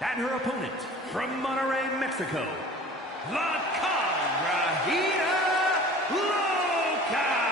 And her opponent, from Monterrey, Mexico, La Carajita Loca!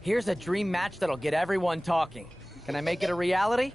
Here's a dream match that'll get everyone talking. Can I make it a reality?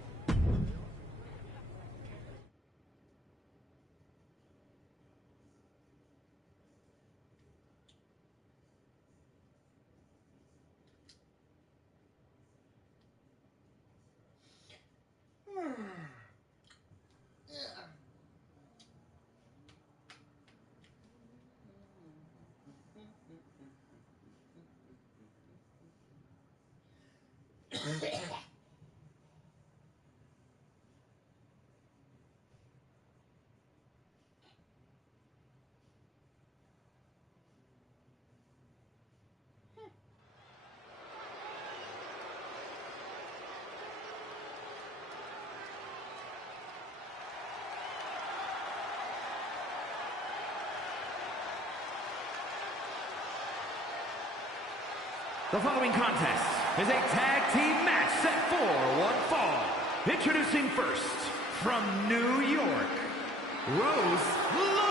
The following contest is a tag team match set for one fall. Introducing first, from New York, Rose Logan!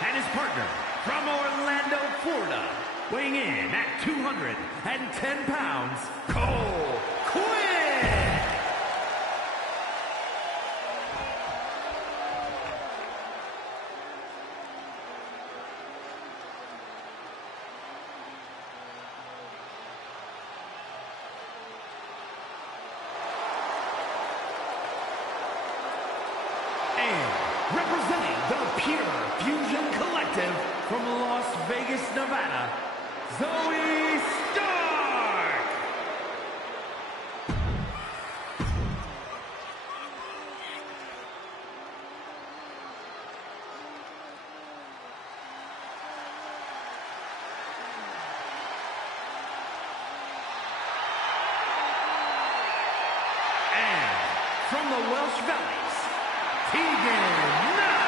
And his partner from Orlando, Florida, weighing in at 210 pounds, Cole Quinn! And representing the Pure Fusion Collective from Las Vegas, Nevada, Zoe Stark! And from the Welsh Valleys, Tegan Knox!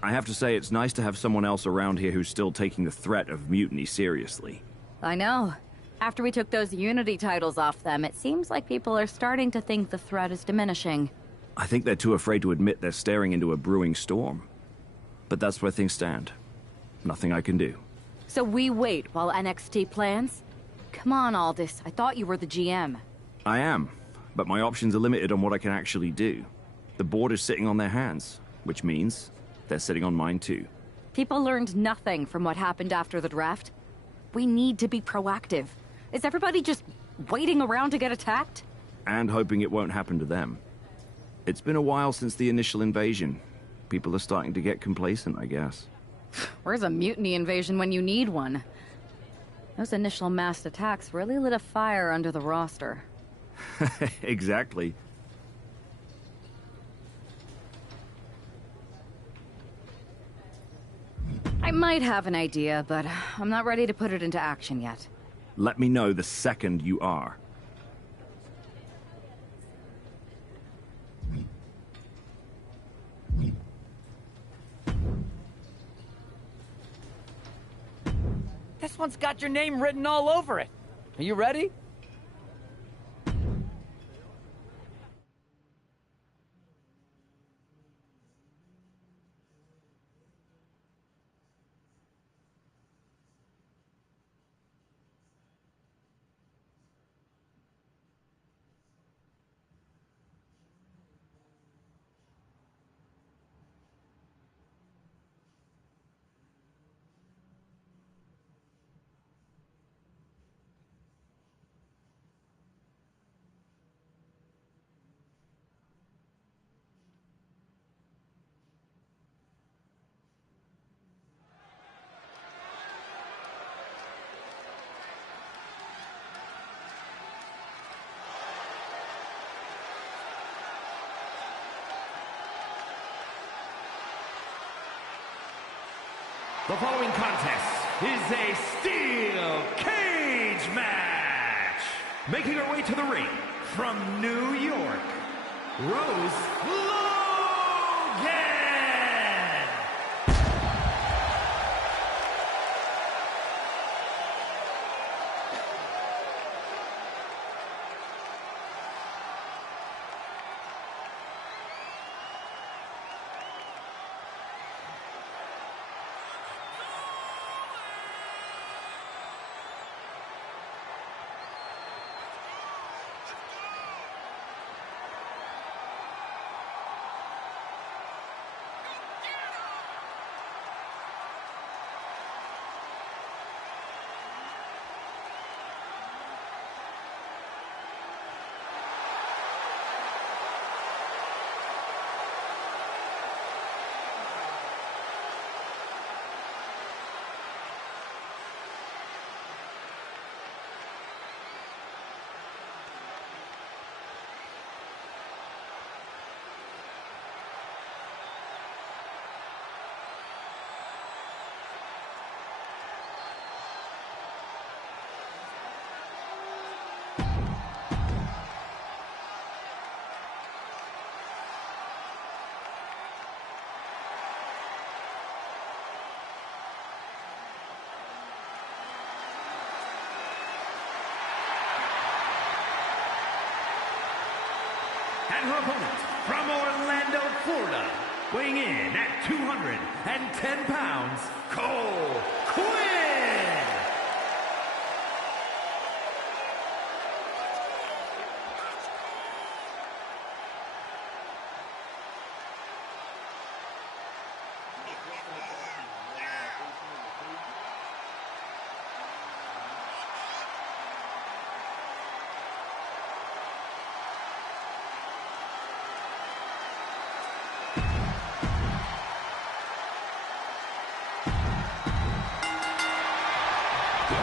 I have to say, it's nice to have someone else around here who's still taking the threat of mutiny seriously. I know. After we took those Unity titles off them, it seems like people are starting to think the threat is diminishing. I think they're too afraid to admit they're staring into a brewing storm. But that's where things stand. Nothing I can do. So we wait while NXT plans? Come on, Aldous. I thought you were the GM. I am, but my options are limited on what I can actually do. The board is sitting on their hands, which means they're sitting on mine too. People learned nothing from what happened after the draft. We need to be proactive. Is everybody just waiting around to get attacked? And hoping it won't happen to them. It's been a while since the initial invasion. People are starting to get complacent, I guess. Where's a mutiny invasion when you need one? Those initial mass attacks really lit a fire under the roster. Exactly. I might have an idea, but I'm not ready to put it into action yet. Let me know the second you are. This one's got your name written all over it. Are you ready? The following contest is a steel cage match. Making her way to the ring from New York, Rose Logan. And her opponent from Orlando, Florida, weighing in at 210 pounds, Cole Quinn. Here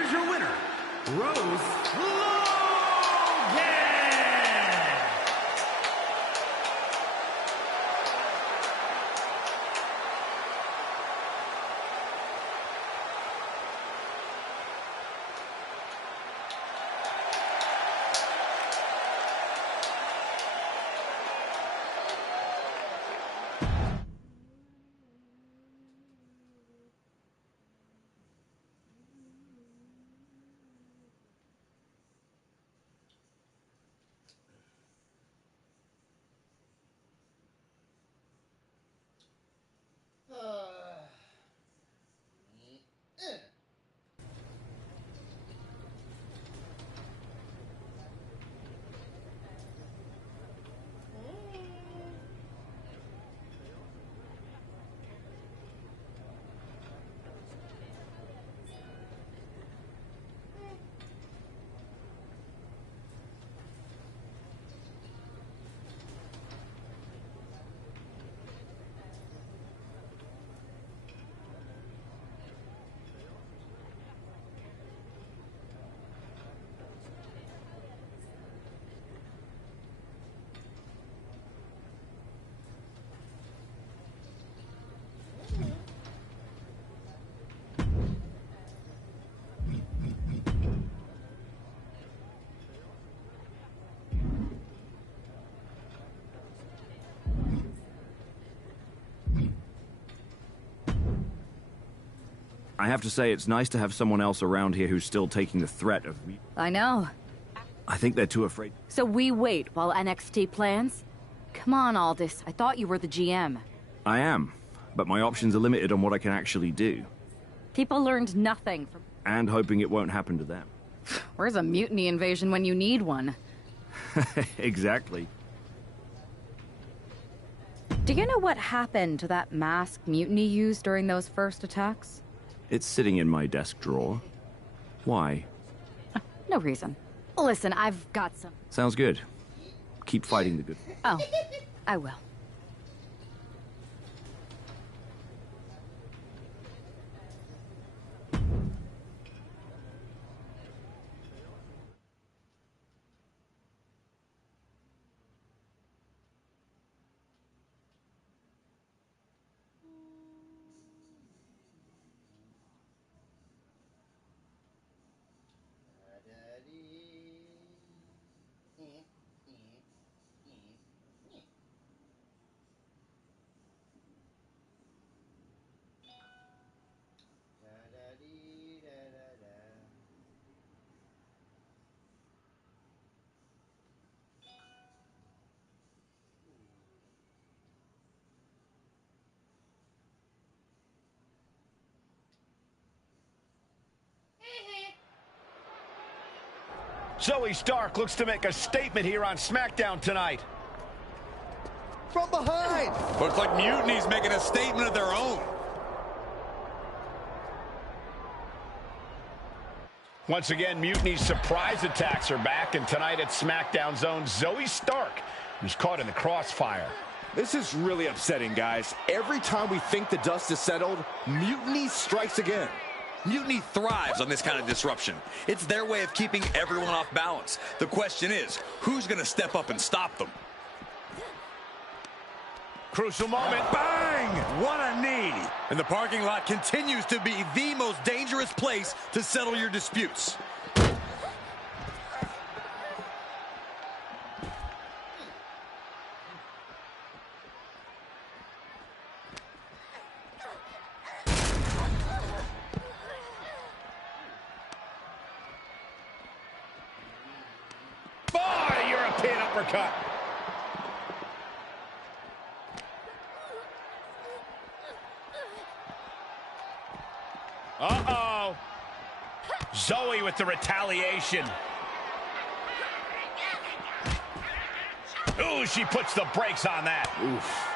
is your winner, Rose Logan! I have to say, it's nice to have someone else around here who's still taking the threat of... I know. I think they're too afraid. So we wait while NXT plans? Come on, Aldous. I thought you were the GM. I am, but my options are limited on what I can actually do. People learned nothing from... And hoping it won't happen to them. Where's a mutiny invasion when you need one? Exactly. Do you know what happened to that mask Mutiny used during those first attacks? It's sitting in my desk drawer. Why? No reason. Listen, I've got some... Sounds good. Keep fighting the good. Oh, I will. Zoe Stark looks to make a statement here on SmackDown tonight. From behind! Looks like Mutiny's making a statement of their own. Once again, Mutiny's surprise attacks are back, and tonight at SmackDown Zone, Zoe Stark, who's caught in the crossfire. This is really upsetting, guys. Every time we think the dust is settled, Mutiny strikes again. Mutiny thrives on this kind of disruption. It's their way of keeping everyone off balance. The question is, who's going to step up and stop them? Crucial moment. Bang! What a knee! And the parking lot continues to be the most dangerous place to settle your disputes. European uppercut. Uh-oh. Zoe with the retaliation. Ooh, she puts the brakes on that. Oof.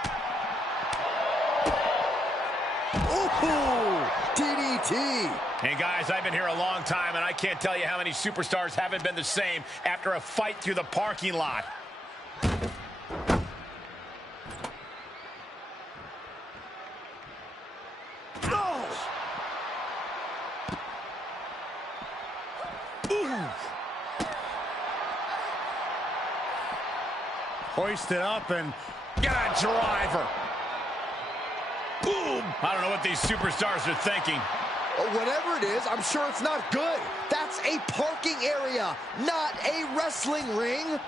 Ooh, DDT. Hey guys, I've been here a long time, and I can't tell you how many superstars haven't been the same after a fight through the parking lot. Oh. Hoist it up and get a driver. Boom! I don't know what these superstars are thinking. Whatever it is, I'm sure it's not good. That's a parking area, not a wrestling ring.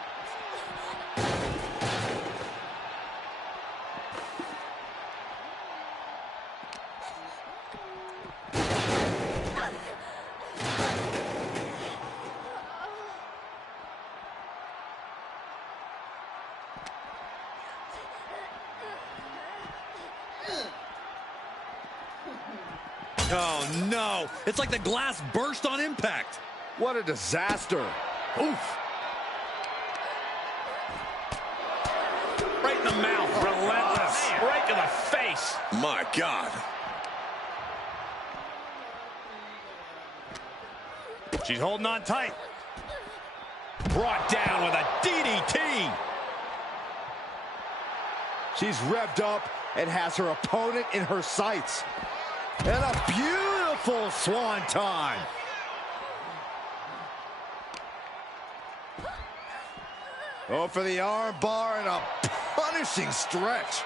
Oh, no. It's like the glass burst on impact. What a disaster. Oof. Right in the mouth. Relentless. Right to the face. My God. She's holding on tight. Brought down with a DDT. She's revved up and has her opponent in her sights. And a beautiful swanton. Oh, for the arm bar and a punishing stretch.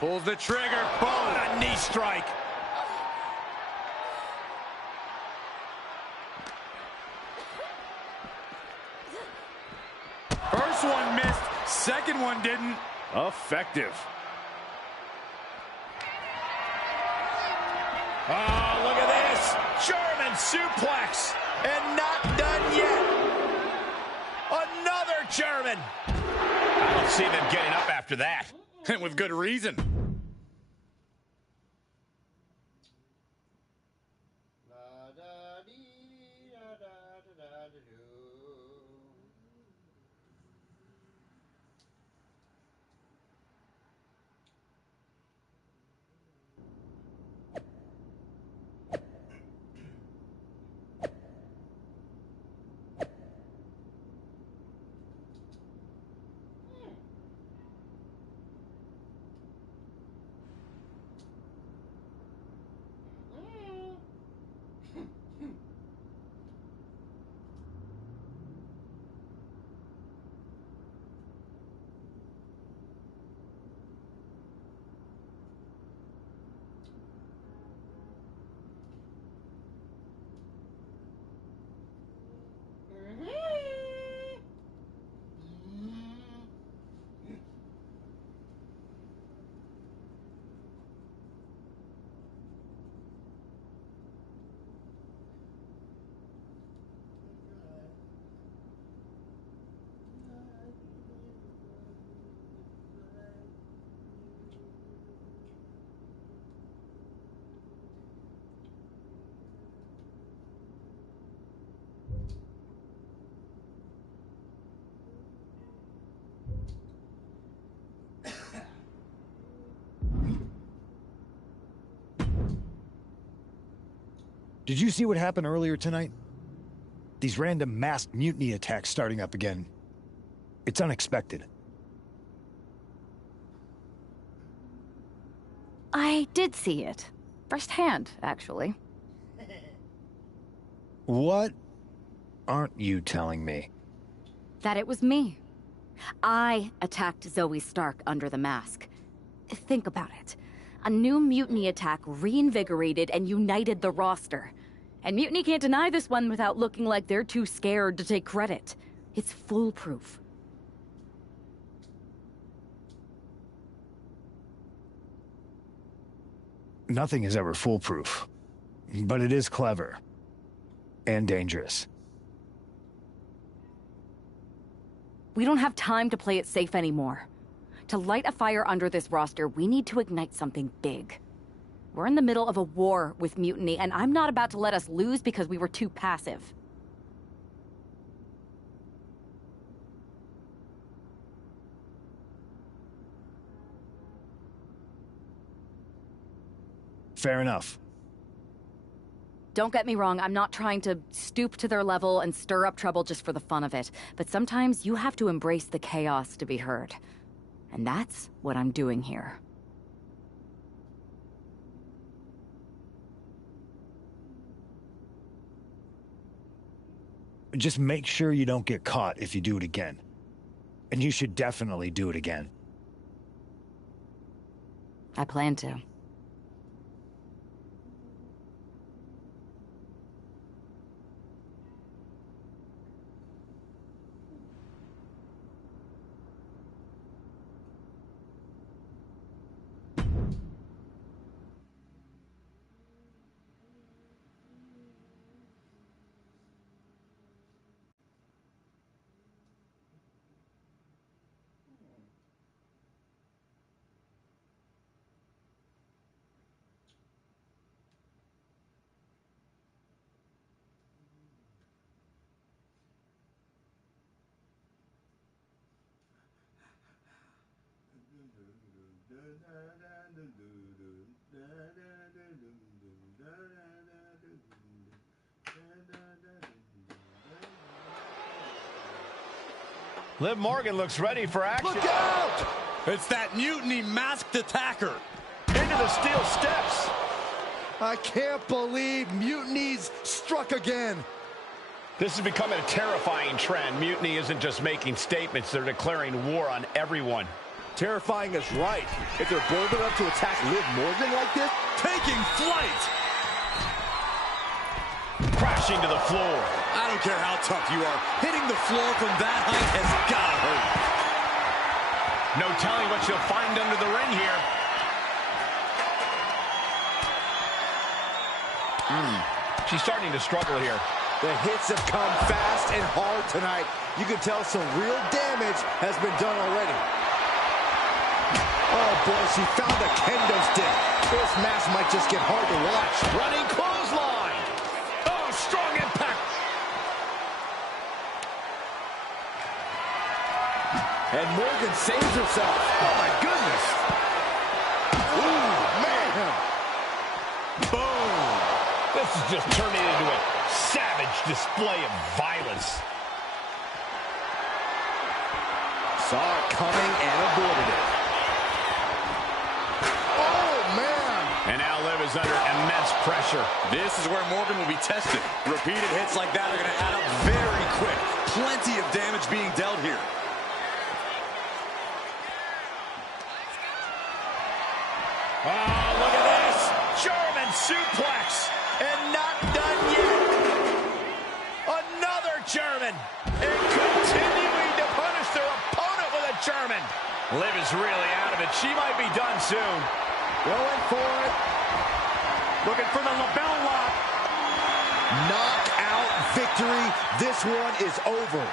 Pulls the trigger. Boom! A knee strike. First one missed. Second one didn't. Effective. Oh, look at this. German suplex. And not done yet. Another German. I don't see them getting up after that. And with good reason. Did you see what happened earlier tonight? These random masked mutiny attacks starting up again. It's unexpected. I did see it. Firsthand, actually. What aren't you telling me? That it was me. I attacked Zoe Stark under the mask. Think about it. A new mutiny attack reinvigorated and united the roster. And Mutiny can't deny this one without looking like they're too scared to take credit. It's foolproof. Nothing is ever foolproof. But it is clever. And dangerous. We don't have time to play it safe anymore. To light a fire under this roster, we need to ignite something big. We're in the middle of a war with Mutiny, and I'm not about to let us lose because we were too passive. Fair enough. Don't get me wrong, I'm not trying to stoop to their level and stir up trouble just for the fun of it, but sometimes you have to embrace the chaos to be heard. And that's what I'm doing here. Just make sure you don't get caught if you do it again. And you should definitely do it again. I plan to. Liv Morgan looks ready for action. Look out! It's that Mutiny masked attacker. Into the steel steps. I can't believe Mutiny's struck again. This is becoming a terrifying trend. Mutiny isn't just making statements, they're declaring war on everyone. Terrifying is right. If they're bold enough to attack Liv Morgan like this, Taking flight. Crashing to the floor. I don't care how tough you are. Hitting the floor from that height has got to hurt. No telling what she'll find under the ring here. She's starting to struggle here. the hits have come fast and hard tonight. You can tell some real damage has been done already. Oh boy, she found a kendo stick. This match might just get hard to watch. Running clothesline. Oh, strong impact. And Morgan saves herself. Oh my goodness. Ooh, man. Boom. This is just turning into a savage display of violence. Saw it coming and avoided it. Oh, man. And now Liv is under immense pressure. This is where Morgan will be tested. Repeated hits like that are going to add up very quick. Plenty of damage being dealt here. Oh, look at this. German suplex. And not done yet. Another German. And continuing to punish their opponent with a German. Liv is really out of it. She might be done soon. Going for it. Looking for the lapel lock. Knockout victory. This one is over.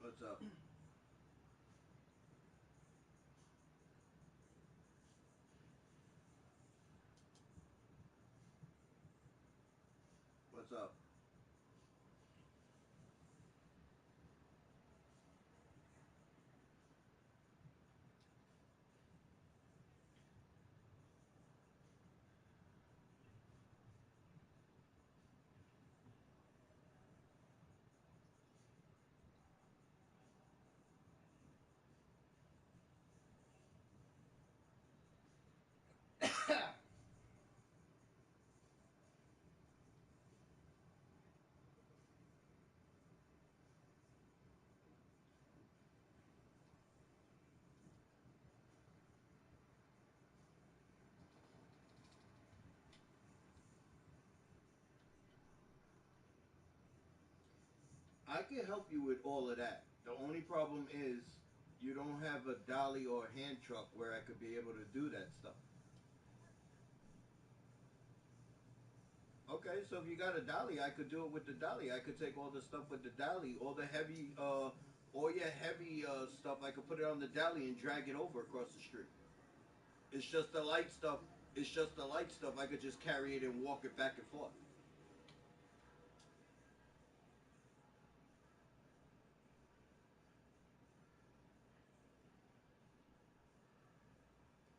What's up? What's up? I can help you with all of that. The only problem is you don't have a dolly or a hand truck where I could be able to do that stuff. Okay, so if you got a dolly, I could do it with the dolly. I could take all the stuff with the dolly, all the heavy, all your heavy stuff. I could put it on the dolly and drag it over across the street. It's just the light stuff. It's just the light stuff. I could just carry it and walk it back and forth.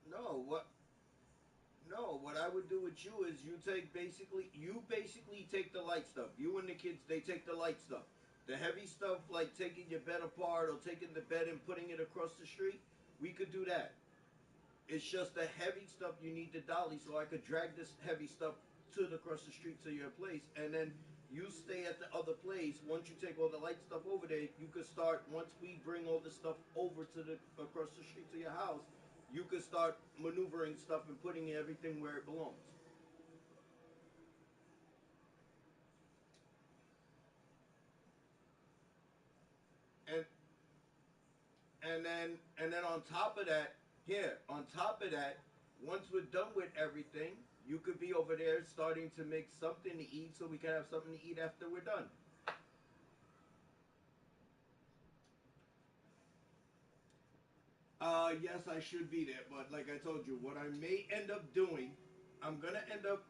No, what? No, what I would do with you is you basically take the light stuff. You and the kids, they take the light stuff. The heavy stuff, like taking your bed apart or taking the bed and putting it across the street, we could do that. It's just the heavy stuff you need the dolly, so I could drag this heavy stuff to the across the street to your place, and then you stay at the other place. Once you take all the light stuff over there, you could start. Once we bring all the stuff over to the across the street to your house, you could start maneuvering stuff and putting everything where it belongs. And and then on top of that, on top of that, once we're done with everything, you could be over there starting to make something to eat so we can have something to eat after we're done. Yes, I should be there, but like I told you, what I may end up doing, I'm gonna end up.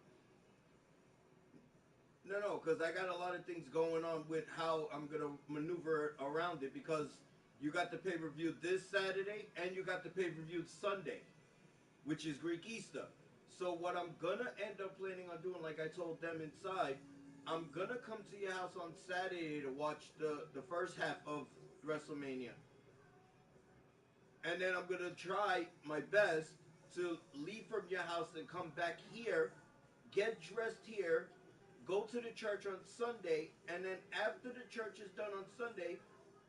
No, because I got a lot of things going on with how I'm gonna maneuver around it because you got the pay-per-view this Saturday and you got the pay-per-view Sunday, which is Greek Easter. So what I'm gonna end up planning on doing, like I told them inside, I'm gonna come to your house on Saturday to watch the first half of WrestleMania. And then I'm gonna try my best to leave from your house and come back here, get dressed here, go to the church on Sunday, and then after the church is done on Sunday,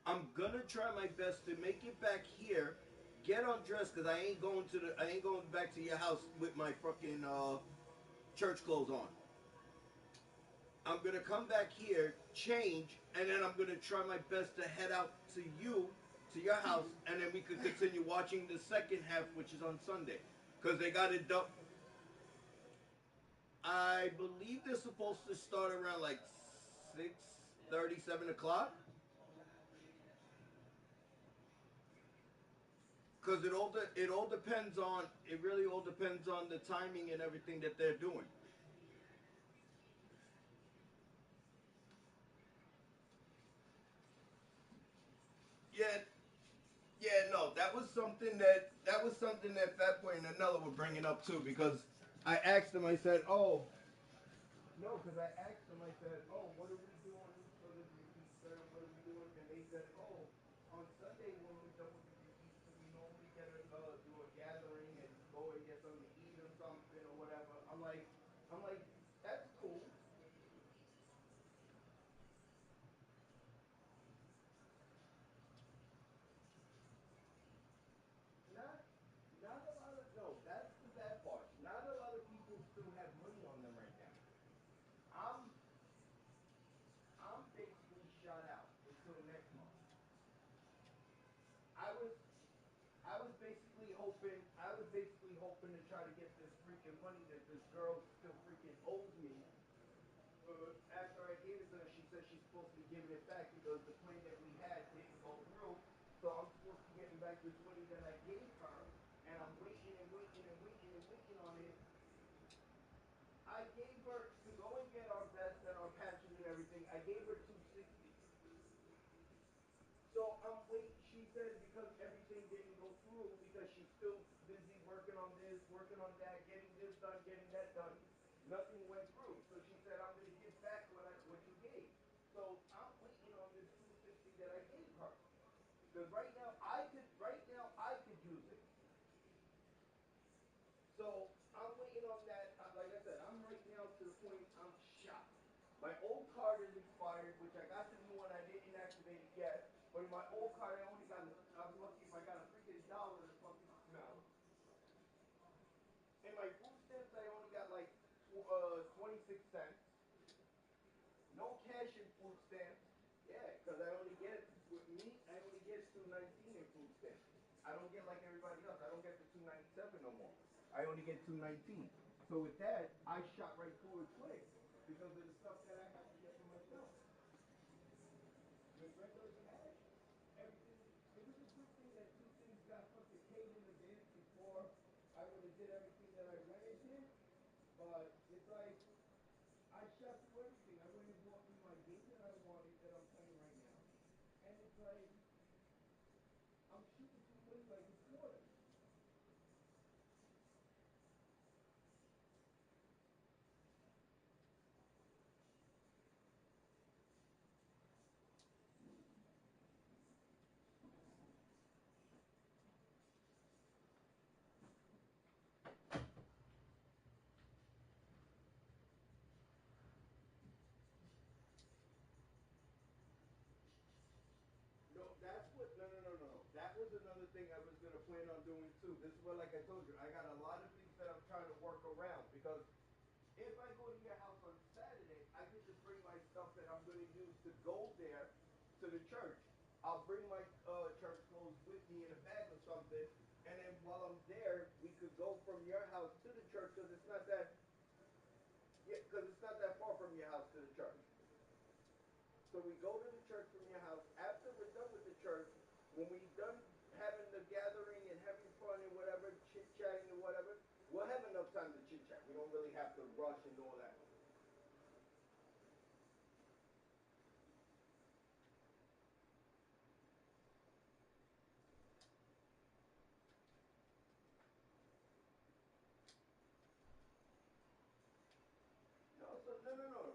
I'm gonna try my best to make it back here, get undressed because I ain't going back to your house with my fucking church clothes on. I'm gonna come back here, change, and then I'm gonna try my best to head out to your house, and then we could continue watching the second half, which is on Sunday, because they got it done. I believe they're supposed to start around like 6:30, 7 o'clock, because it really all depends on the timing and everything that they're doing. Yeah, yeah, no, that was something that Fatboy and Anella were bringing up too, because I asked them. I said, "Oh, no," because I asked them. I said, "Oh, what are we doing for the Greek Easter? What are we doing?" And they said, "Oh, on Sunday when we're done with the Greek Easter, we normally do a gathering and go and get something to eat or something or whatever." I'm like, that's cool. Not not a lot of no. That's the bad part. Not a lot of people still have money on them right now. I'm I'm basically shot out until next month. I was I was basically hoping to try to get this freaking money that this girl still freaking owes me. After I gave it to her, she said she's supposed to be giving it back because the plan that we had didn't go through. So I'm supposed to be getting back this money that I gave her, and I'm waiting and waiting and waiting and waiting on it. I gave her to go and get our vest and our patches and everything. I gave her 260. So I'm waiting. She said because everything didn't go through because she's still busy working on this, working on that, getting this done, getting that done. Nothing went through. So she said I'm gonna give back what you gave. So I'm waiting on this 260 that I gave her. Because right now I could use it. So I'm waiting on that. Like I said, I'm right now to the point I'm shocked. My old card is expired, which I got the new one. I didn't activate it yet. But in my old card, I was lucky if I got a freaking dollar to fucking smell. In my food stamps, I only got like 26 cents. No cash in food stamps. Yeah, because with me, I only get 219 in food stamps. I don't get like everybody else. I don't get the 297 no more. I only get 219. So with that, I shot right through it quick because of the stuff that I have to get for myself. With regular cash, everything. It was a good thing that two things got fucking paid in advance before I would have did everything that I went and did. But it's like I shot through everything. I went and bought me my game that I wanted that I'm playing right now. And it's like I'm shooting through money like a quarter. thing I was gonna plan on doing too. This is what, like I told you, I got a lot of things that I'm trying to work around because if I go to your house on Saturday, I get to bring my stuff that I'm gonna use to go there to the church. I'll bring my church clothes with me in a bag or something, and then while I'm there, we could go from your house to the church because it's not that, yeah, because it's not that far from your house to the church. So we go to the church from your house. After we're done with the church, when we done having the gathering and having fun and whatever, chit-chatting and whatever, we'll have enough time to chit-chat. We don't really have to rush and all that. No.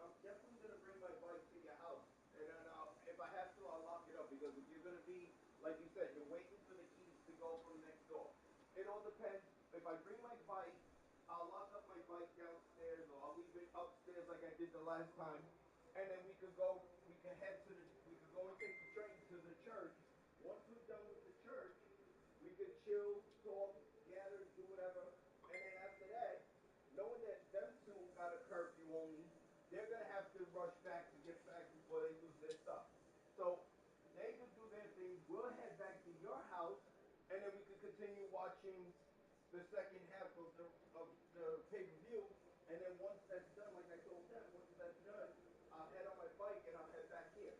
I'm definitely gonna bring my bike to your house, and then if I have to, I'll lock it up because if you're gonna be, like you said, you're waiting for the keys to go from next door. It all depends. If I bring my bike, I'll lock up my bike downstairs, or I'll leave it upstairs like I did the last time, and then we could go and take the train to the church. Once we're done with the church, we could chill, talk, gather, do whatever, and then after that, knowing that them two got a curfew only, they're gonna have to rush back to get back before they lose their stuff. So they could do their thing. We'll head back to your house, and then we could continue watching the second half of the pay-per-view. And then once that's done, like I told them, once that's done, I'll head on my bike and I'll head back here.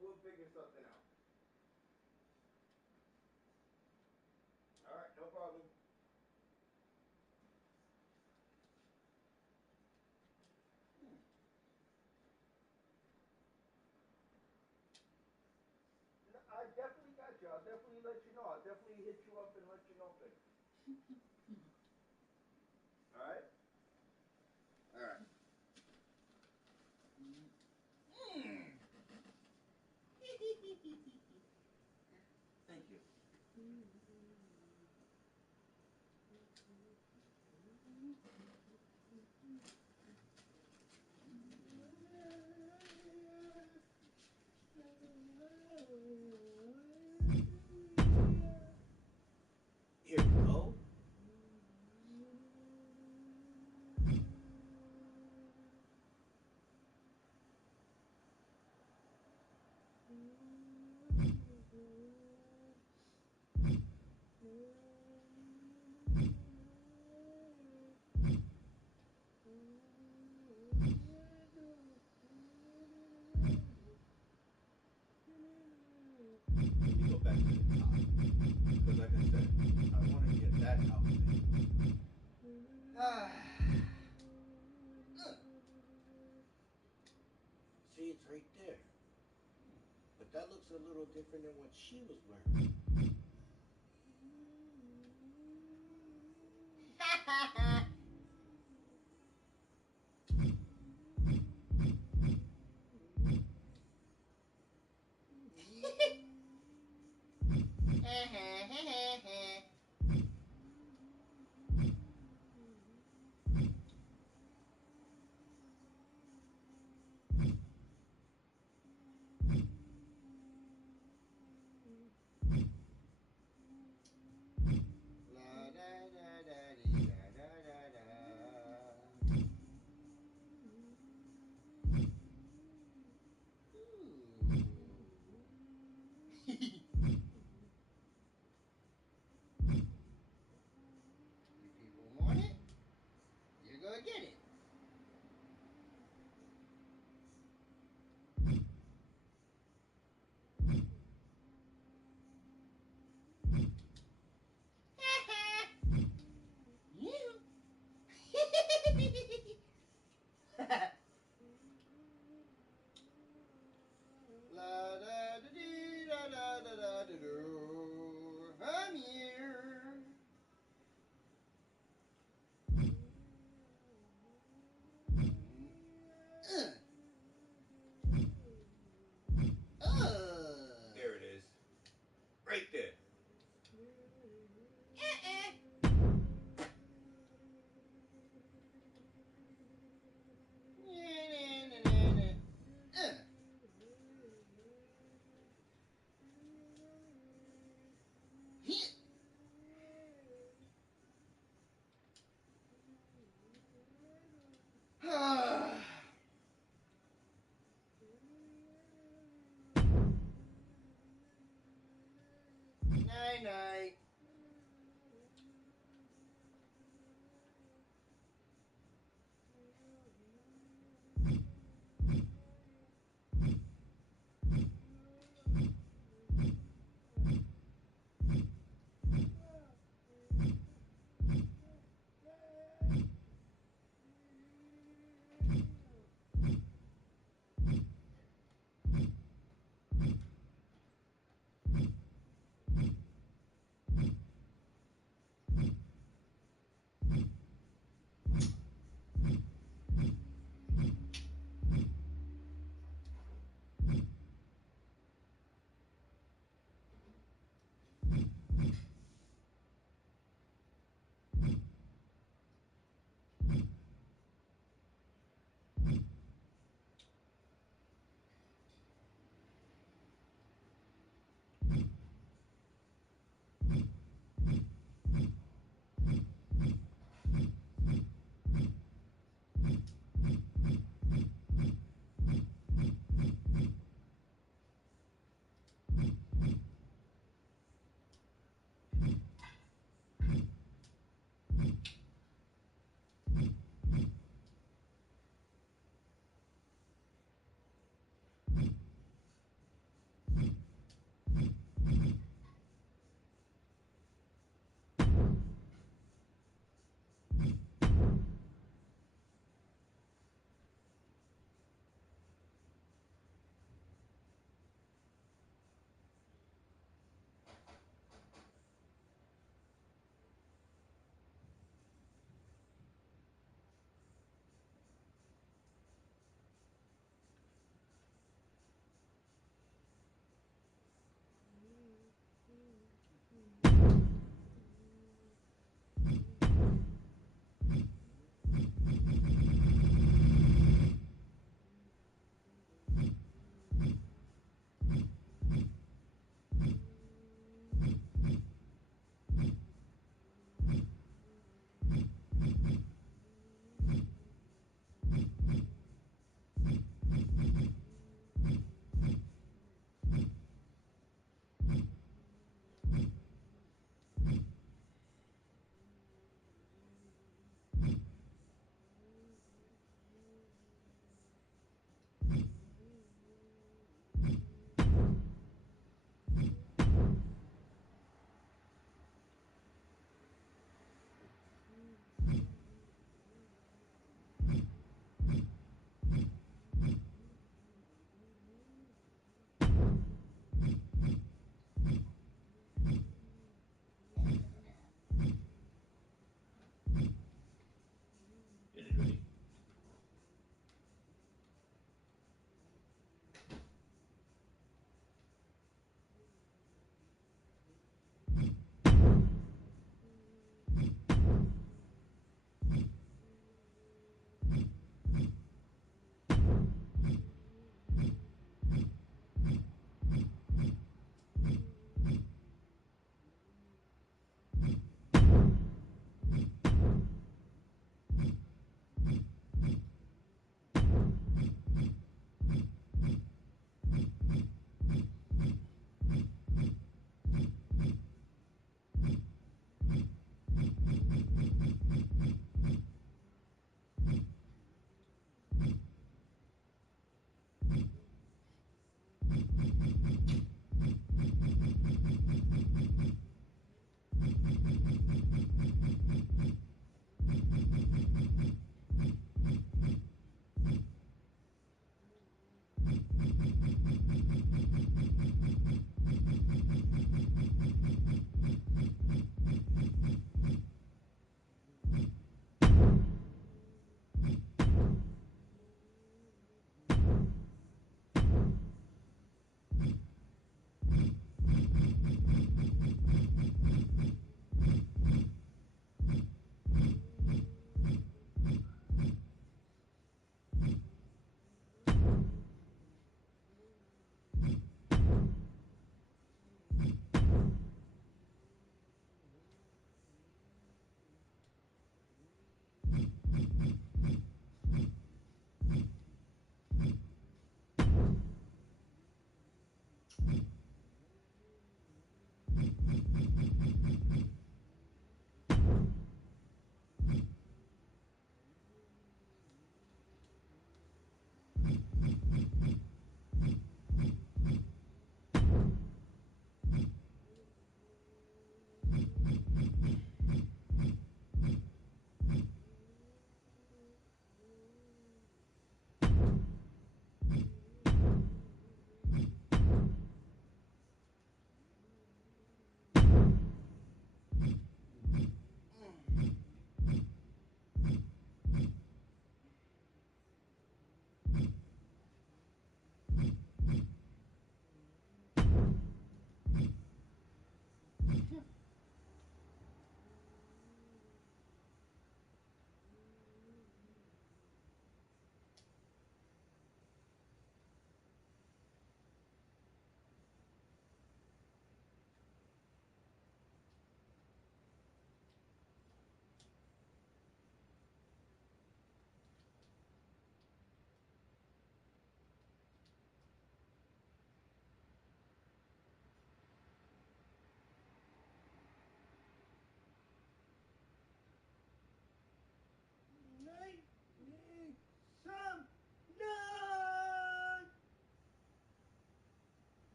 We'll figure something out. All right, no problem. No, I definitely got you. I'll definitely let you know. I'll definitely hit you up and let you know things. All right? All right. Thank you. Here we go. Let me go back to the top. Because like I said, I want to get that outfit. See, it's right there. But that looks a little different than what she was wearing.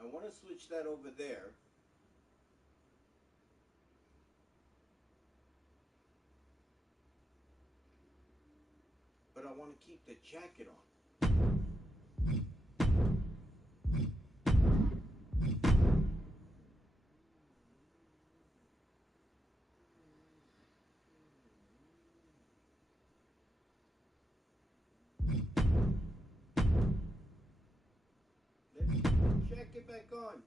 I want to switch that over there. But I want to keep the jacket on. Let's get the jacket back on.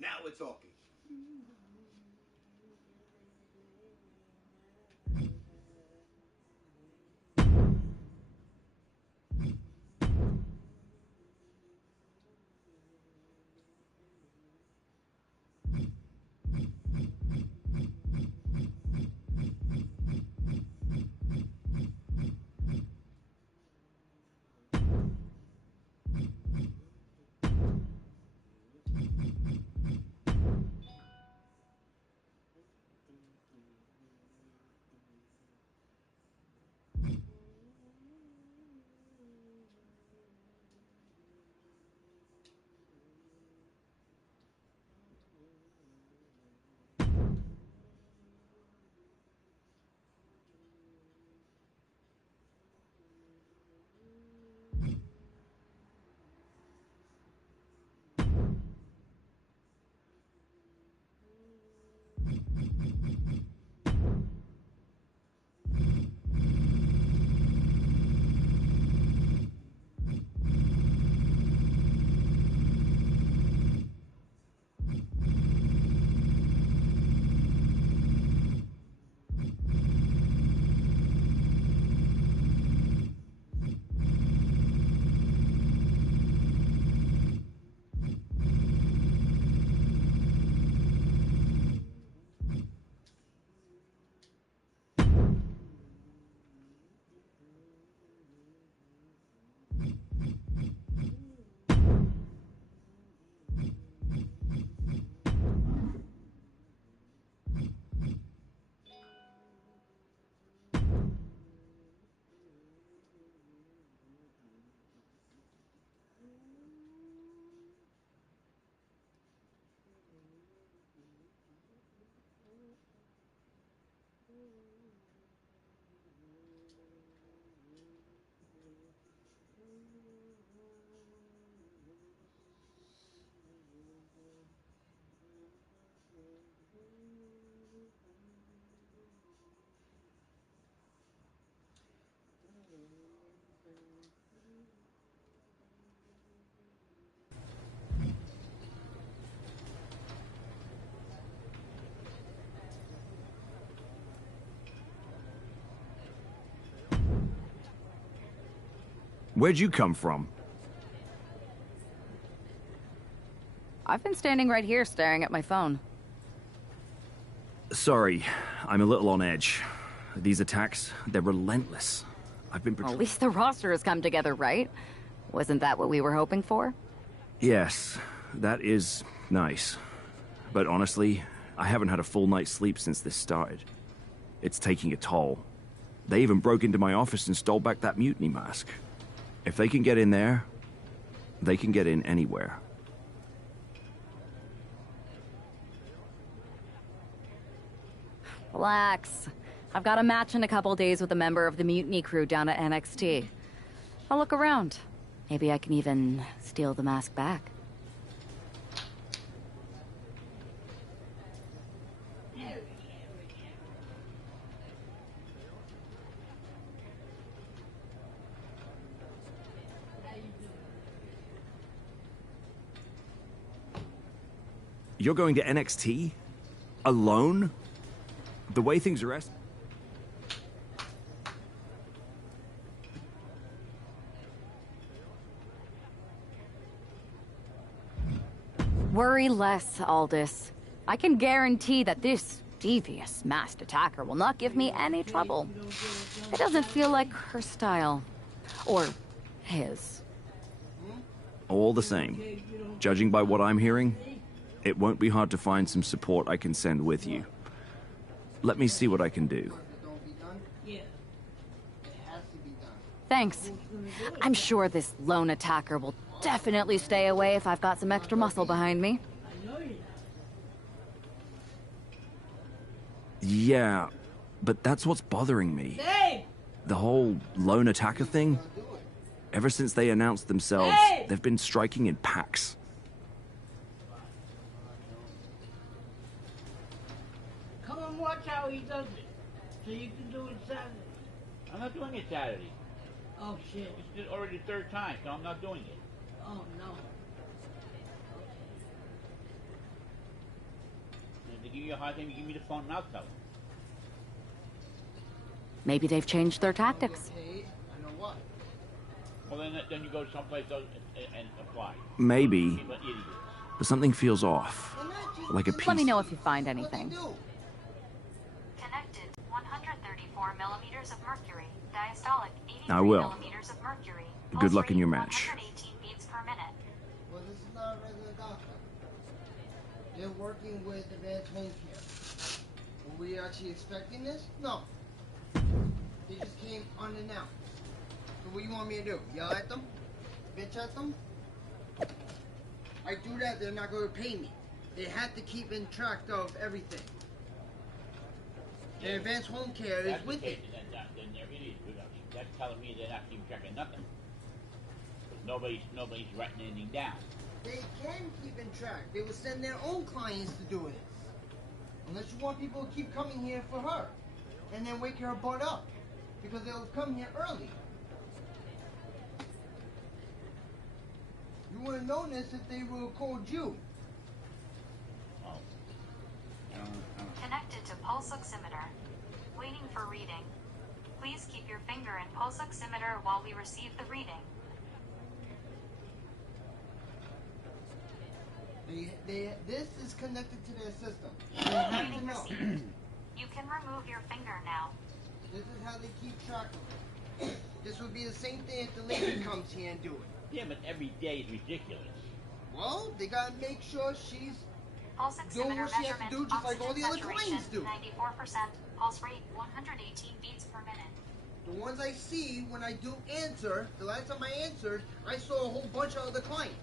Now we're talking. Where'd you come from? I've been standing right here staring at my phone. Sorry, I'm a little on edge. These attacks, they're relentless. I've been Well, at least the roster has come together, right? Wasn't that what we were hoping for? Yes, that is nice. But honestly, I haven't had a full night's sleep since this started. It's taking a toll. They even broke into my office and stole back that mutiny mask. If they can get in there, they can get in anywhere. Relax. I've got a match in a couple days with a member of the mutiny crew down at NXT. I'll look around. Maybe I can even steal the mask back. You're going to NXT? Alone? The way things are... Worry less, Aldous. I can guarantee that this devious masked attacker will not give me any trouble. It doesn't feel like her style. Or his. All the same. Judging by what I'm hearing, it won't be hard to find some support I can send with you. Let me see what I can do. Thanks. I'm sure this lone attacker will definitely stay away if I've got some extra muscle behind me. Yeah, but that's what's bothering me. The whole lone attacker thing. Ever since they announced themselves, they've been striking in packs. Come and watch how he does it, so you can do it Saturday. I'm not doing it Saturday. Oh shit. This is already the third time, so I'm not doing it. Oh no. And if they give you a hard time, you give me the phone and I'll tell them. Maybe they've changed their tactics. Paid. I know what. Well, then you go someplace else and apply. Maybe, People are idiots. but something feels off. Like a piece. Let me know if you find anything. Connected 134 millimeters of mercury. Diastolic 83 I will. millimeters of mercury. Good luck in your Pulse rate match. 118 beats per minute. Well, this is not a regular doctor. They're working with advanced home care. Were we actually expecting this? No. They just came unannounced. So what do you want me to do? Yell at them? Bitch at them? I do that, they're not going to pay me. They have to keep in track of everything. And advanced home care is That's with the it. case, then they're idiots. That's telling me they're not keeping track of nothing. Because nobody's writing anything down. They can keep in track. They will send their own clients to do this. Unless you want people to keep coming here for her. And then wake her butt up. Because they'll come here early. You would have known this if they would have called you. Oh. Connected to pulse oximeter. Waiting for reading. Please keep your finger in pulse oximeter while we receive the reading. This is connected to their system. They have to Reading know. received. You can remove your finger now. This is how they keep track of it. This would be the same thing if the lady comes here and do it. Yeah, but every day is ridiculous. Well, they gotta make sure she's Pulse doing oximeter what she has to measurement. do, just like all the other Oxygen clients do. saturation 94%. Pulse rate 118 beats per minute. The ones I see when I do answer, the last time I answered, I saw a whole bunch of other clients.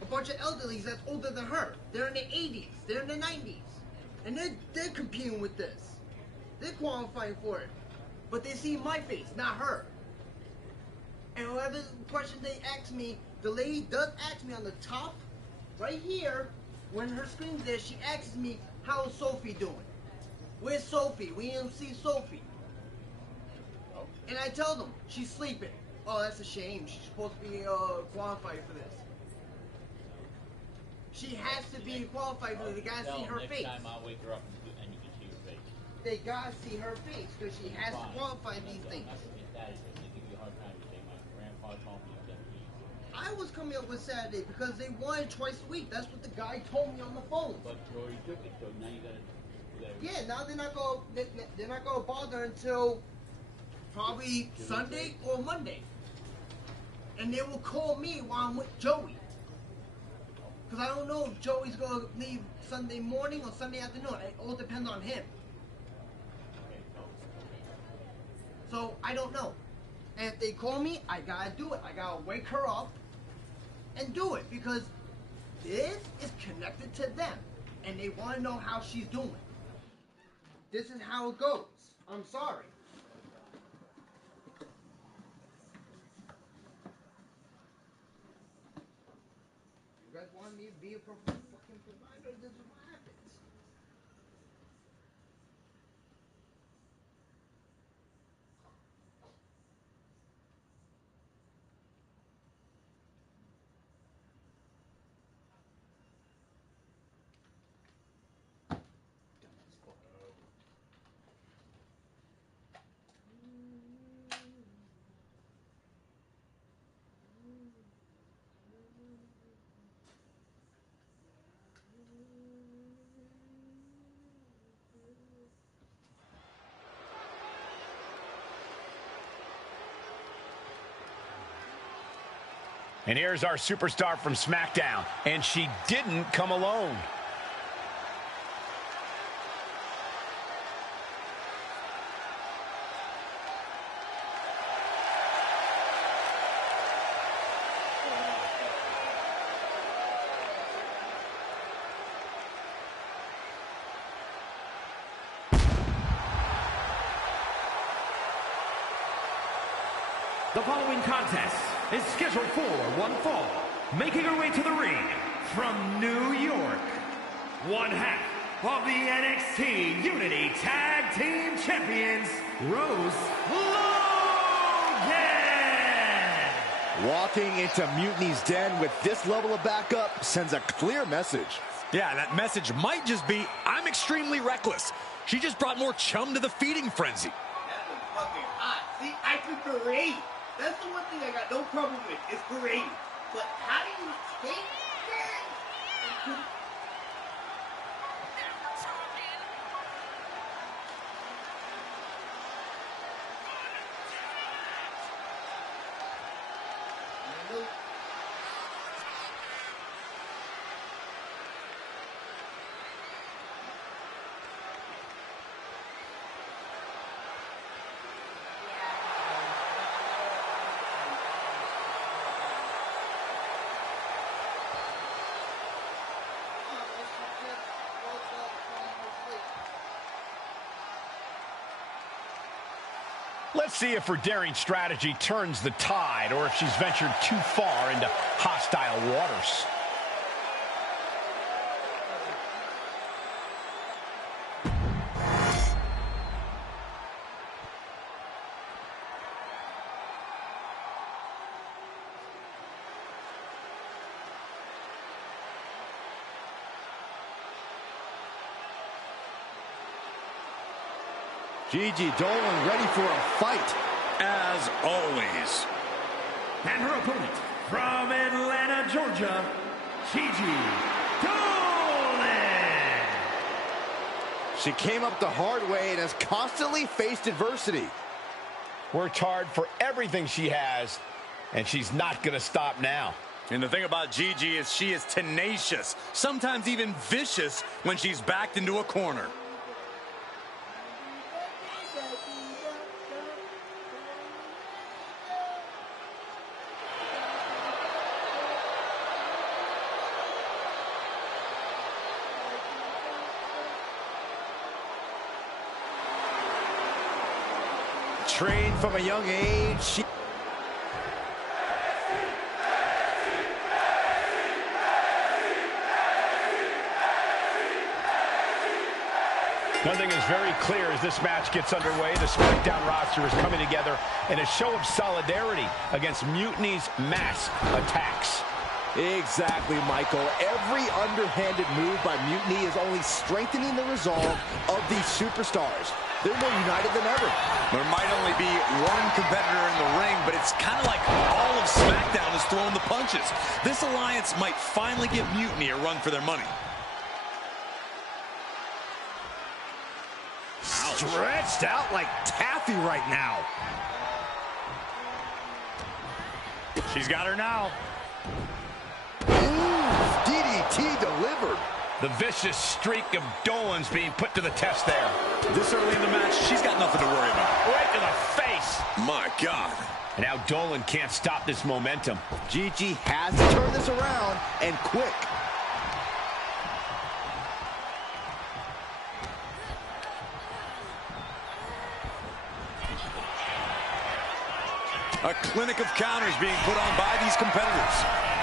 A bunch of elderlies that's older than her. They're in their 80s, they're in their 90s. And they're competing with this. They're qualifying for it. But they see my face, not her. And whatever question they ask me, the lady does ask me on the top, right here, when her screen's there, she asks me, how's Sophie doing? Where's Sophie? We didn't see Sophie. And I tell them, she's sleeping. Oh, that's a shame. She's supposed to be qualified for this. She has to be qualified for this. They gotta see her face. Next time I'll wake her up and you can see her face. They gotta see her face because she has to qualify these things. They give you a hard time to say my grandpa told me that he. I was coming up with Saturday because they wanted twice a week. That's what the guy told me on the phone. But you already took it, so now you gotta. Yeah, now they're not gonna bother until probably Sunday or Monday. And they will call me while I'm with Joey. Because I don't know if Joey's going to leave Sunday morning or Sunday afternoon. It all depends on him. So, I don't know. And if they call me, I got to do it. I got to wake her up and do it. Because this is connected to them. And they want to know how she's doing. This is how it goes. I'm sorry. You guys want me to be a fucking provider? This is what happens. And here's our superstar from SmackDown, and she didn't come alone. The following contest is scheduled for one fall. Making her way to the ring from New York, one half of the NXT Unity Tag Team Champions, Rose Logan. Walking into Mutiny's den with this level of backup sends a clear message. Yeah, that message might just be, I'm extremely reckless. She just brought more chum to the feeding frenzy. That was fucking hot. See, I could parade. That's the one thing I got no problem with, is parading. But how do you take that? Let's see if her daring strategy turns the tide, or if she's ventured too far into hostile waters. Gigi Dolan ready for a fight. As always. And her opponent, from Atlanta, Georgia, Gigi Dolan. She came up the hard way and has constantly faced adversity. Worked hard for everything she has, and she's not going to stop now. And the thing about Gigi is she is tenacious, sometimes even vicious when she's backed into a corner. Trained from a young age, she... One thing is very clear as this match gets underway. The SmackDown roster is coming together in a show of solidarity against Mutiny's mass attacks. Exactly, Michael. Every underhanded move by Mutiny is only strengthening the resolve of these superstars. They're more united than ever. There might only be one competitor in the ring, but it's kind of like all of SmackDown is throwing the punches. This alliance might finally give Mutiny a run for their money. Stretched out like taffy right now. She's got her now. Ooh, DDT delivered. The vicious streak of Dolan's being put to the test there. This early in the match, she's got nothing to worry about. Right to the face. My God. And now Dolan can't stop this momentum. Gigi has to turn this around, and quick. A clinic of counters being put on by these competitors.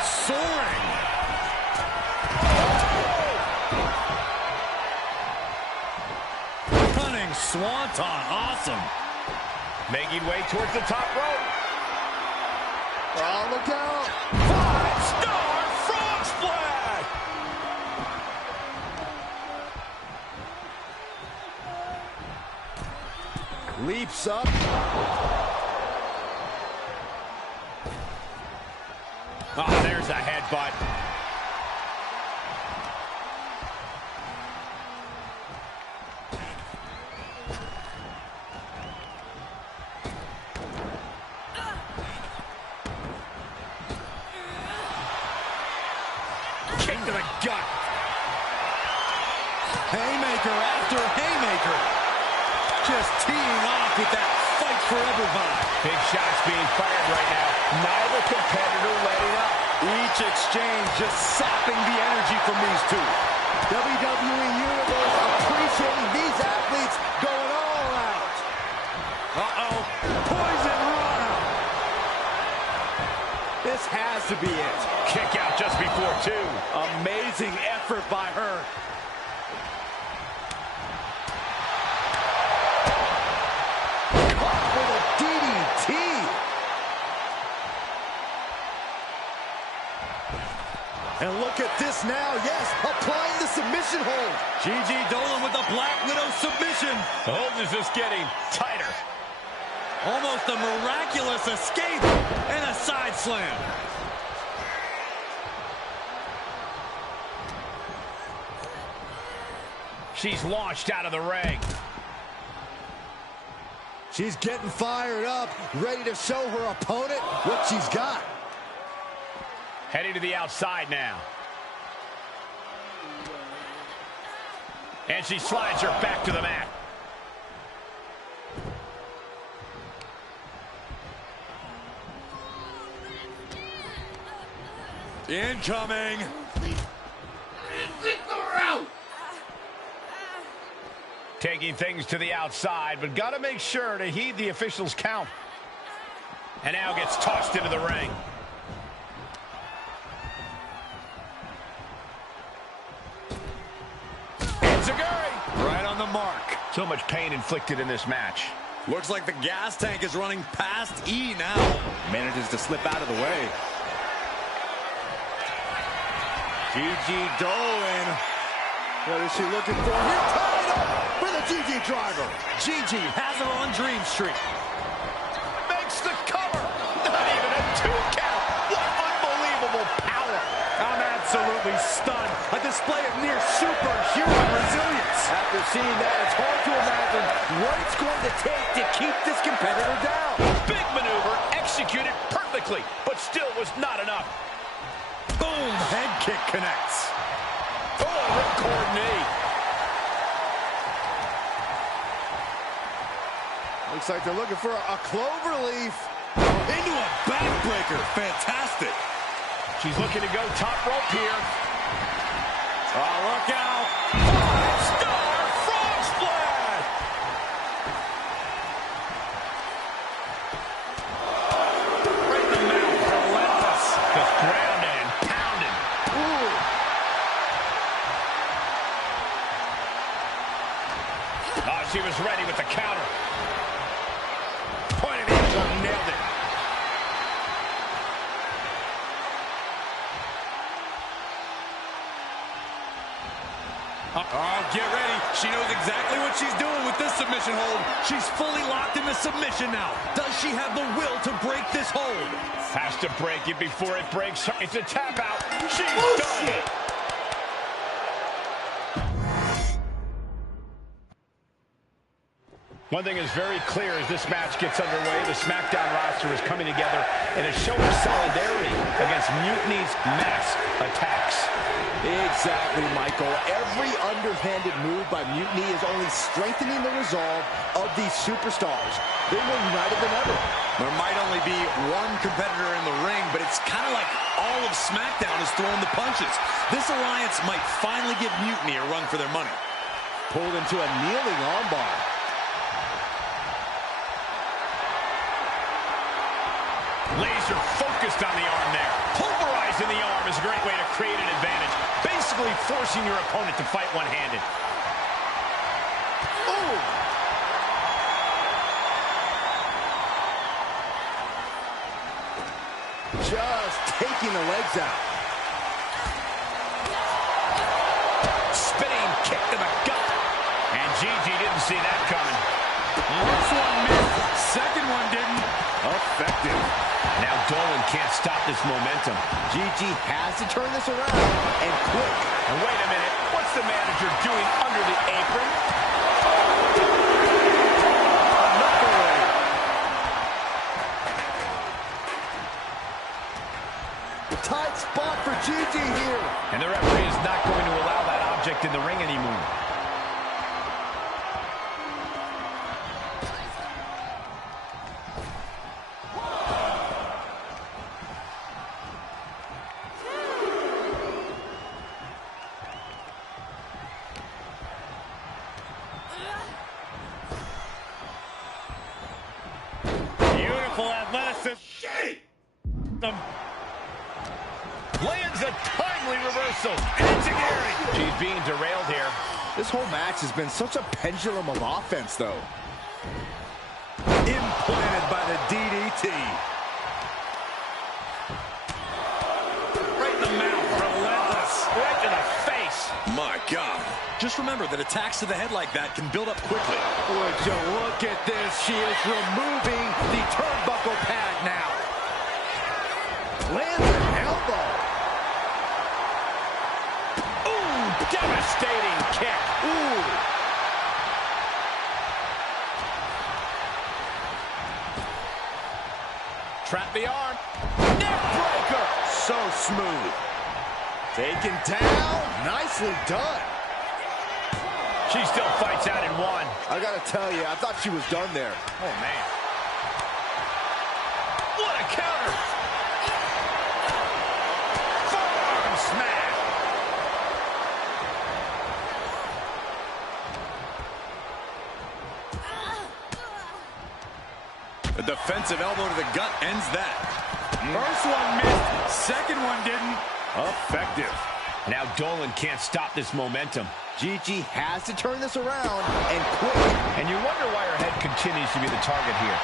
Soaring. Running swanton. Awesome. Making way towards the top rope. Oh, look out. 5-star frog splash. Leaps up. Oh, there's a headbutt. Kick to the gut. Haymaker after haymaker. Just teeing off with that fight forever vibe. Big shots being fired right now. Neither competitor letting up. Each exchange just sapping the energy from these two. WWE Universe appreciating these athletes going all out. Uh-oh. Poison Rana. This has to be it. Kick out just before 2. Amazing effort by her. Caught with a DDT. And look at this now, yes, applying the submission hold. Gigi Dolan with the Black Widow submission. The hold is just getting tighter. Almost a miraculous escape and a side slam. She's launched out of the ring. She's getting fired up, ready to show her opponent what she's got. Heading to the outside now. And she slides her back to the mat. Incoming. Taking things to the outside, but got to make sure to heed the official's count. And now gets tossed into the ring. Enziguri! Right on the mark. So much pain inflicted in this match. Looks like the gas tank is running past E now. Manages to slip out of the way. Gigi Dolan. What is she looking for here? Tied up for the Gigi driver. Gigi has her on Dream Street. Makes the cover. Not even a 2 count. What unbelievable power. I'm absolutely stunned. A display of near superhuman resilience. After seeing that, it's hard to imagine what it's going to take to keep this competitor down. Big maneuver, executed perfectly, but still was not enough. Boom, head kick connects. Oh, ripcord knee. Looks like they're looking for a clover leaf. Into a backbreaker. Fantastic. She's looking to go top rope here. Oh, look out. 5-star frog splash. Right in the mouth. Relentless. Just grounded and pounded. Ooh. Oh, she was ready with the counter. Pointed ankle, nailed it. Oh, get ready. She knows exactly what she's doing with this submission hold. She's fully locked into submission now. Does she have the will to break this hold? Has to break it before it breaks her. It's a tap out. She's done. One thing is very clear as this match gets underway, the SmackDown roster is coming together in a show of solidarity against Mutiny's mass attacks. Exactly, Michael. Every underhanded move by Mutiny is only strengthening the resolve of these superstars. They're more united than ever. There might only be one competitor in the ring, but it's kind of like all of SmackDown is throwing the punches. This alliance might finally give Mutiny a run for their money. Pulled into a kneeling armbar. Laser focused on the arm there. Pulverizing the arm is a great way to create an advantage. Basically forcing your opponent to fight one-handed. Ooh! Just taking the legs out. Spinning kick to the gut. And Gigi didn't see that coming. First one missed. Second one didn't. Effective. Now Dolan can't stop this momentum. Gigi has to turn this around, and quick. And wait a minute, what's the manager doing under the apron? Another way. Tight spot for Gigi here. And the referee is not going to allow that object in the ring anymore. Lands a timely reversal. Enziguri. She's being derailed here. This whole match has been such a pendulum of offense, though. Implanted by the DDT. Right in the mouth. my God. Just remember that attacks to the head like that can build up quickly. Would you look at this? She is removing the turnbuckle pad now. Lands an elbow. Ooh, devastating kick. Ooh. Trap the arm. Neck breaker. So smooth. Taken down. Nicely done. She still fights out in one. I gotta tell you, I thought she was done there. Oh, man. What a counter. Forearm smash. A defensive elbow to the gut ends that. First one missed, second one didn't. Effective. Now Dolan can't stop this momentum. Gigi has to turn this around and quick. And you wonder why her head continues to be the target here.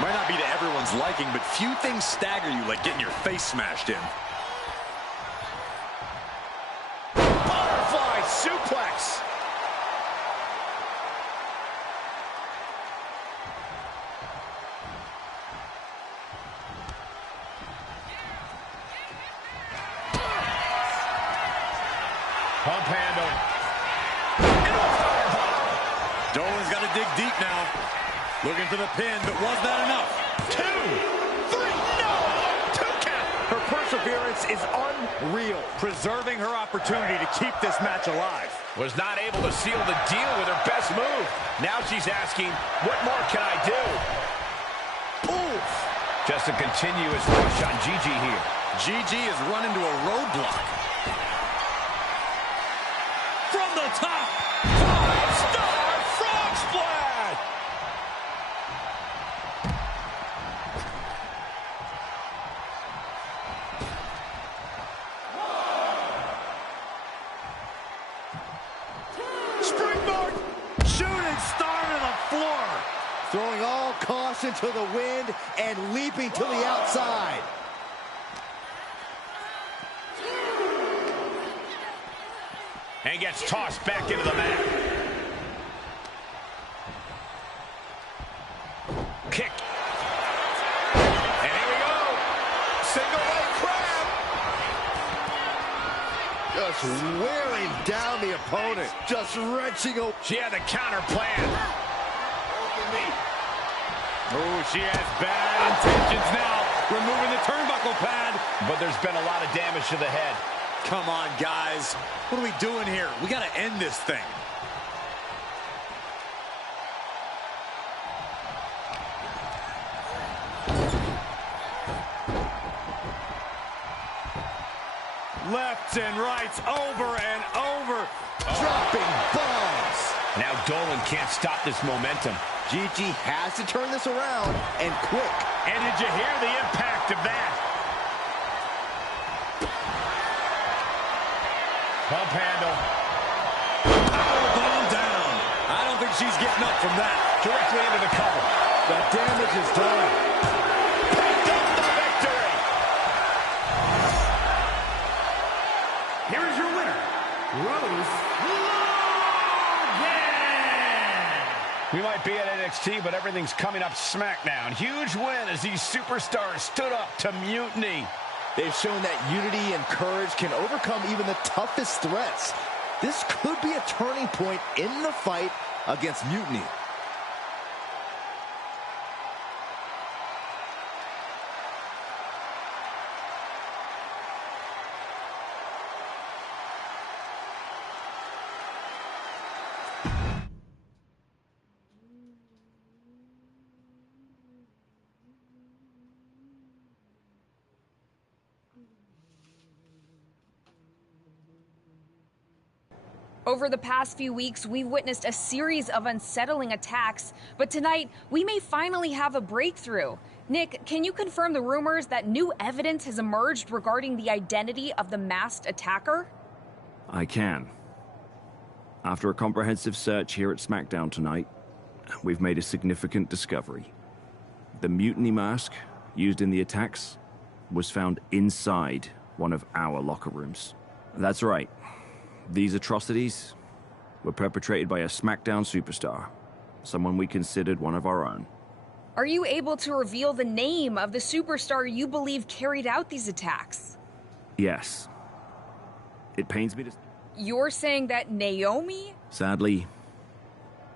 Might not be to everyone's liking, but few things stagger you like getting your face smashed in. Butterfly suplex. Pump handle. Dolan's got to dig deep now. Looking for the pin, but was that enough? 2, 3, no! 2 count. Her perseverance is unreal, preserving her opportunity to keep this match alive. Was not able to seal the deal with her best move. Now she's asking, what more can I do? Oof. Just a continuous rush on Gigi here. Gigi has run into a roadblock. From the top, 5-star frog splash! Springboard! Shooting star to the floor! Throwing all caution to the wind and leaping to the outside. And gets tossed back into the mat. Kick. And here we go. Single leg crab. Just wearing down the opponent. Just wrenching. She had the counter plan. Oh, she has bad intentions now. Removing the turnbuckle pad. But there's been a lot of damage to the head. Come on, guys. What are we doing here? We got to end this thing. Left and rights over and over. Dropping bombs. Now Dolan can't stop this momentum. Gigi has to turn this around and quick. And did you hear the impact of that? Pump handle. Powerbomb down. I don't think she's getting up from that. Directly into the cover. The damage is done. Picked up the victory. Here is your winner, Rose Logan! We might be at NXT, but everything's coming up SmackDown. Huge win as these superstars stood up to Mutiny. They've shown that unity and courage can overcome even the toughest threats. This could be a turning point in the fight against Mutiny. Over the past few weeks, we've witnessed a series of unsettling attacks, but tonight, we may finally have a breakthrough. Nick, can you confirm the rumors that new evidence has emerged regarding the identity of the masked attacker? I can. After a comprehensive search here at SmackDown tonight, we've made a significant discovery. The mutiny mask used in the attacks was found inside one of our locker rooms. That's right. These atrocities were perpetrated by a SmackDown superstar, someone we considered one of our own. Are you able to reveal the name of the superstar you believe carried out these attacks? Yes. It pains me to... You're saying that Naomi? Sadly,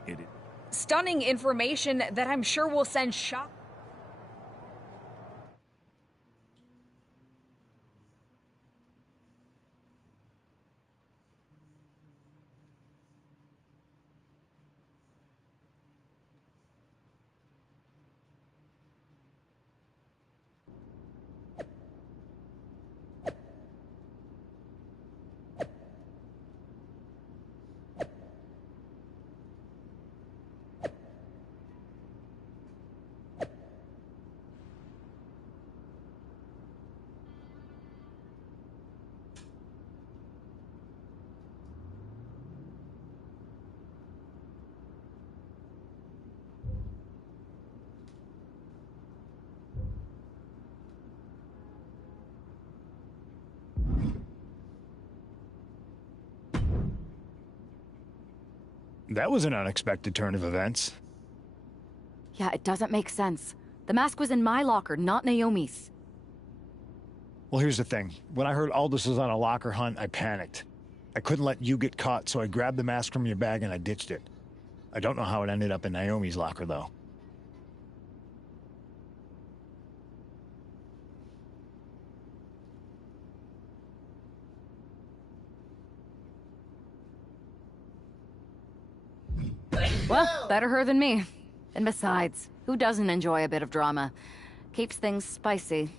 it is. Stunning information that I'm sure will send shock. That was an unexpected turn of events. Yeah, it doesn't make sense. The mask was in my locker, not Naomi's. Well, here's the thing. When I heard Aldous was on a locker hunt, I panicked. I couldn't let you get caught, so I grabbed the mask from your bag and I ditched it. I don't know how it ended up in Naomi's locker, though. Well, better her than me. And besides, who doesn't enjoy a bit of drama? Keeps things spicy.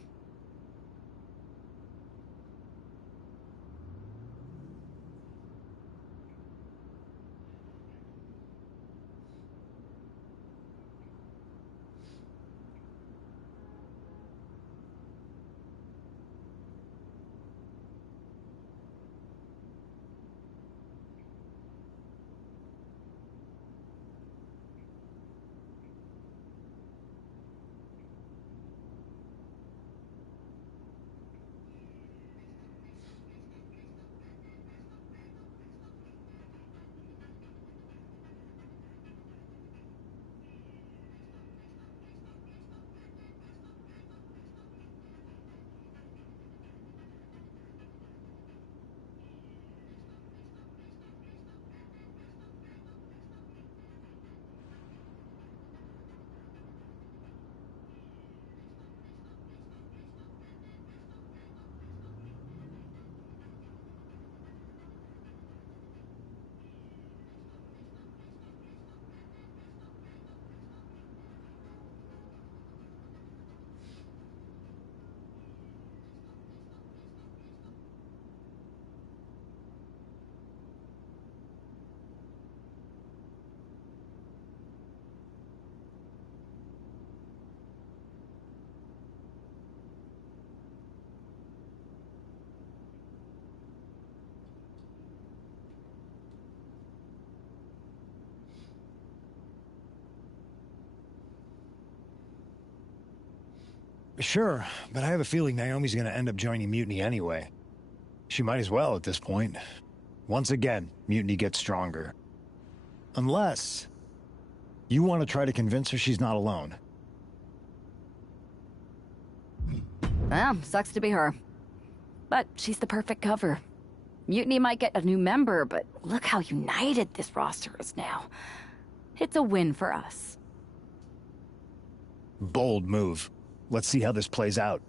Sure, but I have a feeling Naomi's gonna end up joining Mutiny anyway. She might as well at this point. Once again, Mutiny gets stronger. Unless you want to try to convince her she's not alone. Well, sucks to be her. But she's the perfect cover. Mutiny might get a new member, but look how united this roster is now. It's a win for us. Bold move. Let's see how this plays out.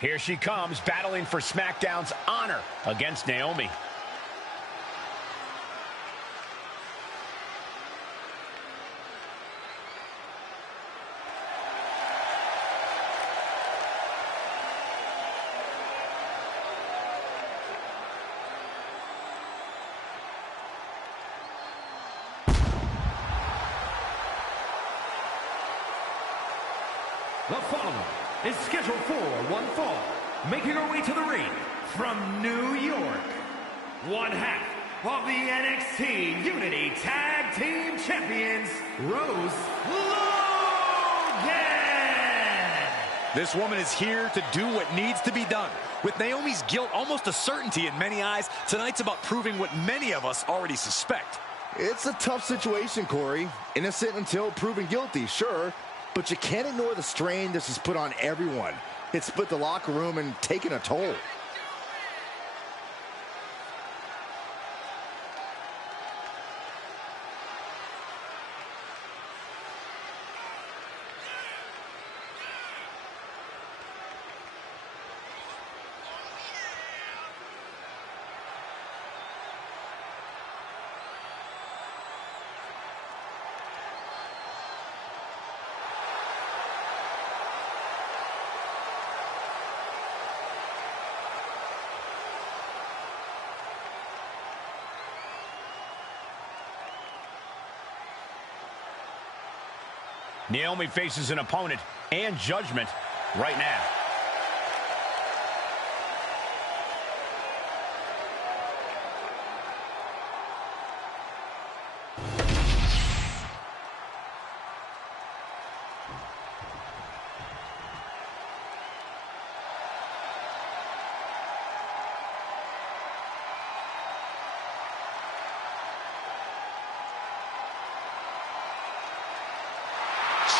Here she comes, battling for SmackDown's honor against Naomi. The following is scheduled for one fall, making her way to the ring from New York, one half of the NXT Unity Tag Team Champions, Rose Logan! This woman is here to do what needs to be done. With Naomi's guilt almost a certainty in many eyes, tonight's about proving what many of us already suspect. It's a tough situation, Corey. Innocent until proven guilty, sure. But you can't ignore the strain this has put on everyone. It's split the locker room and taken a toll. Naomi faces an opponent and judgment right now.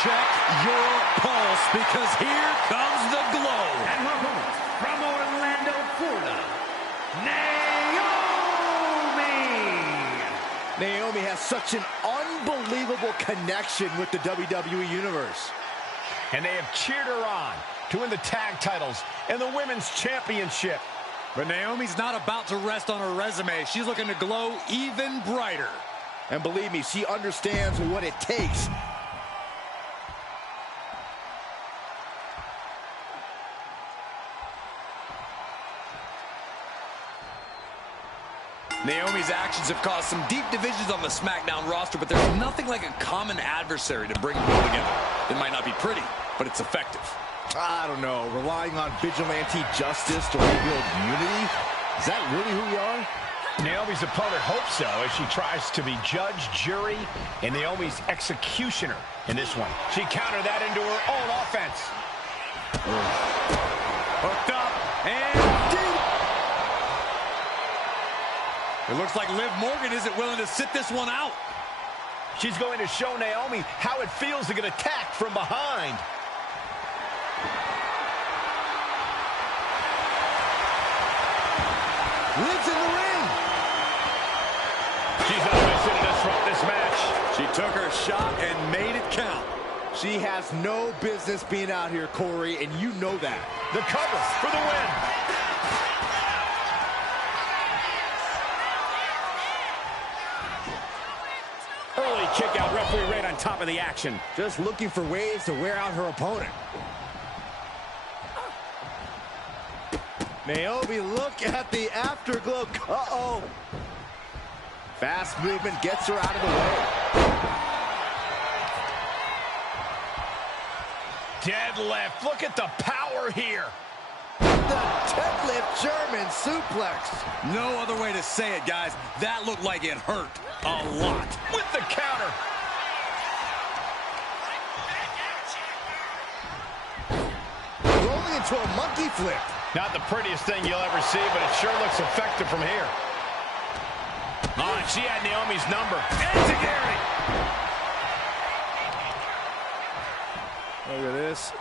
Check your pulse, because here comes the glow. And her opponent from Orlando, Florida, Naomi! Naomi has such an unbelievable connection with the WWE Universe. And they have cheered her on to win the tag titles and the women's championship. But Naomi's not about to rest on her resume. She's looking to glow even brighter. And believe me, she understands what it takes. Naomi's actions have caused some deep divisions on the SmackDown roster, but there's nothing like a common adversary to bring them all together. It might not be pretty, but it's effective. I don't know, relying on vigilante justice to rebuild unity? Is that really who we are? Naomi's opponent hopes so, as she tries to be judge, jury, and Naomi's executioner in this one. She countered that into her own offense. Hooked up, and deep. It looks like Liv Morgan isn't willing to sit this one out. She's going to show Naomi how it feels to get attacked from behind. Liv's in the ring. She's not missing to disrupt this match. She took her shot and made it count. She has no business being out here, Corey, and you know that. The cover for the win. Early kick out, referee right on top of the action. Just looking for ways to wear out her opponent. Naomi, look at the afterglow. Uh-oh. Fast movement gets her out of the way. Deadlift. Look at the power here. The deadlift German suplex. No other way to say it, guys. That looked like it hurt a lot. With the counter. Rolling into a monkey flip. Not the prettiest thing you'll ever see, but it sure looks effective from here. Oh, and she had Naomi's number. Enziguri. Look at this.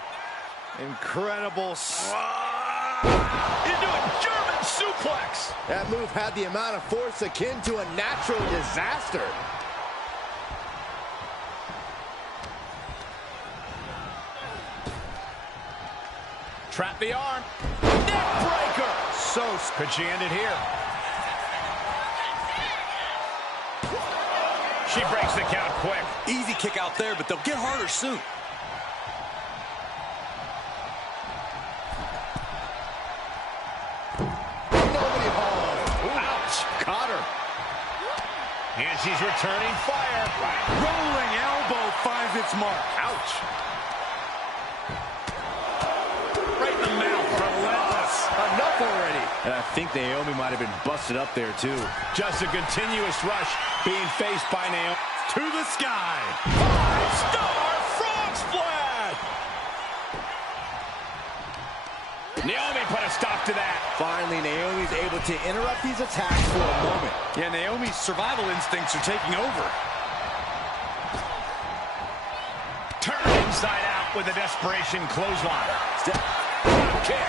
Incredible. Into a German suplex. That move had the amount of force akin to a natural disaster. Trap the arm. Neck breaker. Could she end it here? She breaks the count quick. Easy kick out there, but they'll get harder soon. Nobody home. Ouch. Caught her. And she's returning fire. Rolling elbow finds its mark. Ouch. Right in the mouth. Relentless. Enough already. And I think Naomi might have been busted up there, too. Just a continuous rush being faced by Naomi. To the sky. 5-star frog splash. Naomi put a stop to that. Finally, Naomi's able to interrupt these attacks for a moment. Yeah, Naomi's survival instincts are taking over. Turn inside out with a desperation clothesline. Step. Kick.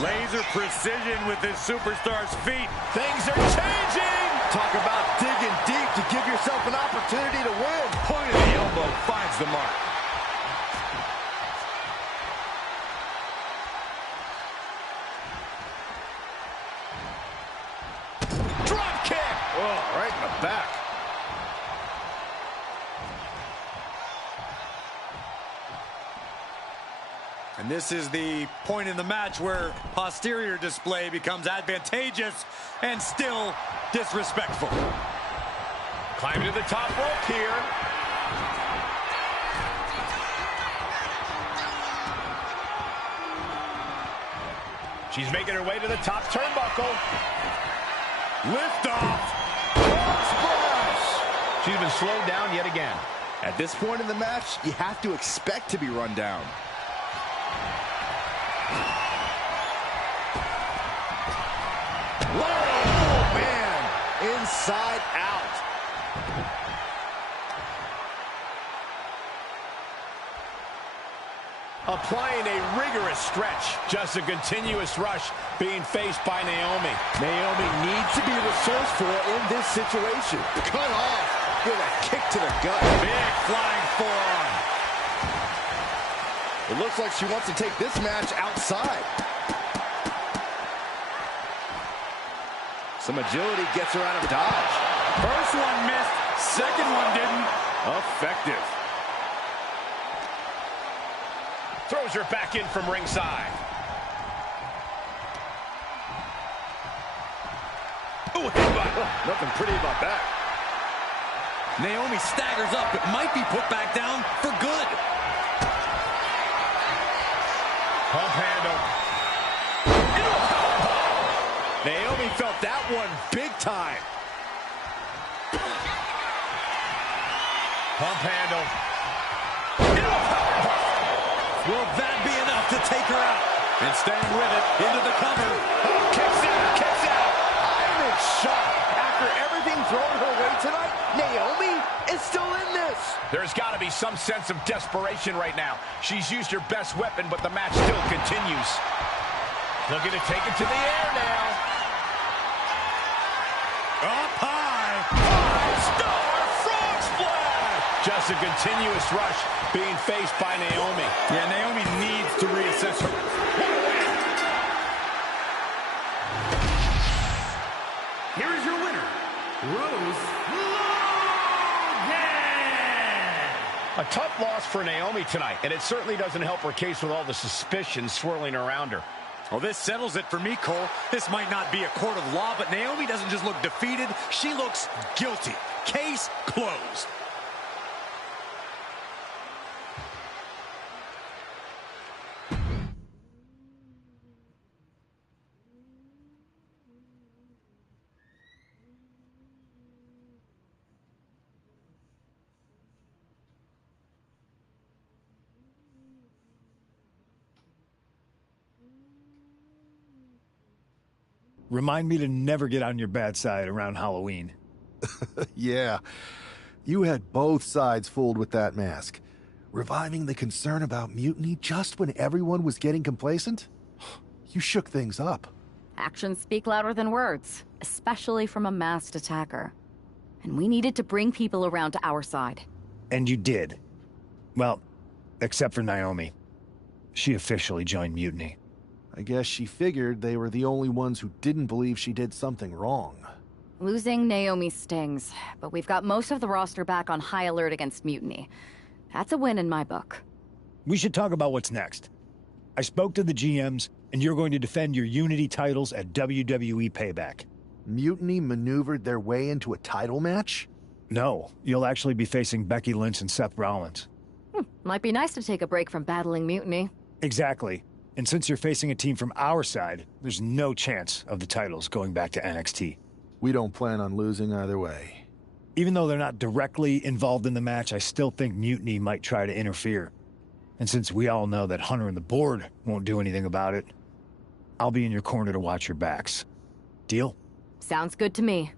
Laser precision with this superstar's feet. Things are changing. Talk about digging deep to give yourself an opportunity to win. Point of the elbow finds the mark. Drop kick. Oh, right in the back. And this is the point in the match where posterior display becomes advantageous and still disrespectful. Climbing to the top rope here. She's making her way to the top turnbuckle. Lift off. Splash. She's been slowed down yet again. At this point in the match, you have to expect to be run down. Oh, man. Inside out. Applying a rigorous stretch. Just a continuous rush being faced by Naomi. Naomi needs to be resourceful in this situation. Cut off with a kick to the gut. Big flying forearm. It looks like she wants to take this match outside. Some agility gets her out of dodge. First one missed, second one didn't. Effective. Throws her back in from ringside. Ooh, headbutt. Nothing pretty about that. Naomi staggers up, but might be put back down for good. Pump handle. Naomi felt that one big time. Pump handle. Will that be enough to take her out? And staying with it, into the cover. Kicks out, kicks out. I'm in shock. After everything thrown her way tonight, Naomi is still in this. There's got to be some sense of desperation right now. She's used her best weapon, but the match still continues. Looking to take it to the air now. Up high. 5-star frog splash. Just a continuous rush being faced by Naomi. Yeah, Naomi needs to reassess her. Here is your winner, Rose Logan! A tough loss for Naomi tonight, and it certainly doesn't help her case with all the suspicion swirling around her. Well, this settles it for me, Cole. This might not be a court of law, but Naomi doesn't just look defeated. She looks guilty. Case closed. Remind me to never get on your bad side around Halloween. Yeah. You had both sides fooled with that mask. Reviving the concern about mutiny just when everyone was getting complacent? You shook things up. Actions speak louder than words, especially from a masked attacker. And we needed to bring people around to our side. And you did. Well, except for Naomi. She officially joined Mutiny. I guess she figured they were the only ones who didn't believe she did something wrong. Losing Naomi stings, but we've got most of the roster back on high alert against Mutiny. That's a win in my book. We should talk about what's next. I spoke to the GMs, and you're going to defend your Unity titles at WWE Payback. Mutiny maneuvered their way into a title match? No, you'll actually be facing Becky Lynch and Seth Rollins. Might be nice to take a break from battling Mutiny. Exactly. And since you're facing a team from our side, there's no chance of the titles going back to NXT. We don't plan on losing either way. Even though they're not directly involved in the match, I still think Mutiny might try to interfere. And since we all know that Hunter and the board won't do anything about it, I'll be in your corner to watch your backs. Deal? Sounds good to me.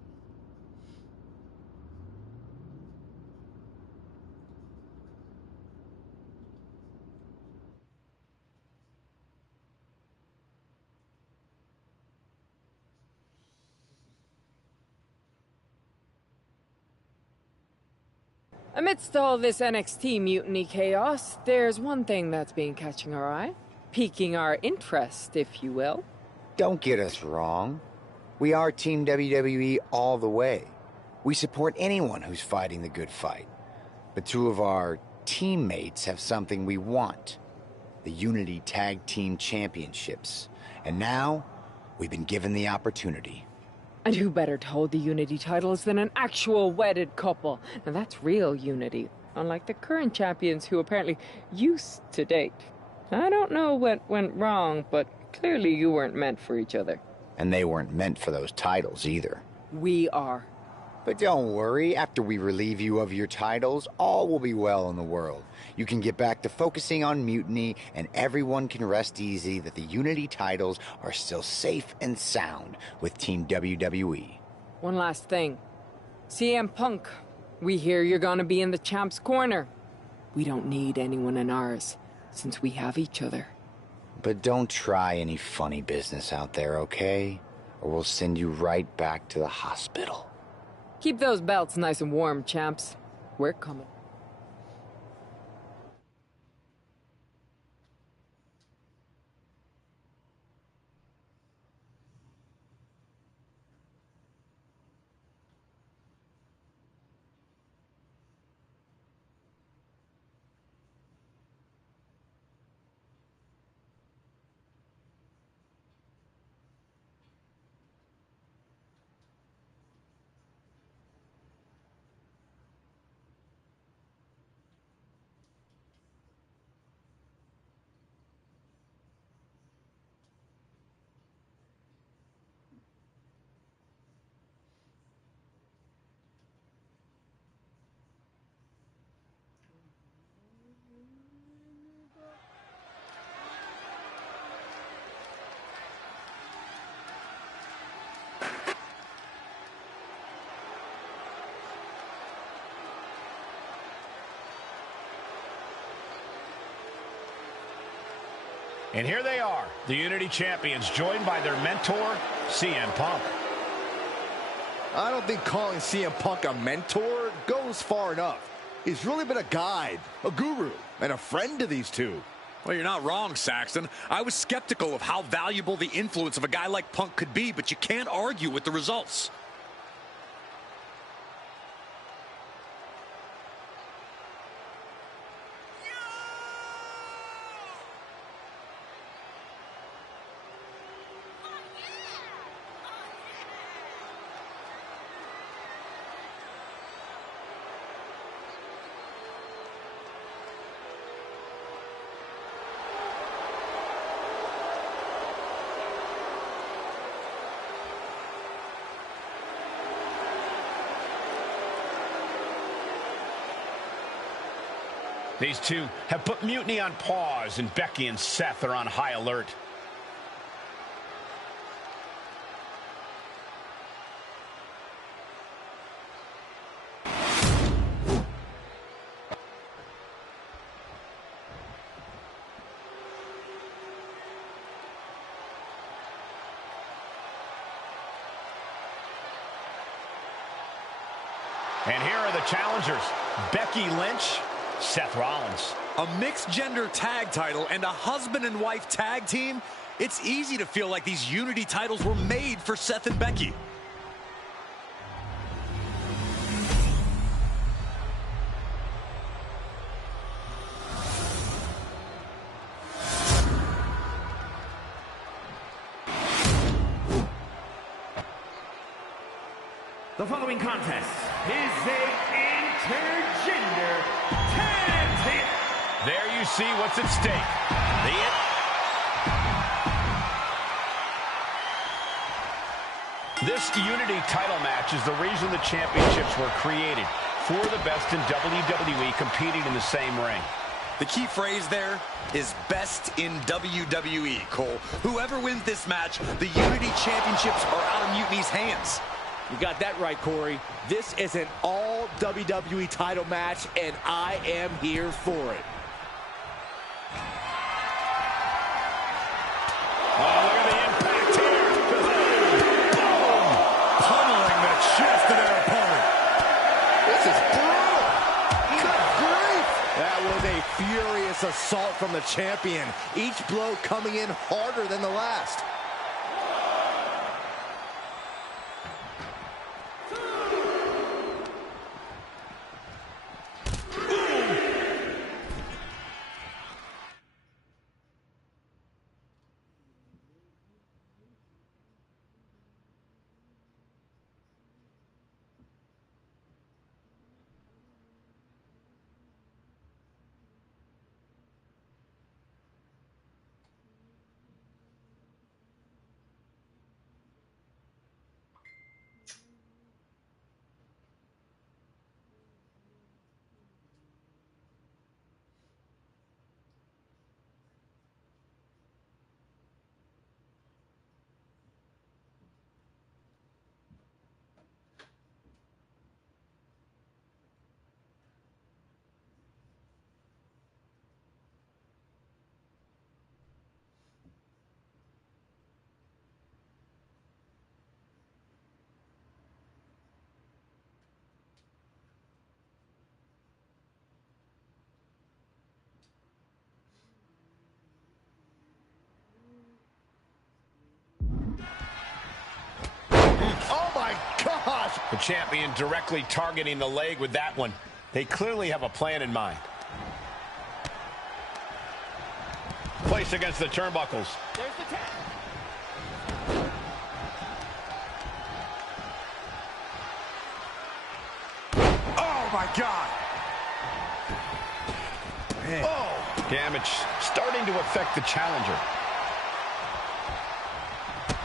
Amidst all this NXT mutiny chaos, there's one thing that's been catching our eye. Piquing our interest, if you will. Don't get us wrong. We are Team WWE all the way. We support anyone who's fighting the good fight. But two of our teammates have something we want. The Unity Tag Team Championships. And now, we've been given the opportunity. And who better to hold the Unity titles than an actual wedded couple? Now that's real unity, unlike the current champions who apparently used to date. I don't know what went wrong, but clearly you weren't meant for each other. And they weren't meant for those titles either. We are. But don't worry, after we relieve you of your titles, all will be well in the world. You can get back to focusing on Mutiny, and everyone can rest easy that the Unity titles are still safe and sound with Team WWE. One last thing. CM Punk, we hear you're gonna be in the champ's corner. We don't need anyone in ours, since we have each other. But don't try any funny business out there, okay? Or we'll send you right back to the hospital. Keep those belts nice and warm, champs. We're coming. And here they are, the Unity Champions, joined by their mentor, CM Punk. I don't think calling CM Punk a mentor goes far enough. He's really been a guide, a guru, and a friend to these two. Well, you're not wrong, Saxton. I was skeptical of how valuable the influence of a guy like Punk could be, but you can't argue with the results. These two have put Mutiny on pause, and Becky and Seth are on high alert. And here are the challengers, Becky Lynch, Seth Rollins. A mixed-gender tag title and a husband and wife tag team? It's easy to feel like these Unity titles were made for Seth and Becky. The following contest is a intergender tag team. There you see what's at stake. This Unity title match is the reason the championships were created. For the best in WWE competing in the same ring. The key phrase there is best in WWE, Cole. Whoever wins this match, the Unity championships are out of Mutiny's hands. You got that right, Corey. This is an all WWE title match, and I am here for it. Oh, look at the impact here. Boom! Pummeling the chest of their opponent. This is brutal. Good grief. That was a furious assault from the champion. Each blow coming in harder than the last. Oh my gosh! The champion directly targeting the leg with that one. They clearly have a plan in mind. Placed against the turnbuckles. There's the tap. Oh my God! Man. Oh! Damage starting to affect the challenger.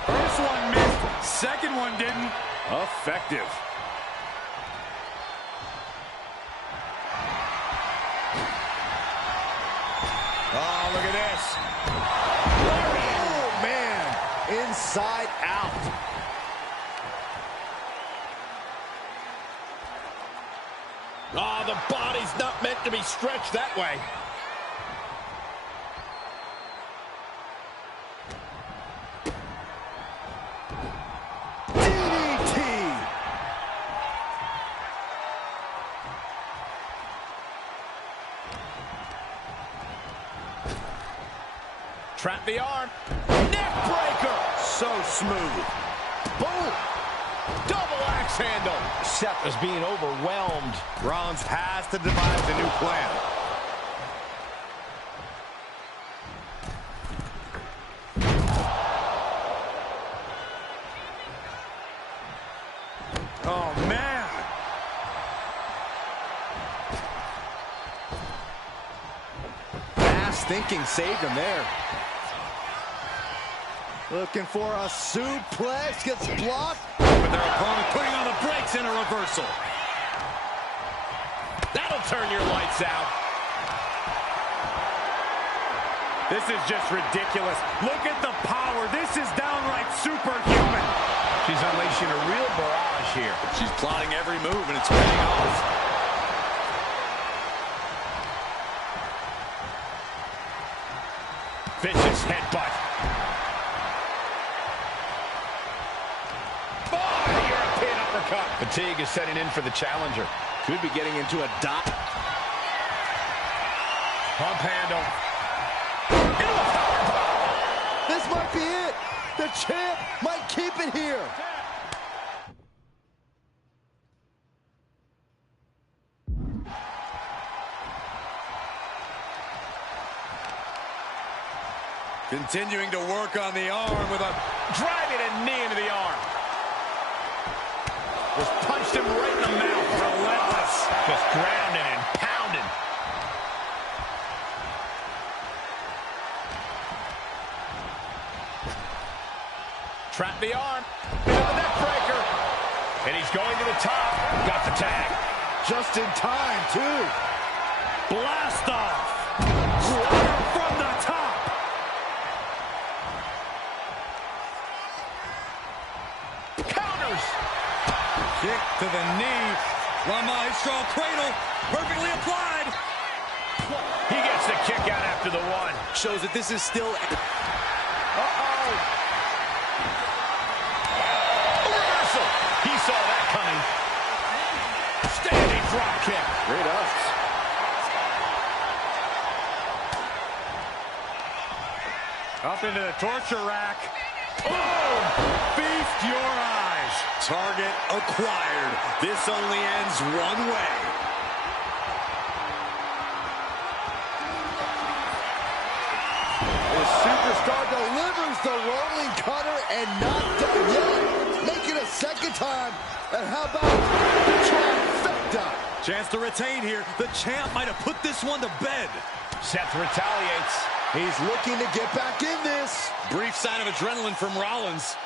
First one missed, second one didn't. Effective. Oh, look at this. Oh, man. Inside out. Oh, the body's not meant to be stretched that way. Trap the arm. Neck breaker. So smooth. Boom. Double axe handle. Seth is being overwhelmed. Rollins has to devise a new plan. Oh, man. Fast thinking saved him there. Looking for a suplex, gets blocked. But their opponent putting on the brakes in a reversal. That'll turn your lights out. This is just ridiculous. Look at the power. This is downright superhuman. She's unleashing a real barrage here. She's plotting every move, and it's paying off. Vicious headbutt. Oh, European uppercut. Fatigue is setting in for the challenger. Could be getting into a dot. Pump handle. This might be it. The champ might keep it here. Continuing to work on the arm with a driving a knee into the arm. Just punched him right in the mouth. Relentless. Just grounding and pounding. Trap the arm. Into the neck breaker. And he's going to the top. Got the tag. Just in time, too. Blast off. Stunner from the top. Counters. Kick to the knee. La Maestro cradle. Perfectly applied. He gets the kick out after the one. Shows that this is still... Uh-oh. Reversal. He saw that coming. Standing drop kick. Great ups. Up into the torture rack. Boom! Feast your eyes. Target acquired. This only ends one way. The superstar delivers the rolling cutter and not done yet. Make it a second time. And how about the trifecta? Chance to retain here. The champ might have put this one to bed. Seth retaliates. He's looking to get back in this. Brief sign of adrenaline from Rollins.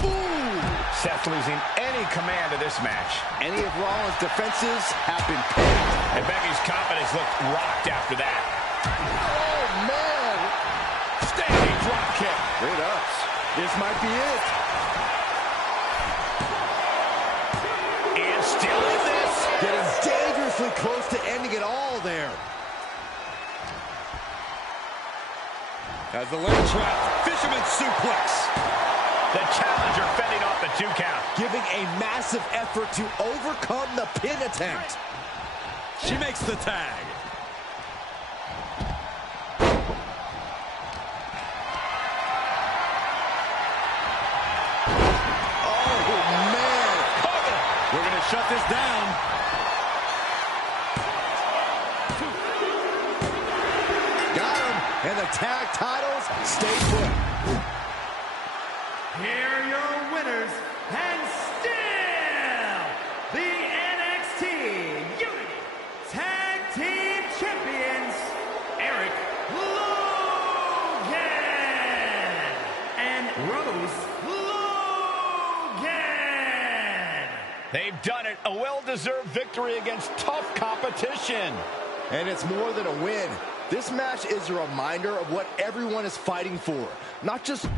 Ooh. Seth losing any command of this match. Any of Rollins' defenses have been pinned. And Becky's confidence looked rocked after that. Oh, man. Standing drop kick. Great ups. This might be it. And still in this. Getting dangerously close to ending it all there. As the leg trap, fisherman suplex. The challenger fending off the 2 count. Giving a massive effort to overcome the pin attempt. She makes the tag. Oh, man. We're going to shut this down. Got him. And the tag titles stay put. Here are your winners, and still the NXT Unity Tag Team Champions, Eric Logan and Rose Logan. They've done it. A well-deserved victory against tough competition. And it's more than a win. This match is a reminder of what everyone is fighting for. Not just...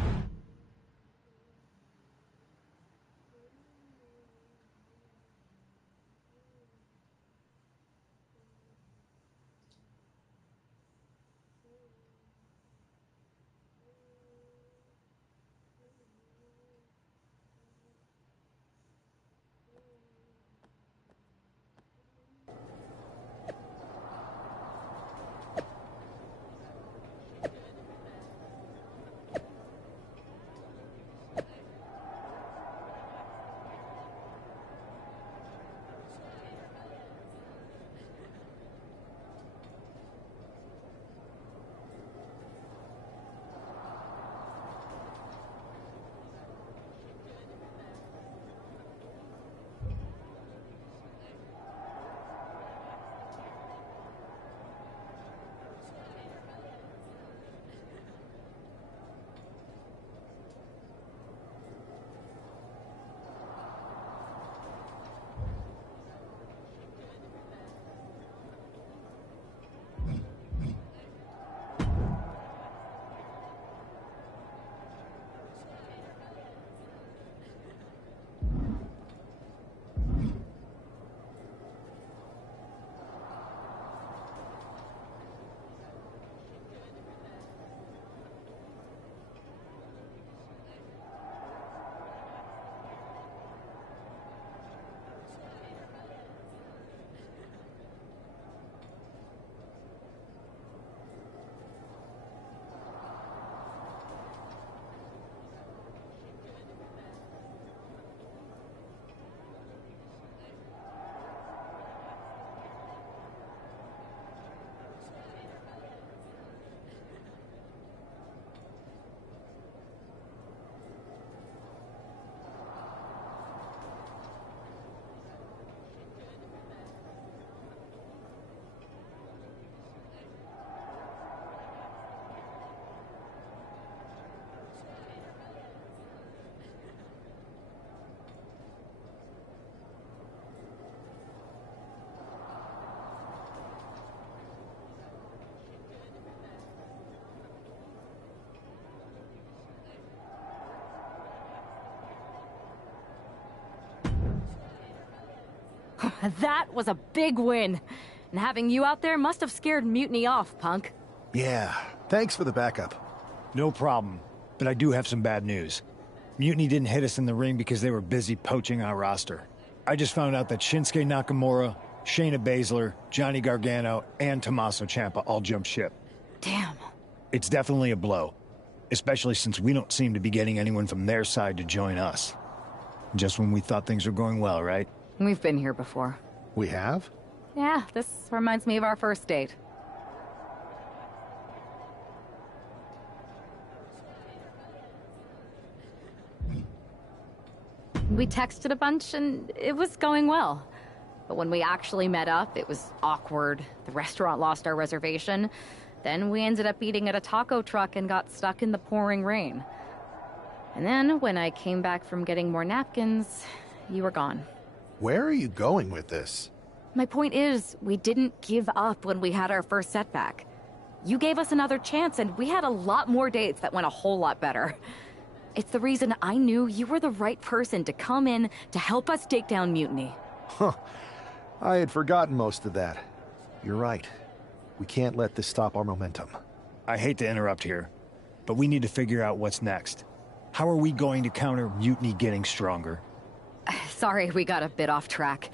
That was a big win. And having you out there must have scared Mutiny off, punk. Yeah, thanks for the backup. No problem, but I do have some bad news. Mutiny didn't hit us in the ring because they were busy poaching our roster. I just found out that Shinsuke Nakamura, Shayna Baszler, Johnny Gargano, and Tommaso Ciampa all jumped ship. Damn. It's definitely a blow, especially since we don't seem to be getting anyone from their side to join us. Just when we thought things were going well, right? We've been here before. We have? Yeah, this reminds me of our first date. We texted a bunch and it was going well. But when we actually met up, it was awkward. The restaurant lost our reservation. Then we ended up eating at a taco truck and got stuck in the pouring rain. And then when I came back from getting more napkins, you were gone. Where are you going with this? My point is, we didn't give up when we had our first setback. You gave us another chance and we had a lot more dates that went a whole lot better. It's the reason I knew you were the right person to come in to help us take down Mutiny. Huh. I had forgotten most of that. You're right. We can't let this stop our momentum. I hate to interrupt here, but we need to figure out what's next. How are we going to counter Mutiny getting stronger? Sorry, we got a bit off track.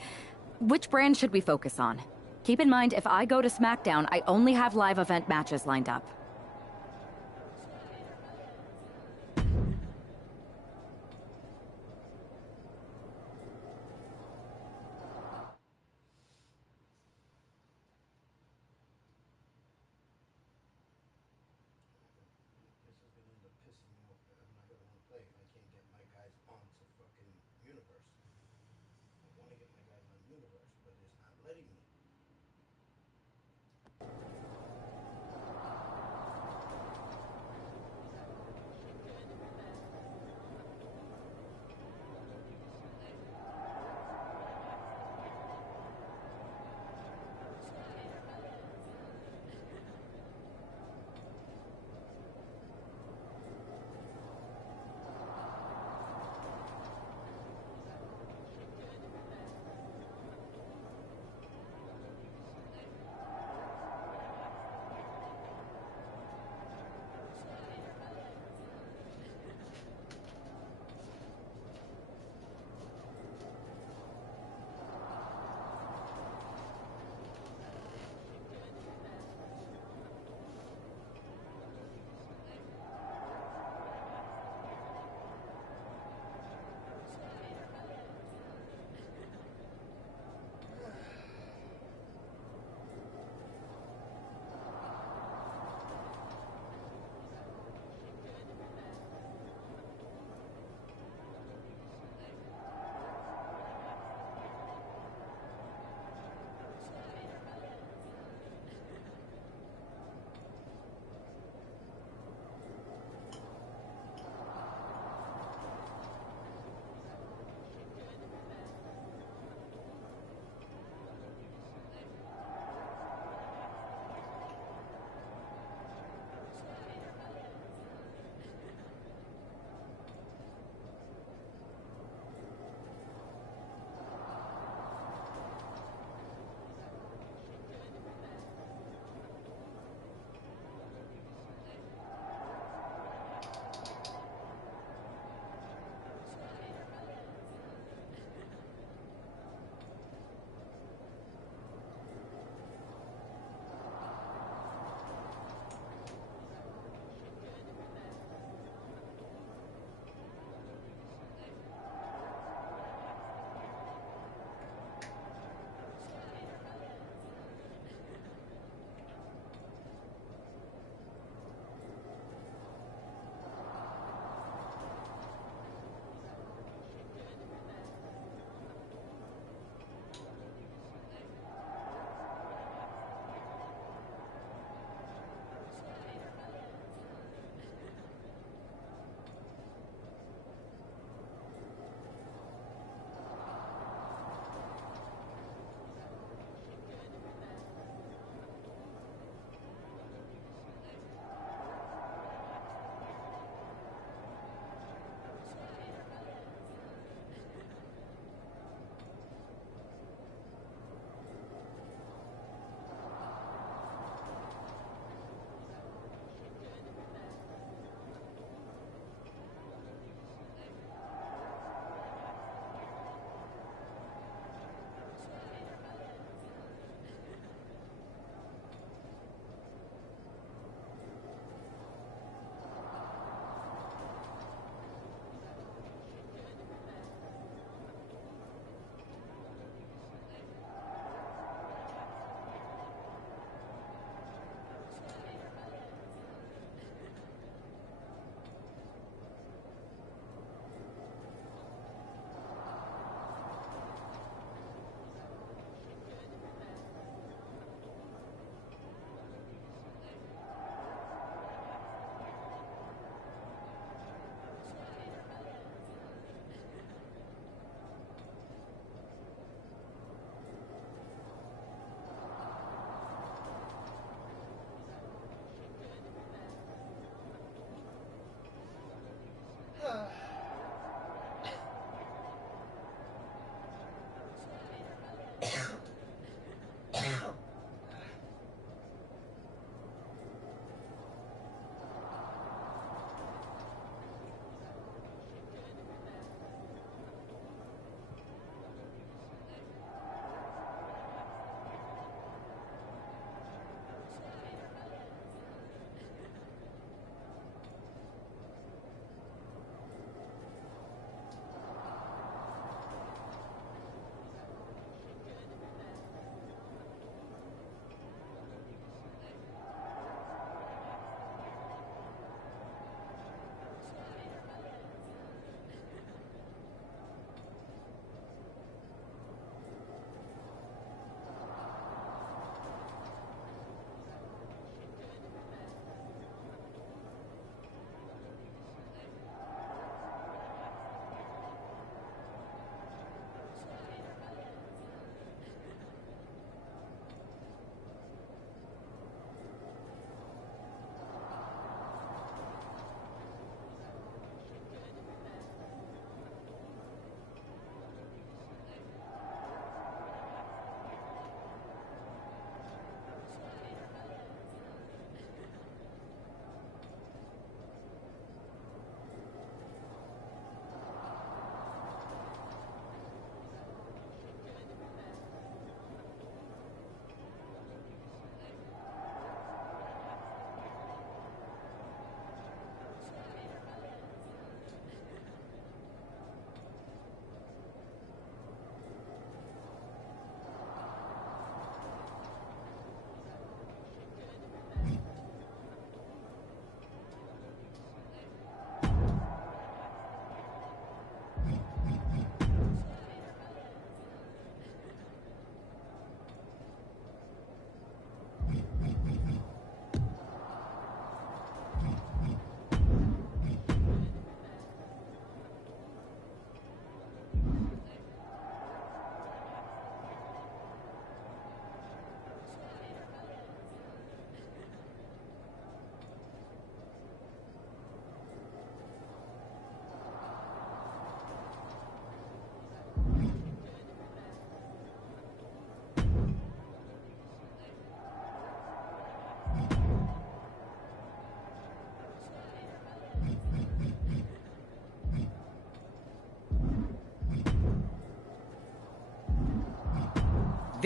Which brand should we focus on? Keep in mind, if I go to SmackDown, I only have live event matches lined up.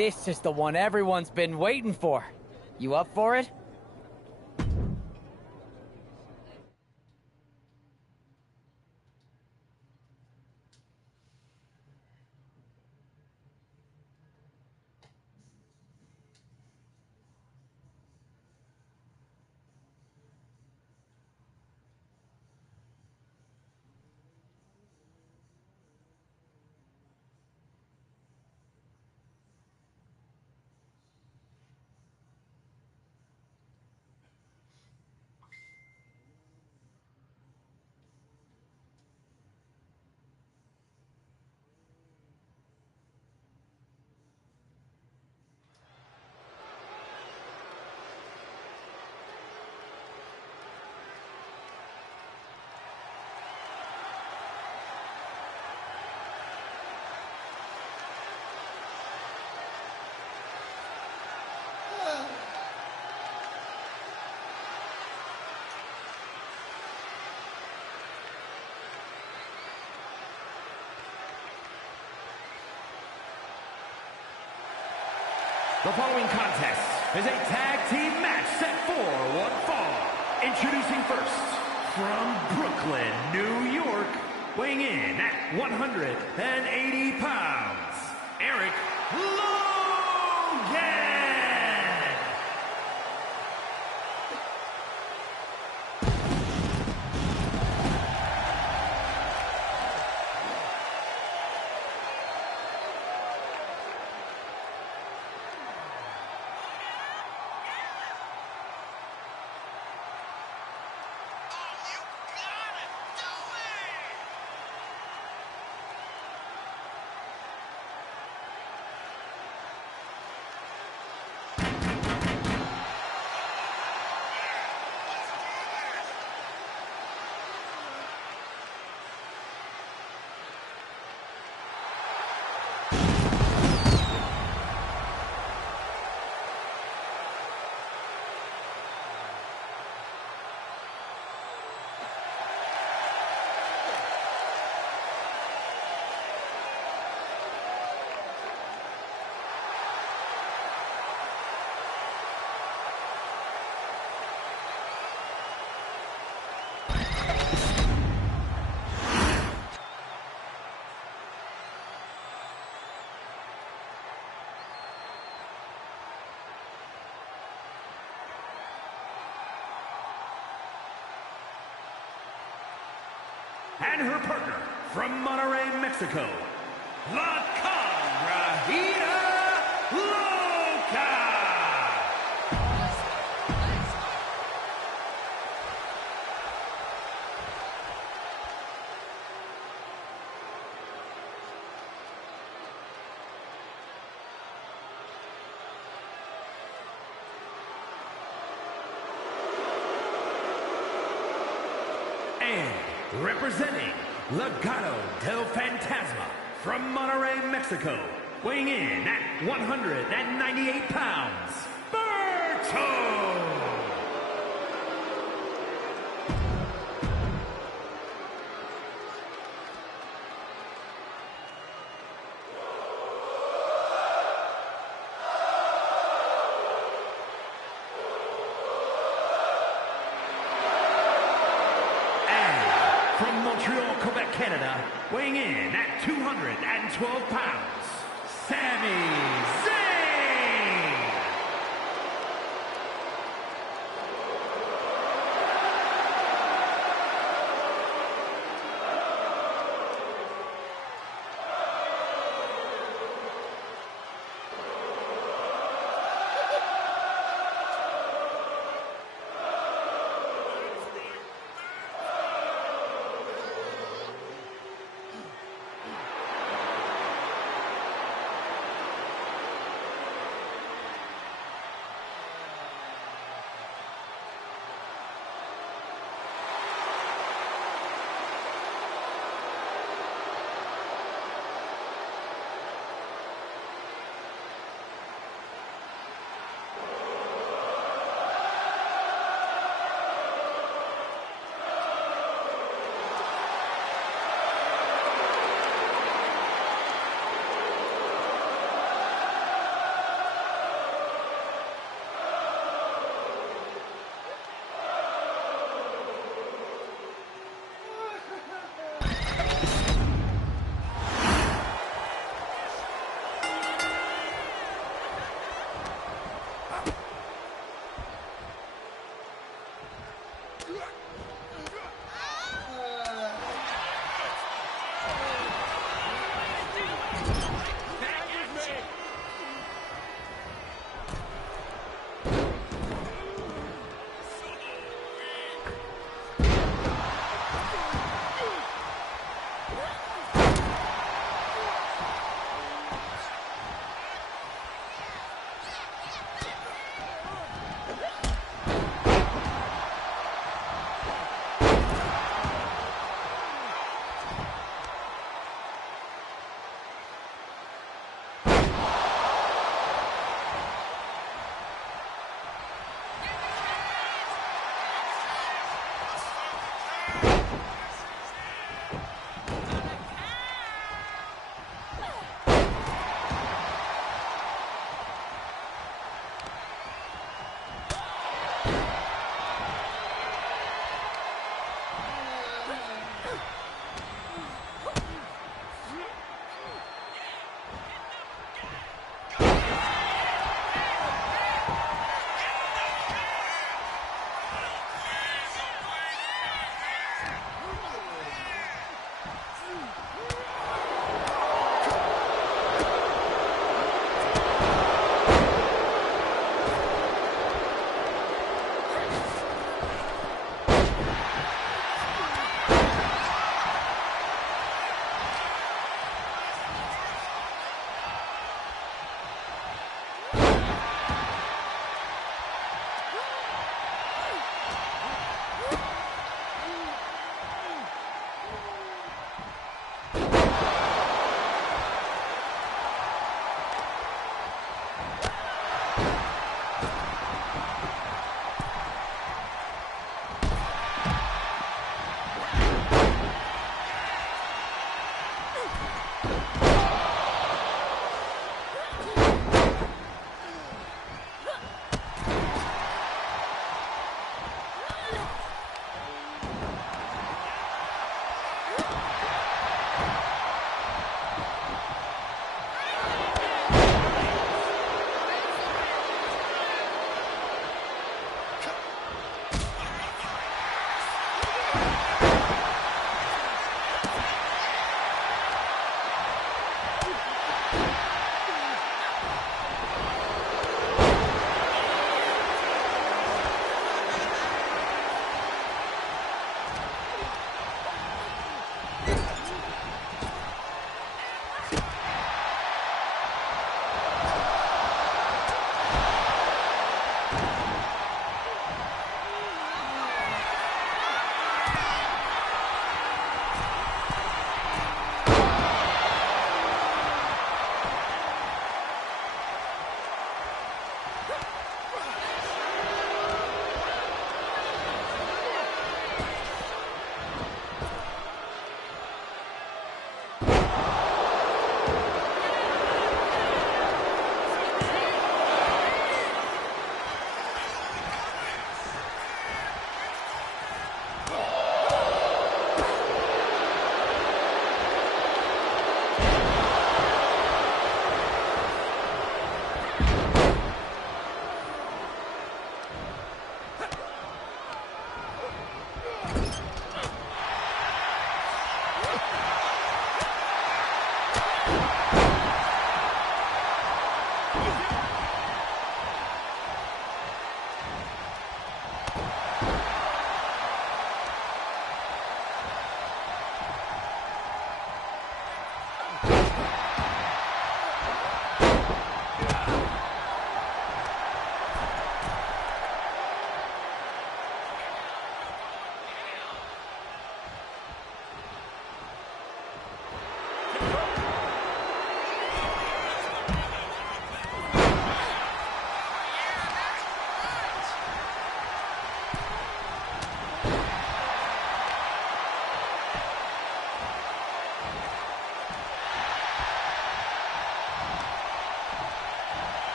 This is the one everyone's been waiting for. You up for it? The following contest is a tag team match set for one fall. Introducing first, from Brooklyn, New York, weighing in at 180 pounds, Eric Logan! And her partner from Monterrey, Mexico, La Conrajita Loca! And representing Legado del Fantasma from Monterrey, Mexico, weighing in at 198 pounds, Berto! From Montreal, Quebec, Canada, weighing in at 212 pounds, Sami Zayn!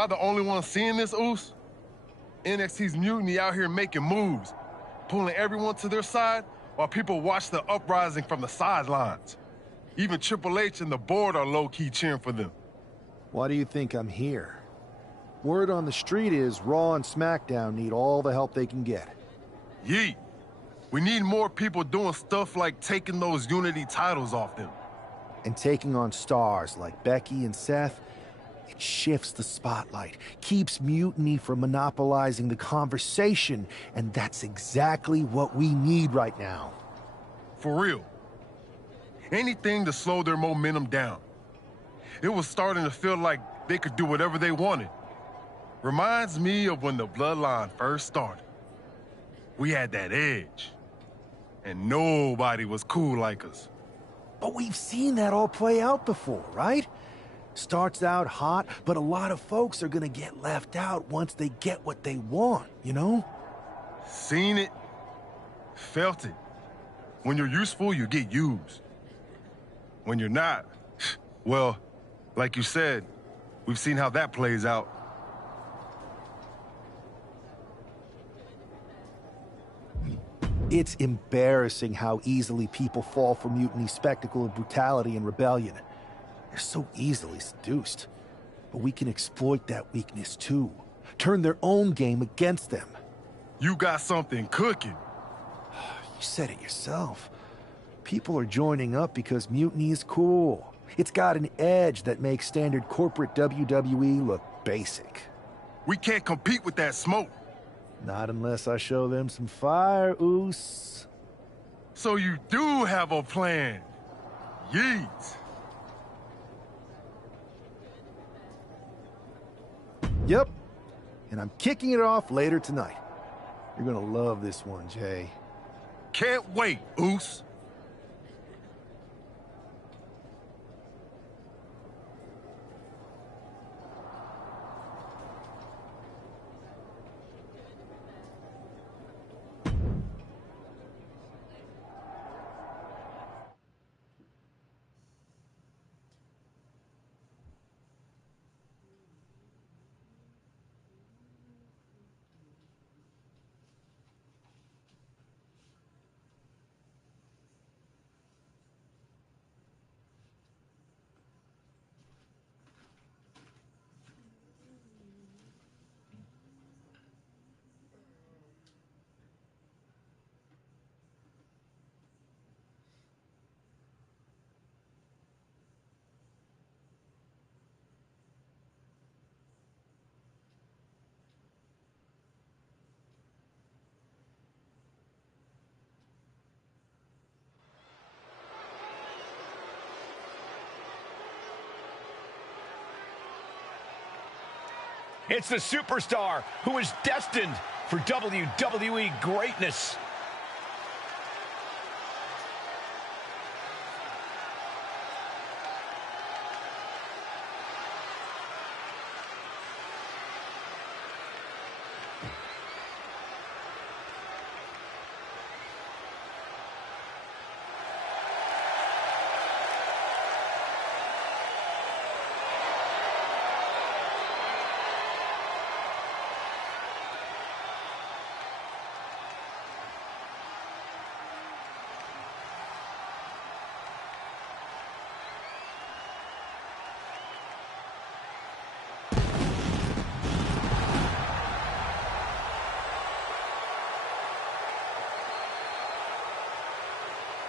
I the only one seeing this, Oos? NXT's Mutiny out here making moves, pulling everyone to their side while people watch the uprising from the sidelines. Even Triple H and the board are low-key cheering for them. Why do you think I'm here? Word on the street is Raw and SmackDown need all the help they can get. Yeet. We need more people doing stuff like taking those Unity titles off them. And taking on stars like Becky and Seth, it shifts the spotlight, keeps Mutiny from monopolizing the conversation, and that's exactly what we need right now. For real. Anything to slow their momentum down. It was starting to feel like they could do whatever they wanted. Reminds me of when the Bloodline first started. We had that edge. And nobody was cool like us. But we've seen that all play out before, right? Starts out hot, but a lot of folks are gonna get left out once they get what they want, you know? Seen it. Felt it. When you're useful, you get used. When you're not, well, like you said, we've seen how that plays out. It's embarrassing how easily people fall for Mutiny's spectacle of brutality and rebellion. They're so easily seduced. But we can exploit that weakness too. Turn their own game against them. You got something cooking. You said it yourself. People are joining up because Mutiny is cool. It's got an edge that makes standard corporate WWE look basic. We can't compete with that smoke. Not unless I show them some fire, Oos. So you do have a plan. Yeet. Yep. And I'm kicking it off later tonight. You're gonna love this one, Jay. Can't wait, Oos. It's the superstar who is destined for WWE greatness.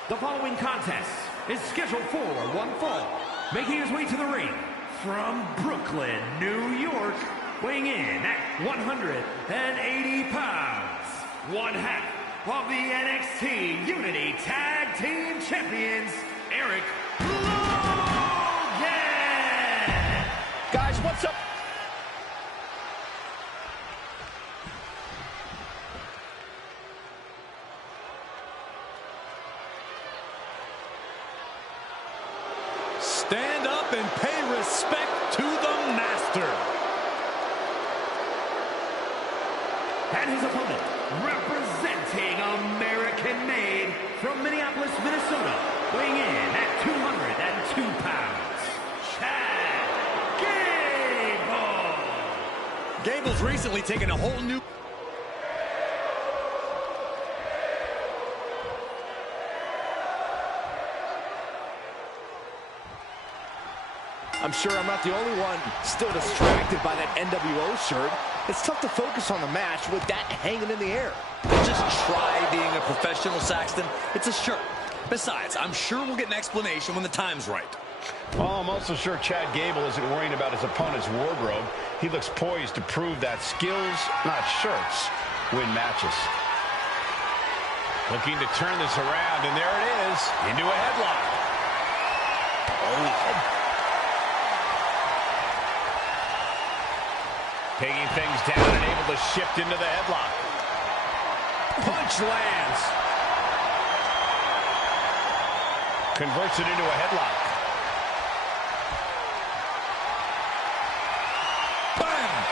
The following contest is scheduled for one fall. Making his way to the ring from Brooklyn, New York, weighing in at 180 pounds, one half of the NXT Unity Tag Team Champions, Eric Logan! Guys, what's up? Stand up and pay respect to the master. And his opponent, representing American-made from Minneapolis, Minnesota, weighing in at 202 pounds, Chad Gable. Gable's recently taken a whole new... I'm sure I'm not the only one still distracted by that NWO shirt. It's tough to focus on the match with that hanging in the air. Just try being a professional, Saxton. It's a shirt. Besides, I'm sure we'll get an explanation when the time's right. Well, I'm also sure Chad Gable isn't worrying about his opponent's wardrobe. He looks poised to prove that skills, not shirts, win matches. Looking to turn this around, and there it is, into a headlock. Oh. Taking things down and able to shift into the headlock. Punch lands. Converts it into a headlock. Bam!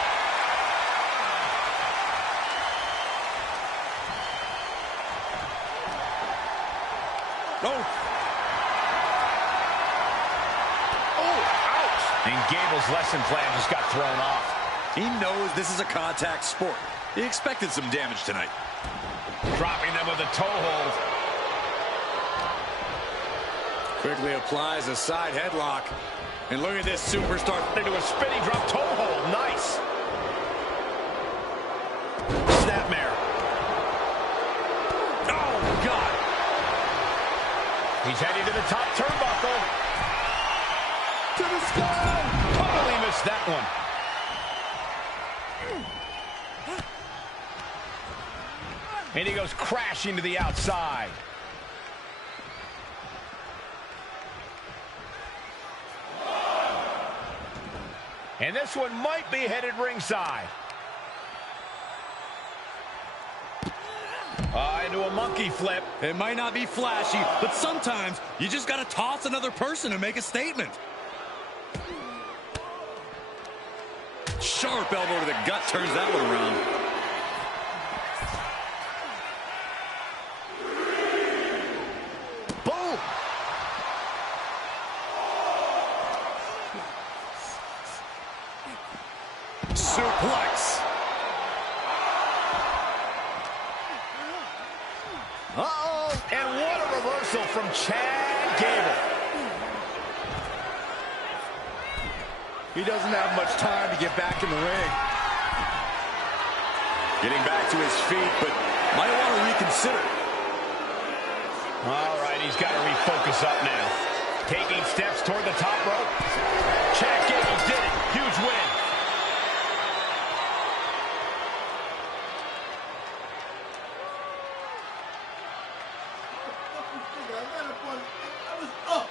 No. Oh, ouch! And Gable's lesson plan just got thrown off. He knows this is a contact sport. He expected some damage tonight. Dropping them with a toe hold. Quickly applies a side headlock. And look at this superstar into a spinning drop toe hold. Nice. Snapmare. Oh, God. He's heading to the top turnbuckle. To the sky. Totally missed that one. And he goes crashing to the outside. And this one might be headed ringside. Into a monkey flip. It might not be flashy, but sometimes you just got to toss another person and make a statement. Sharp elbow to the gut turns that one around. Suplex. Uh-oh. And what a reversal from Chad Gable. He doesn't have much time to get back in the ring. Getting back to his feet, but might want to reconsider. All right, he's got to refocus up now. Taking steps toward the top rope. Chad Gable did it. Huge win. I was up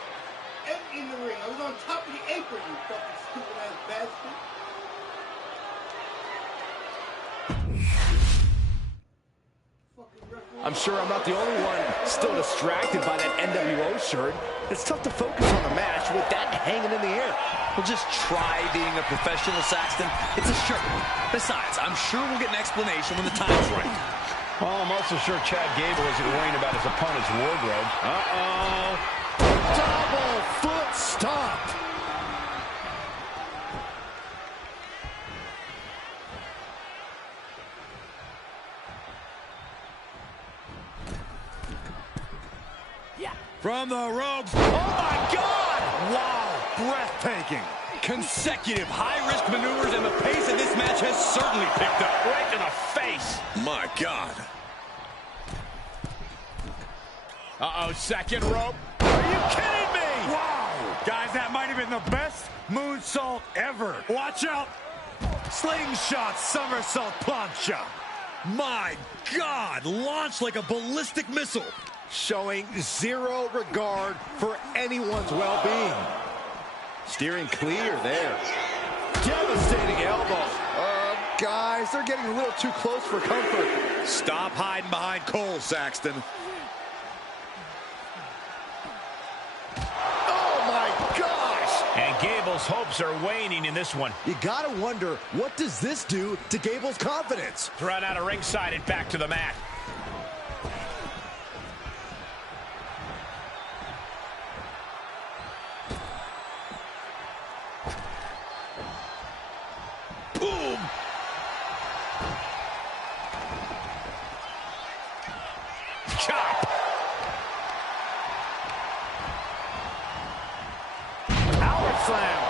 and in the ring. I was on top of the apron, you fucking stupid ass bastard. I'm sure I'm not the only one still distracted by that NWO shirt. It's tough to focus on the match with that hanging in the air. Well, just try being a professional, Saxton. It's a shirt. Besides, I'm sure we'll get an explanation when the time's right. Well, I'm also sure Chad Gable isn't worrying about his opponent's wardrobe. Uh-oh. Double foot stomp. From the ropes. Oh, my God! Wow, breathtaking. Consecutive high-risk maneuvers, and the pace of this match has certainly picked up. Right to the face. My God. Uh-oh, second rope. Are you kidding me? Wow. Guys, that might have been the best moonsault ever. Watch out. Slingshot somersault plancha. My God, launched like a ballistic missile. Showing zero regard for anyone's well-being. Steering clear there. Devastating elbow. Guys, they're getting a little too close for comfort. Stop hiding behind Cole, Saxton. Oh, my gosh! And Gable's hopes are waning in this one. You gotta wonder, what does this do to Gable's confidence? Thrown out of ringside and back to the mat. Boom! slam.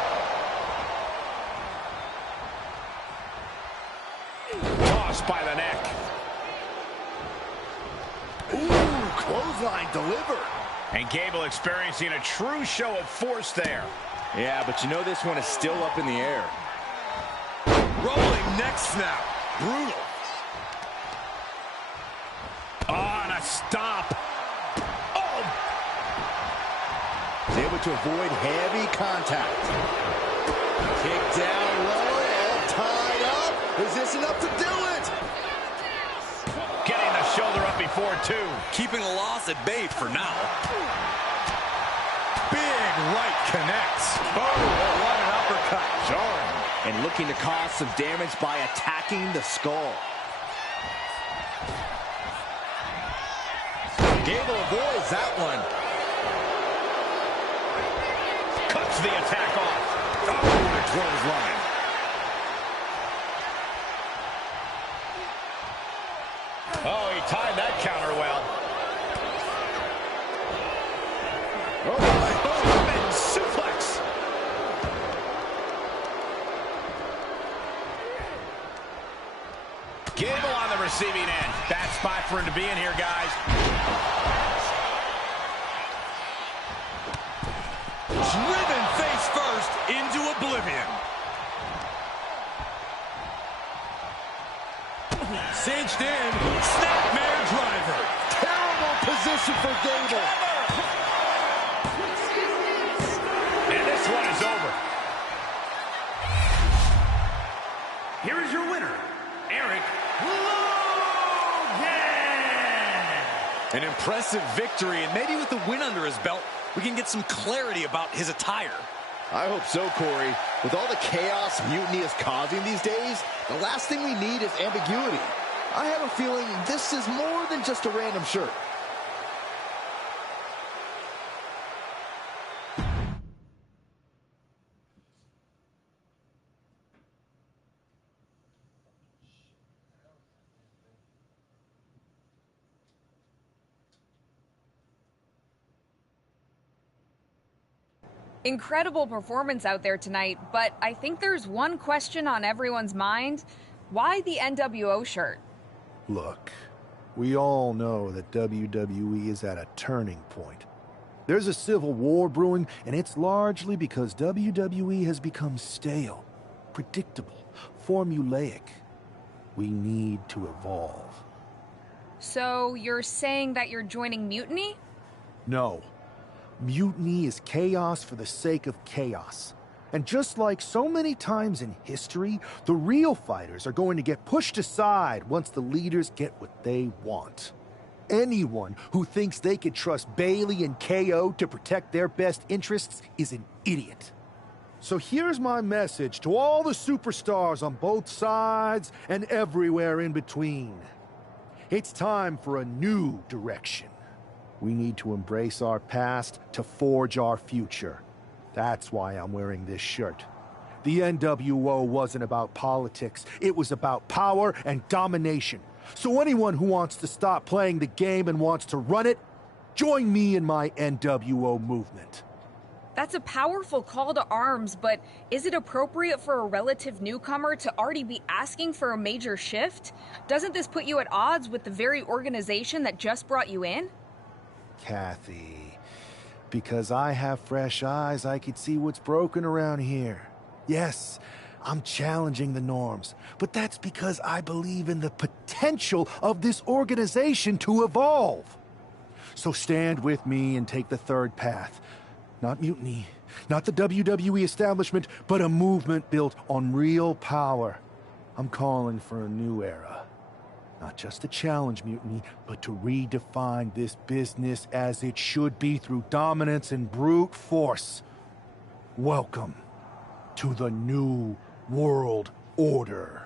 Tossed by the neck. Ooh, clothesline delivered. And Gable experiencing a true show of force there. Yeah, but you know this one is still up in the air. Rolling neck snap. Brutal. On a stop. Oh! He's able to avoid heavy contact. Kick down low, all tied up. Is this enough to do it? Getting the shoulder up before two. Keeping a loss at bay for now. Big right connects. Oh, what an uppercut. Jarring. And looking to cause some damage by attacking the skull. Gable avoids that one. Cuts the attack off. Oh, the clothesline. Oh, he timed that counter well. Oh, my. Oh, and suplex. Gable on the receiving end. Bad spot for him to be in here, guys. Driven face first into oblivion. Cinched in. Snapmare driver. Terrible position for Gable. And this one is over. Here is your winner, Eric Logan! An impressive victory, and maybe with the win under his belt, we can get some clarity about his attire. I hope so, Corey. With all the chaos Mutiny is causing these days, the last thing we need is ambiguity. I have a feeling this is more than just a random shirt. Incredible performance out there tonight, but I think there's one question on everyone's mind. Why the NWO shirt? Look, we all know that WWE is at a turning point. There's a civil war brewing, and it's largely because WWE has become stale, predictable, formulaic. We need to evolve. So you're saying that you're joining Mutiny? No. Mutiny is chaos for the sake of chaos. And just like so many times in history, the real fighters are going to get pushed aside once the leaders get what they want. Anyone who thinks they could trust Bailey and KO to protect their best interests is an idiot. So here's my message to all the superstars on both sides and everywhere in between. It's time for a new direction. We need to embrace our past to forge our future. That's why I'm wearing this shirt. The NWO wasn't about politics. It was about power and domination. So anyone who wants to stop playing the game and wants to run it, join me in my NWO movement. That's a powerful call to arms, but is it appropriate for a relative newcomer to already be asking for a major shift? Doesn't this put you at odds with the very organization that just brought you in? Kathy, because I have fresh eyes, I could see what's broken around here. Yes, I'm challenging the norms, but that's because I believe in the potential of this organization to evolve. So stand with me and take the third path. Not mutiny, not the WWE establishment, but a movement built on real power. I'm calling for a new era. Not just to challenge mutiny, but to redefine this business as it should be through dominance and brute force. Welcome to the New World Order.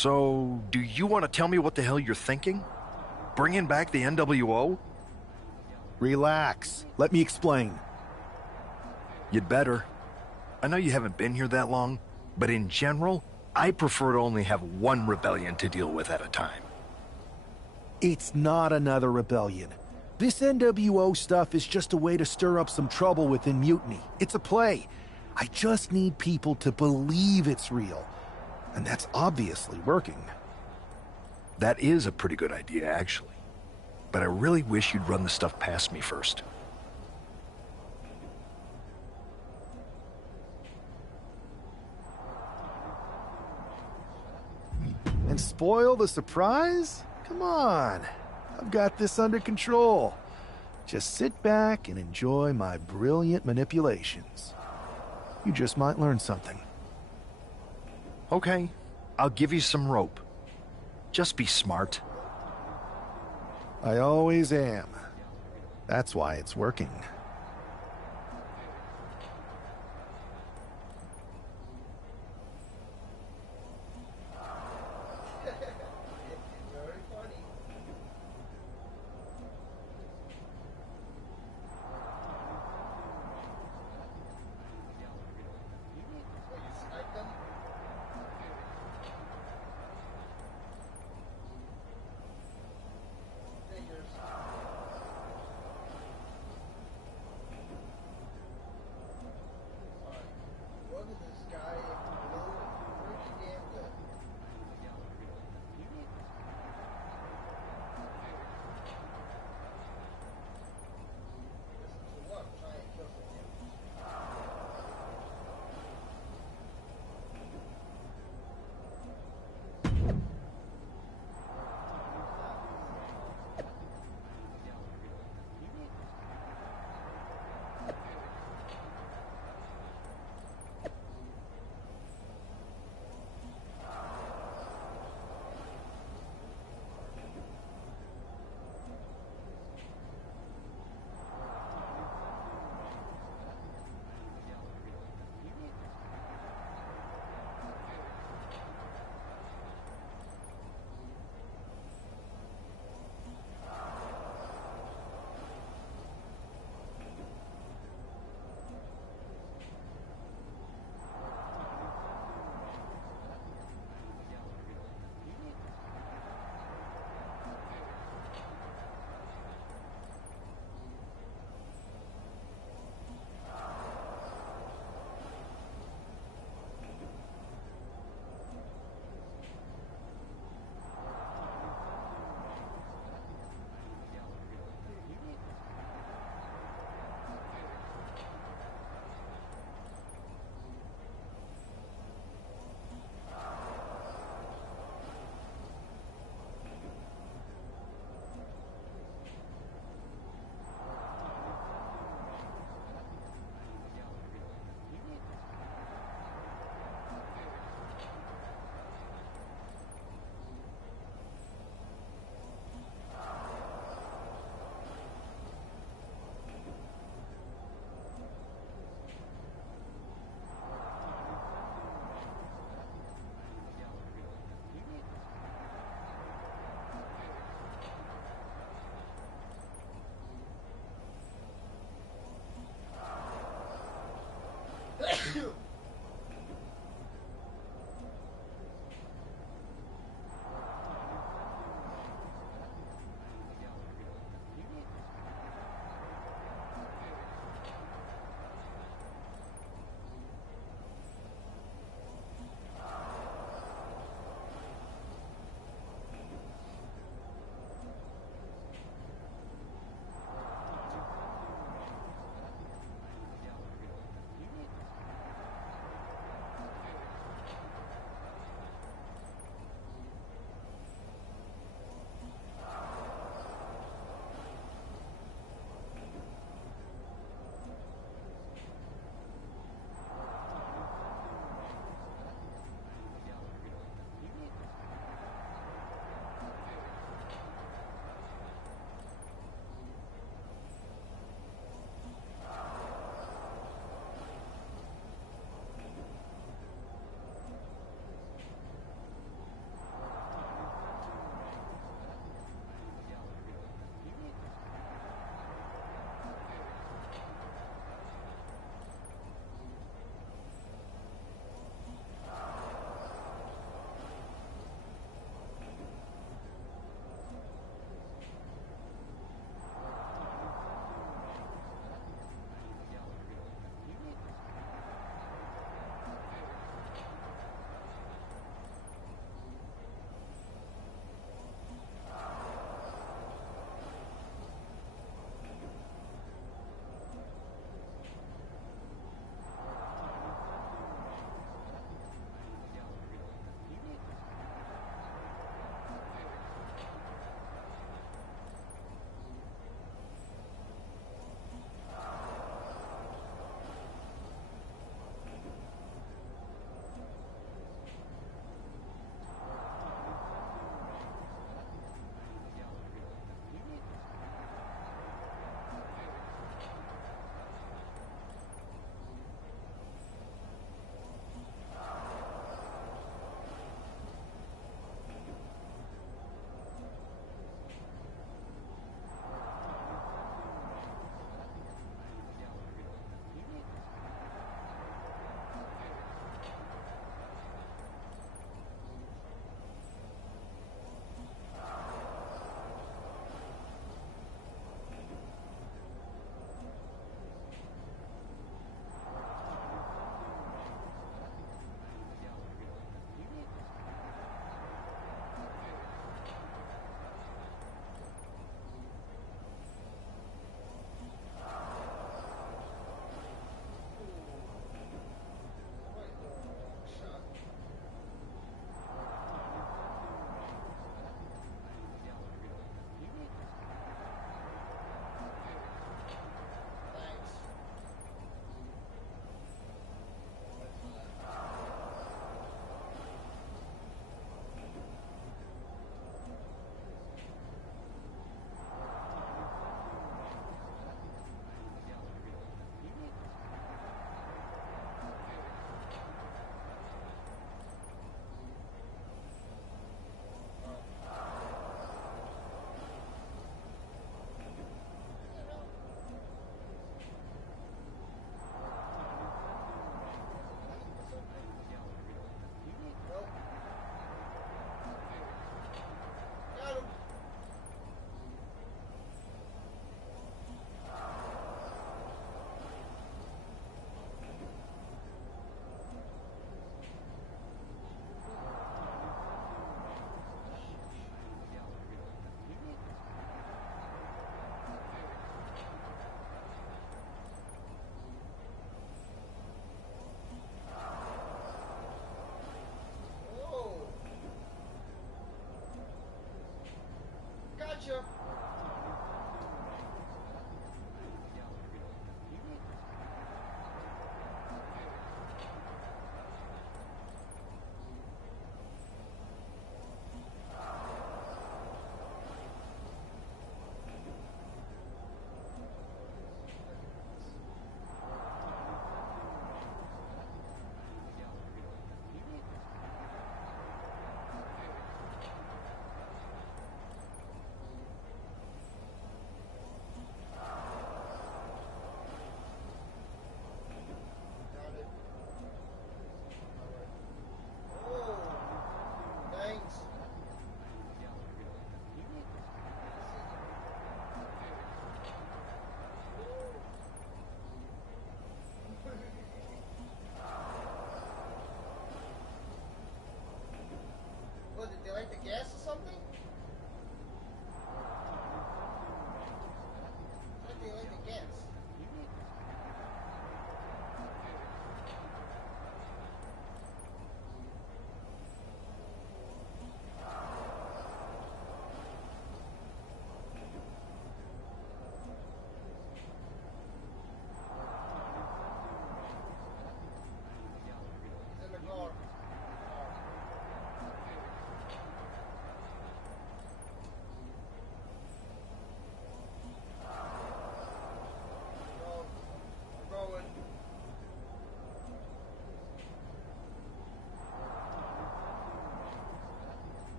So, do you want to tell me what the hell you're thinking? Bringing back the NWO? Relax. Let me explain. You'd better. I know you haven't been here that long, but in general, I prefer to only have one rebellion to deal with at a time. It's not another rebellion. This NWO stuff is just a way to stir up some trouble within Mutiny. It's a play. I just need people to believe it's real. And that's obviously working. That is a pretty good idea, actually. But I really wish you'd run the stuff past me first. And spoil the surprise? Come on. I've got this under control. Just sit back and enjoy my brilliant manipulations. You just might learn something. Okay, I'll give you some rope. Just be smart. I always am. That's why it's working.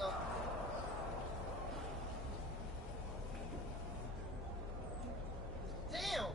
go. Damn!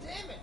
Damn it!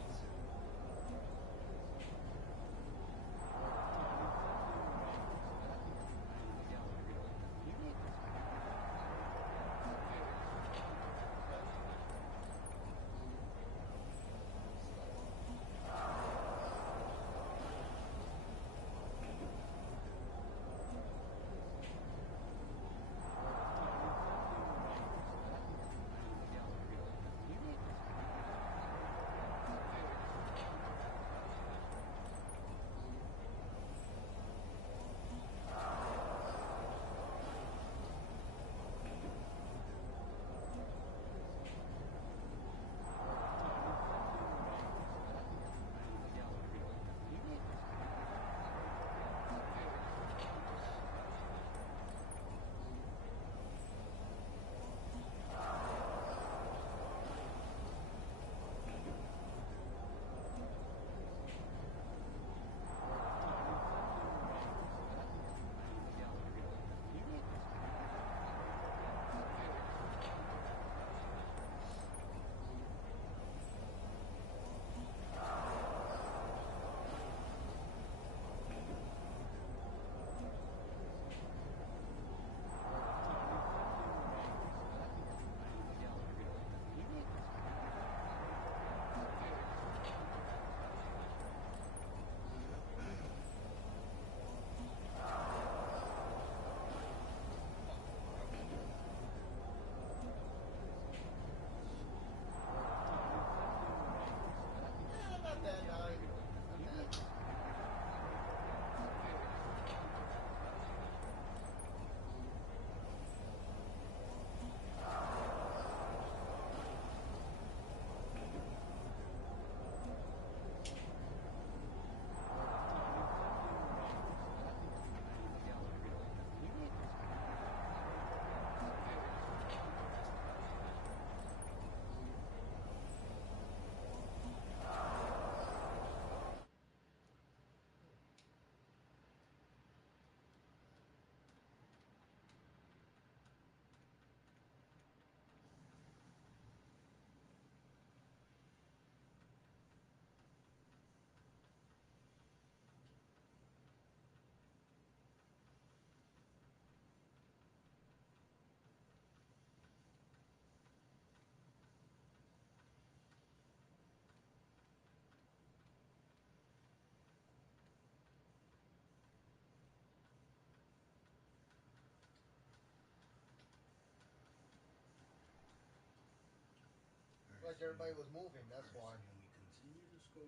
Like everybody was moving, that's why. When we continue the score,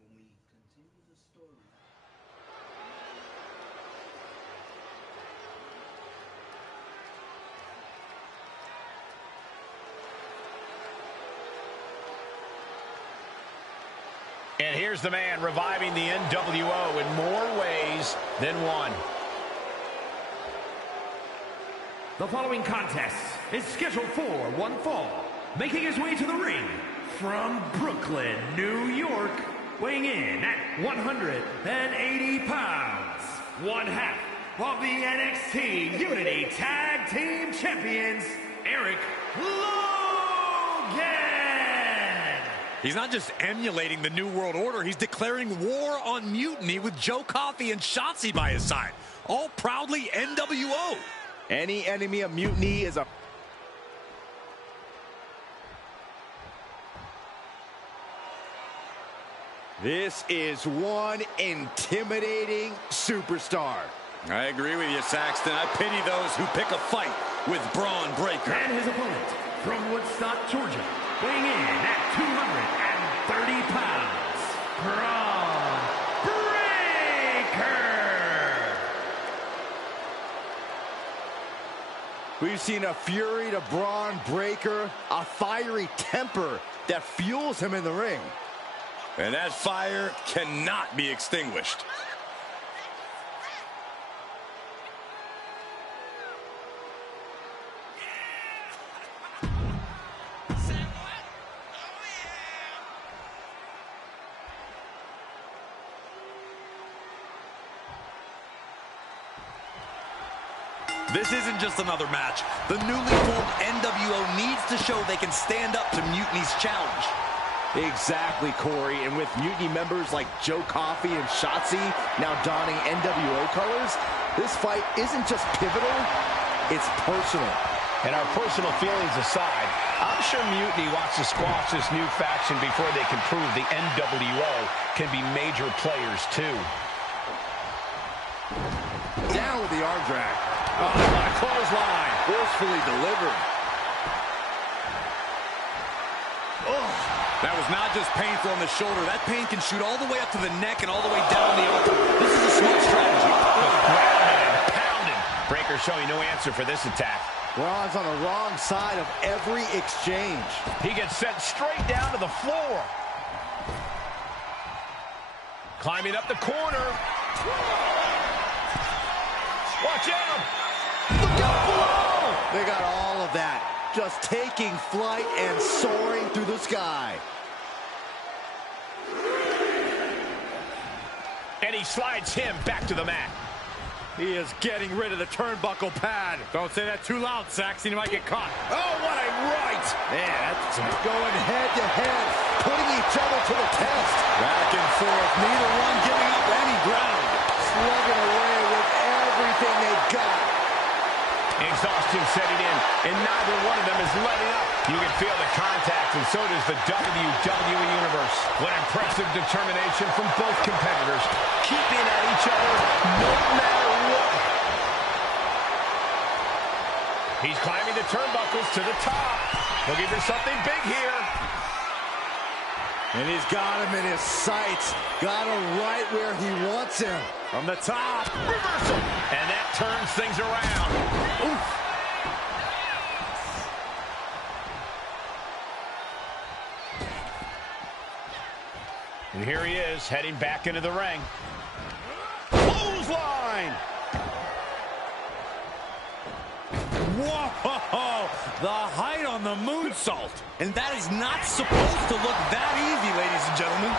when we continue the story. And here's the man reviving the NWO in more ways than one. The following contest is scheduled for one fall. Making his way to the ring from Brooklyn, New York, weighing in at 180 pounds, one half of the NXT Unity Tag Team Champions, Eric Logan! He's not just emulating the New World Order, he's declaring war on Mutiny with Joe Coffey and Shotzi by his side. All proudly NWO. Any enemy of Mutiny is a... This is one intimidating superstar. I agree with you, Saxton. I pity those who pick a fight with Braun Breaker. And his opponent from Woodstock, Georgia, weighing in at 230 pounds, Braun Breaker! We've seen a fury to Braun Breaker, a fiery temper that fuels him in the ring. And that fire cannot be extinguished. This isn't just another match. The newly formed NWO needs to show they can stand up to Mutiny's challenge. Exactly, Corey. And with Mutiny members like Joe Coffey and Shotzi now donning NWO colors, this fight isn't just pivotal, it's personal. And our personal feelings aside, I'm sure Mutiny wants to squash this new faction before they can prove the NWO can be major players too. Down with the arm drag. Oh, what a clothesline. Forcefully delivered. Oh, that was not just painful on the shoulder. That pain can shoot all the way up to the neck and all the way down the arm. This is a smart strategy. Grounded and pounded. Breaker showing no answer for this attack. Braun's on the wrong side of every exchange. He gets sent straight down to the floor. Climbing up the corner. Watch out! Look out below! They got all of that. Just taking flight and soaring through the sky. And he slides him back to the mat. He is getting rid of the turnbuckle pad. Don't say that too loud, Saxon. You might get caught. Oh, what a right! Man, that's going head to head, putting each other to the test. Back and forth, neither one giving up any ground. Slugging away with everything they've got. Exhaustion setting in, and neither one of them is letting up. You can feel the contact, and so does the WWE Universe. What impressive determination from both competitors, keeping at each other no matter what. He's climbing the turnbuckles to the top. Looking for something big here. And he's got him in his sights. Got him right where he wants him. From the top. Reversal. And that turns things around. Oof. And here he is, heading back into the ring. Clothesline! Whoa! The height on the moonsault. And that is not supposed to look that easy, ladies and gentlemen.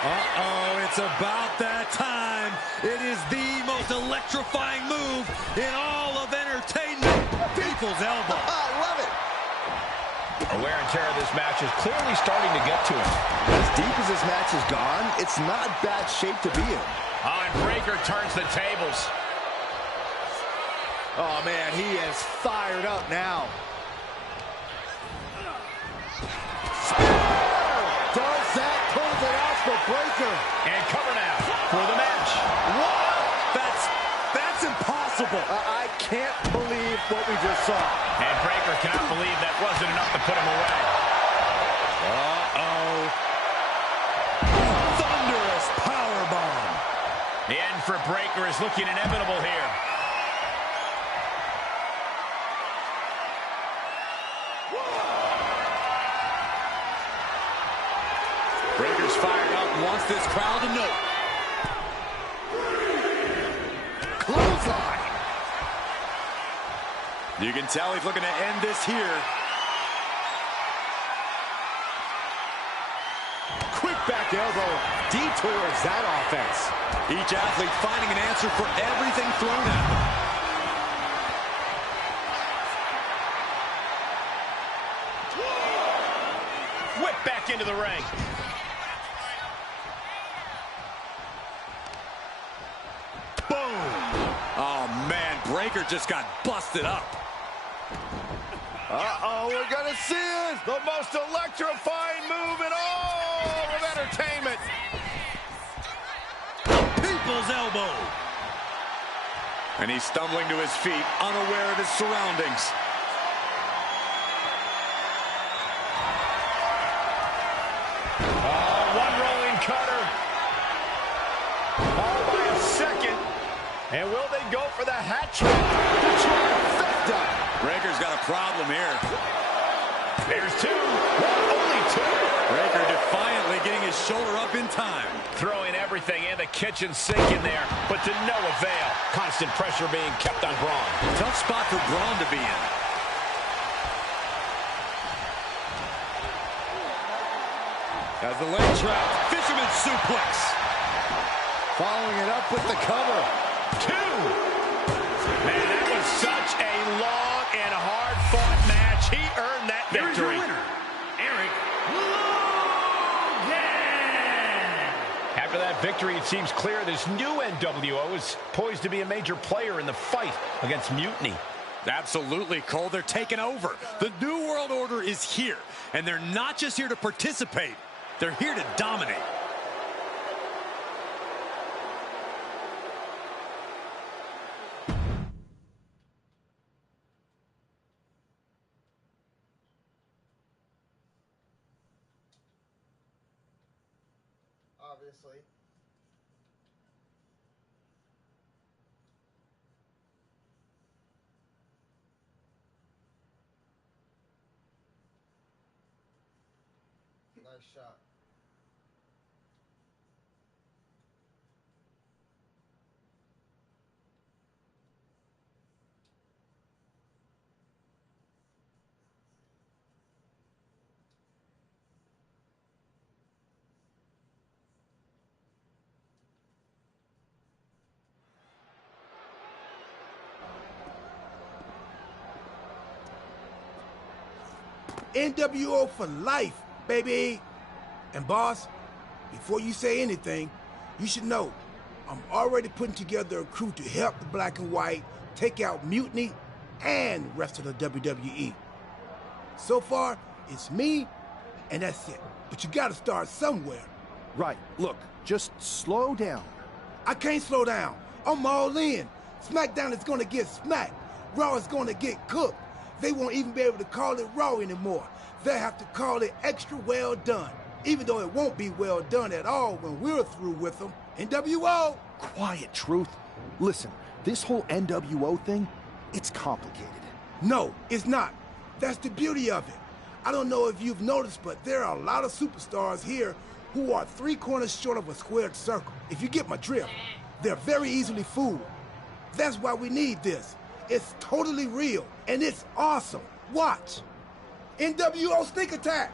Uh-oh, it's about that time. It is the most electrifying move in all of entertainment. People's elbow. I love it. The wear and tear of this match is clearly starting to get to him. As deep as this match has gone, it's not bad shape to be in. Oh, and Breaker turns the tables. Oh, man, he is fired up now. Does that pulls it off for Breaker. And cover now for the match. What? That's impossible. I can't believe what we just saw. And Breaker cannot believe that wasn't enough to put him away. Uh-oh. Thunderous powerbomb. The end for Breaker is looking inevitable here. Breaker's fired up and wants this crowd to know. Clothesline. You can tell he's looking to end this here. Quick back back elbow detours that offense. Each athlete finding an answer for everything thrown at them. Whip back into the ring. Boom! Oh, man, Breaker just got busted up. Uh-oh, we're gonna see it! The most electrifying move in all of entertainment! People's elbow! And he's stumbling to his feet, unaware of his surroundings. Oh, one rolling cutter. All by a second. And will they go for the hat trick? The trifecta. Breaker's got a problem here. There's two. Only two. Breaker defiantly getting his shoulder up in time. Throwing everything in the kitchen sink in there, but to no avail. Constant pressure being kept on Braun. Tough spot for Braun to be in. As the leg trap, fisherman suplex. Following it up with the cover. Two. Man, that was such a long and hard-fought match. He earned that victory. Here's your winner, Eric Logan. After that victory, it seems clear this new NWO is poised to be a major player in the fight against Mutiny. Absolutely, Cole. They're taking over. The New World Order is here, and they're not just here to participate. They're here to dominate. Obviously. Nice shot. NWO for life, baby. And boss, before you say anything, you should know I'm already putting together a crew to help the Black and White take out Mutiny and the rest of the WWE. So far, it's me, and that's it. But you gotta start somewhere. Right. Look, just slow down. I can't slow down. I'm all in. SmackDown is gonna get smacked. Raw is gonna get cooked. They won't even be able to call it Raw anymore. They'll have to call it extra well done. Even though it won't be well done at all when we're through with them. NWO! Quiet, Truth. Listen, this whole NWO thing, it's complicated. No, it's not. That's the beauty of it. I don't know if you've noticed, but there are a lot of superstars here who are 3 corners short of a squared circle. If you get my drift, they're very easily fooled. That's why we need this. It's totally real, and it's awesome. Watch. NWO Sneak Attack!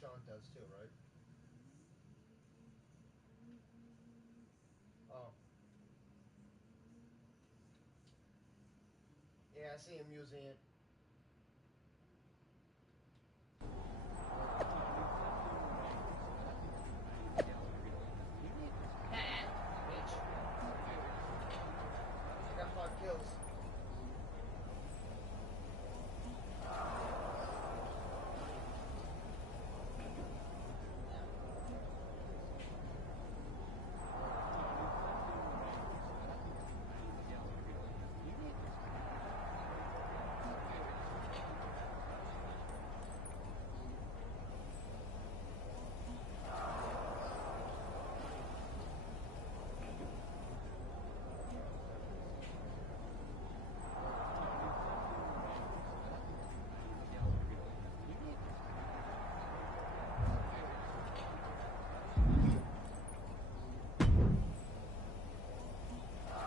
Sean does too, right? Oh. Yeah, I see him using it. Bitch. I got 5 kills.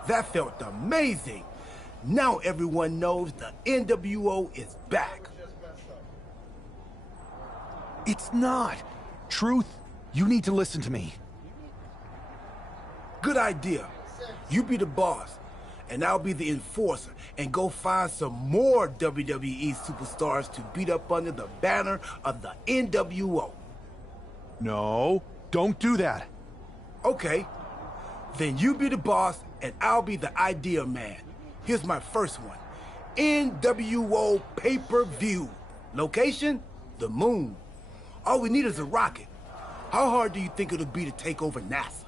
That felt amazing. Now everyone knows the NWO is back. It's not. Truth, you need to listen to me. Good idea. You be the boss, and I'll be the enforcer, and go find some more WWE superstars to beat up under the banner of the NWO. No, don't do that. Okay. Then you be the boss, and I'll be the idea man. Here's my first one. NWO pay-per-view. Location? The moon. All we need is a rocket. How hard do you think it'll be to take over NASA?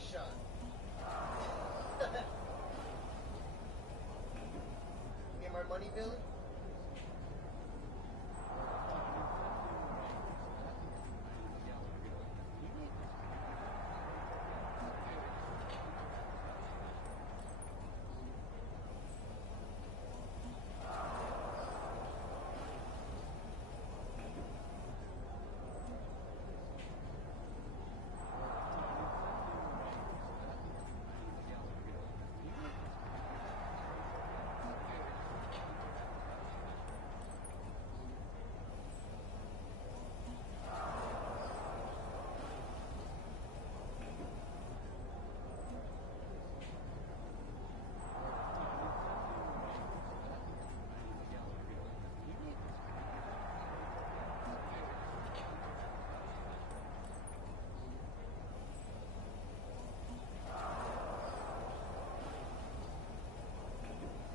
shot. Get my money, Billy?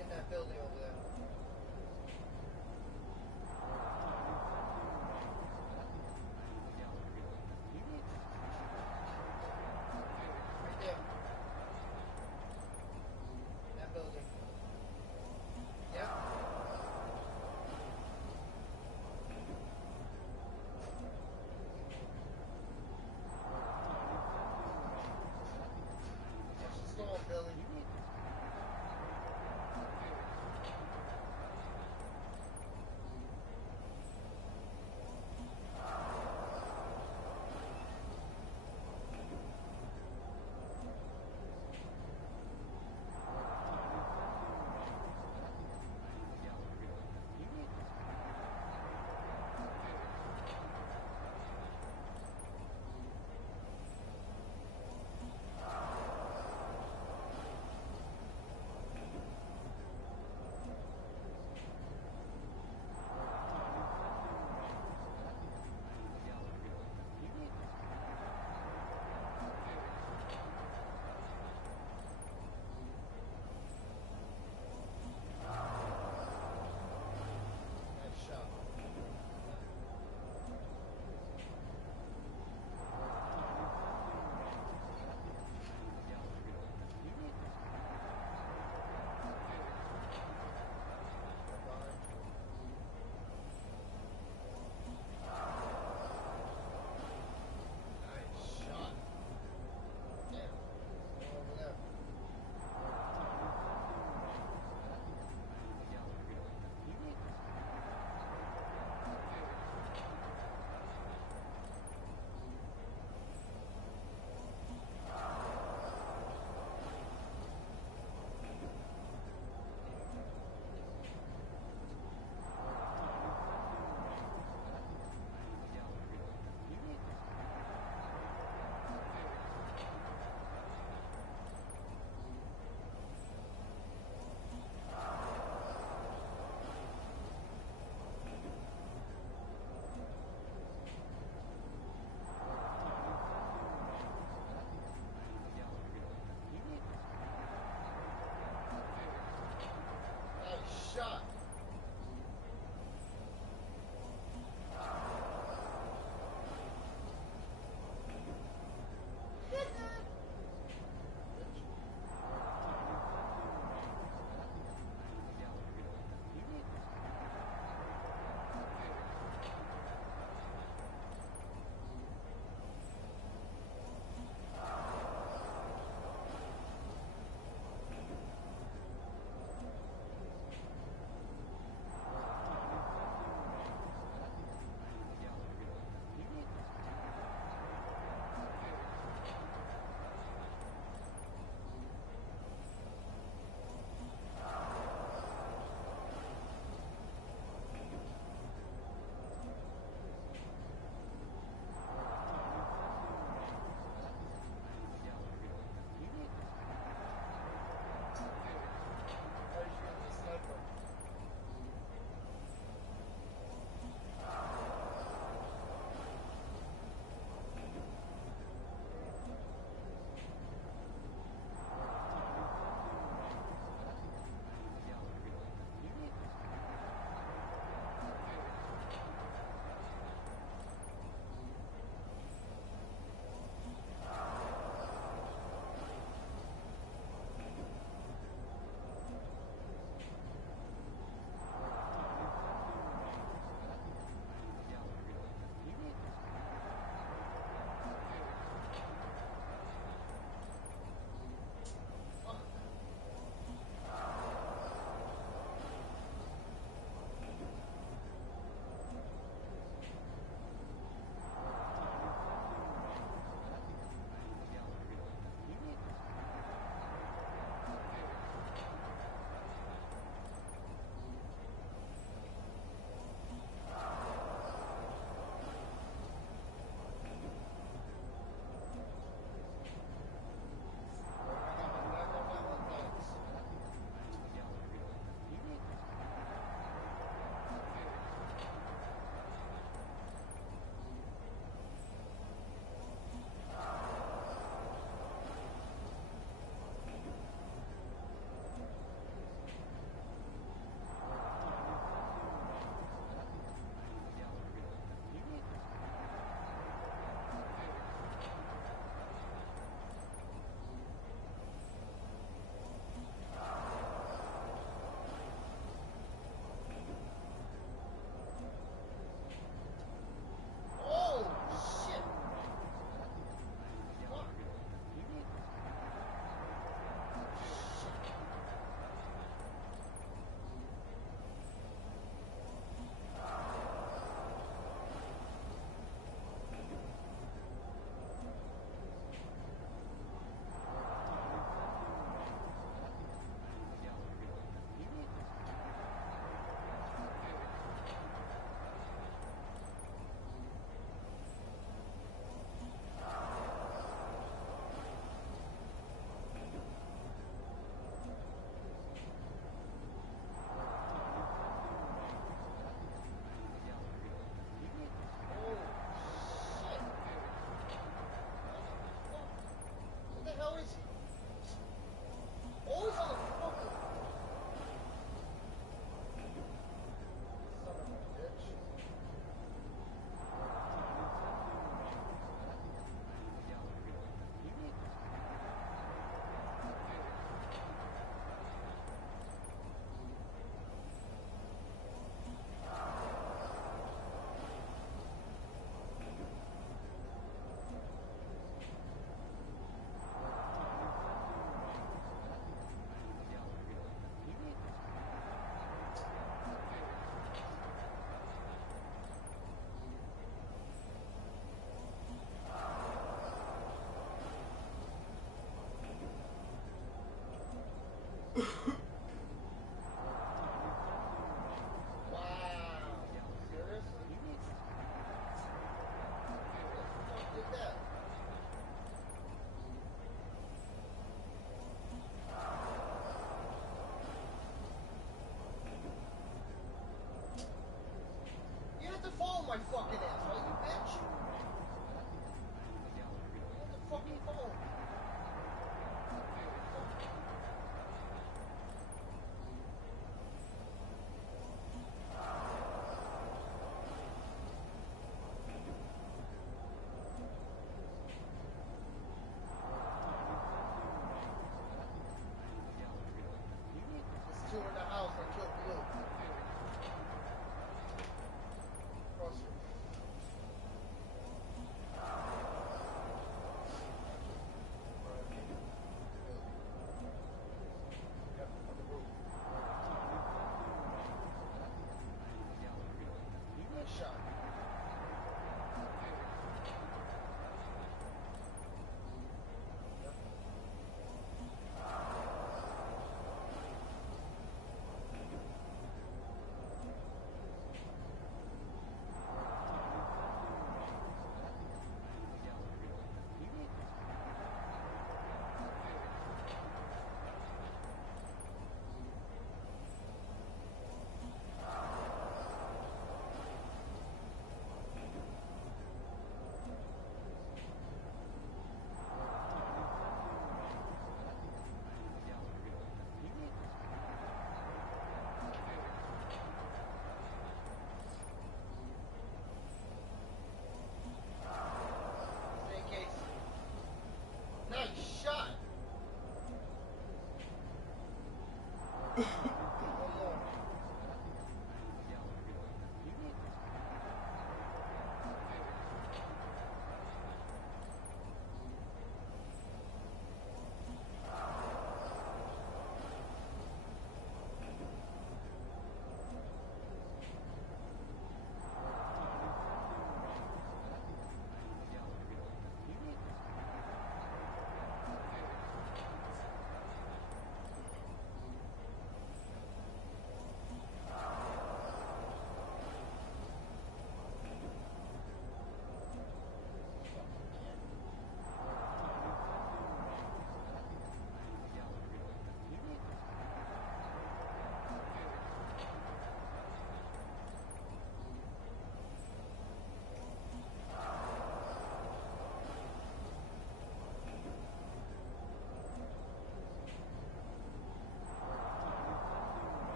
In that building over there. Right there. That building. Yep. Watch the storm, Billy. You have to follow my fucking ass, right, you bitch? You have to fucking follow me. There's two in the house. I killed Blue. Cross her. Nice shot. Nice shot. One more.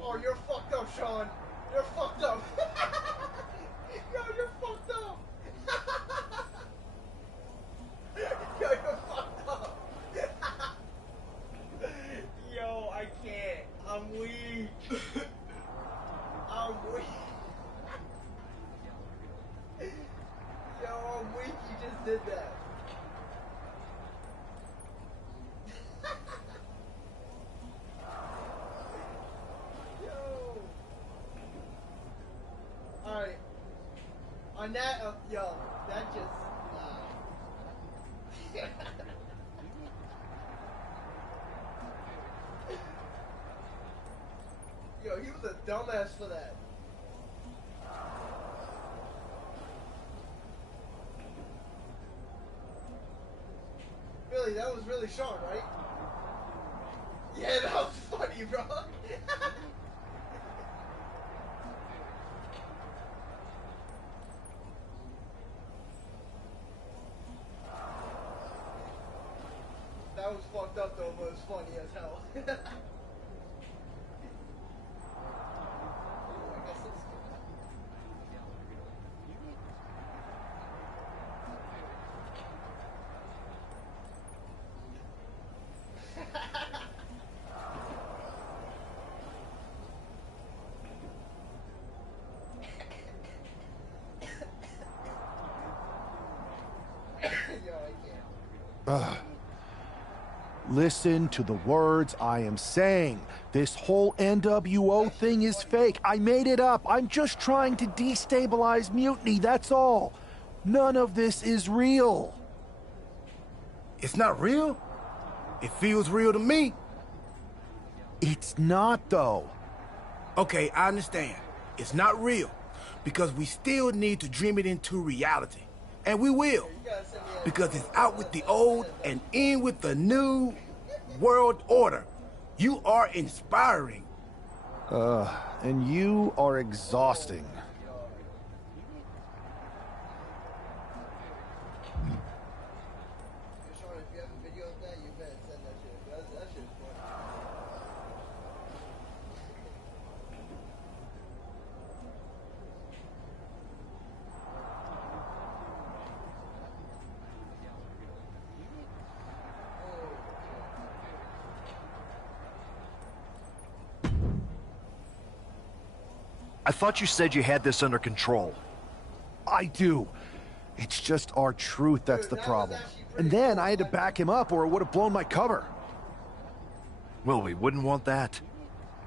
Oh, you're fucked up, Sean. You're fucked up. Yo, you're fucked up. Yo, you're fucked up. Yo, I can't. I'm weak. I'm weak. Yo, I'm weak. You just did that. Alright. On that, yo, that just, yo, he was a dumbass for that. Really, that was really Sean, right? Yeah, that was funny, bro. That was fucked up though, but it was funny as hell. Ooh, I guess it's Yo, I can't. Listen to the words I am saying. This whole NWO thing is fake. I made it up. I'm just trying to destabilize Mutiny, that's all. None of this is real. It's not real? It feels real to me. It's not, though. Okay, I understand. It's not real, because we still need to dream it into reality. And we will, because it's out with the old and in with the new world order. You are inspiring. And you are exhausting. I thought you said you had this under control. I do. It's just our truth that's the problem. And then I had to back him up or it would have blown my cover. Well, we wouldn't want that.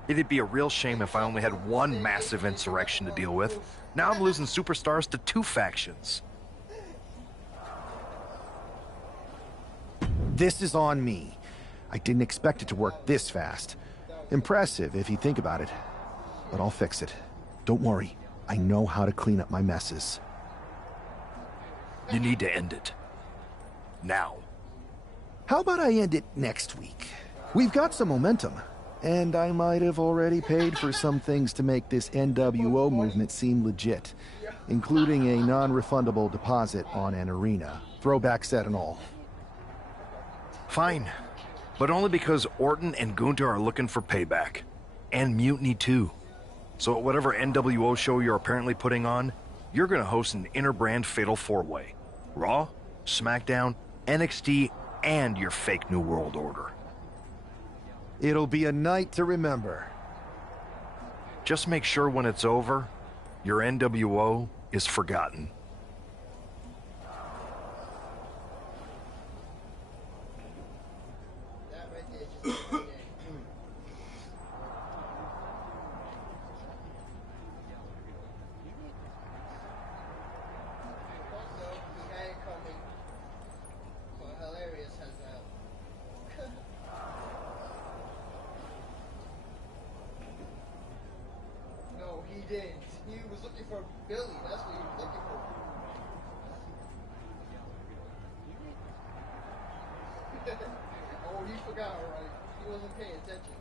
It'd be a real shame if I only had one massive insurrection to deal with. Now I'm losing superstars to 2 factions. This is on me. I didn't expect it to work this fast. Impressive if you think about it. But I'll fix it. Don't worry. I know how to clean up my messes. You need to end it. Now. How about I end it next week? We've got some momentum. And I might have already paid for some things to make this NWO movement seem legit, including a non-refundable deposit on an arena. Throwback set and all. Fine. But only because Orton and Gunther are looking for payback. And Mutiny too. So at whatever NWO show you're apparently putting on, you're gonna host an inter-brand fatal 4-way. Raw, SmackDown, NXT, and your fake New World Order. It'll be a night to remember. Just make sure when it's over, your NWO is forgotten. He was looking for Billy. That's what he was looking for. Oh, he forgot, alright. He wasn't paying attention.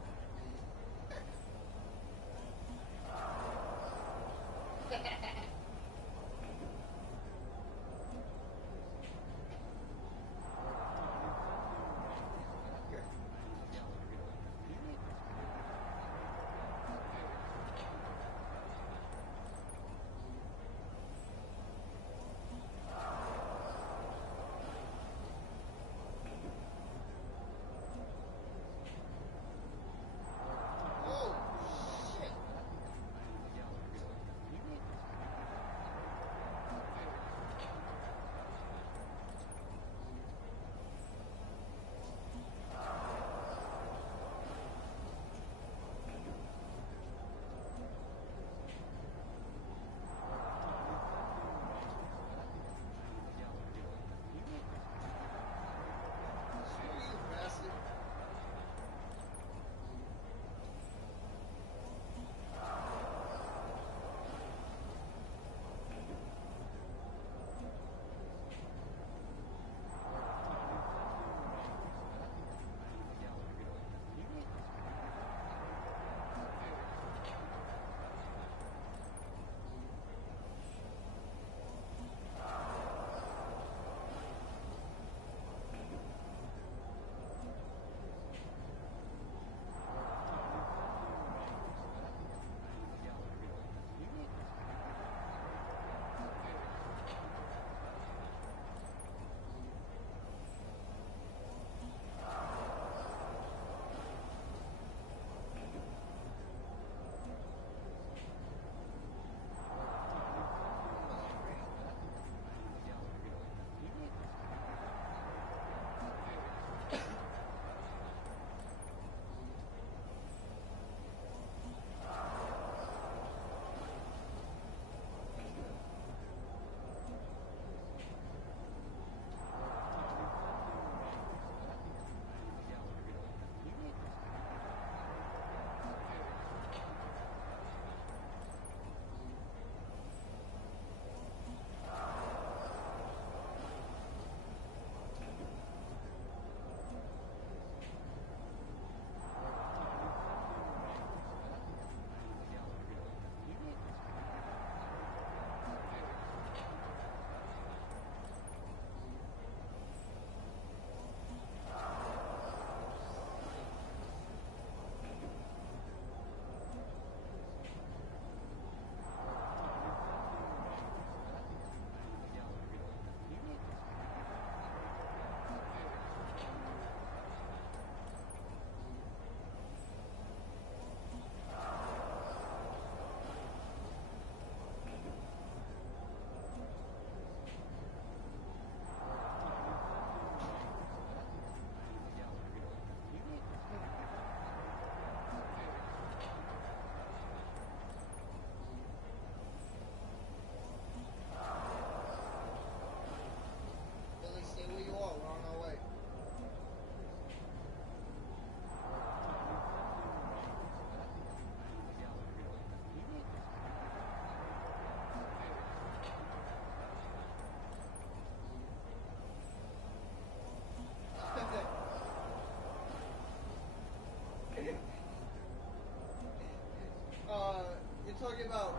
about,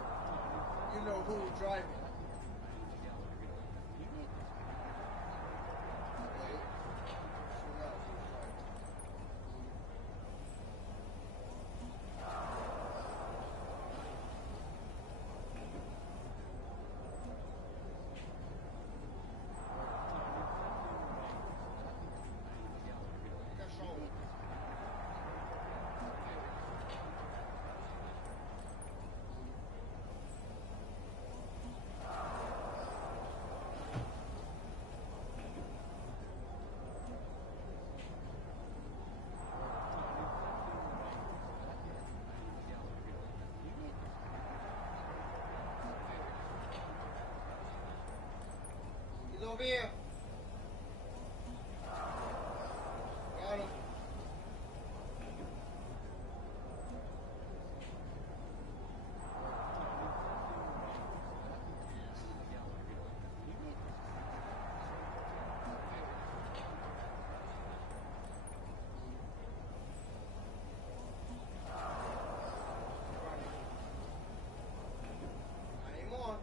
you know who driving. He's over here. Got him. Not anymore.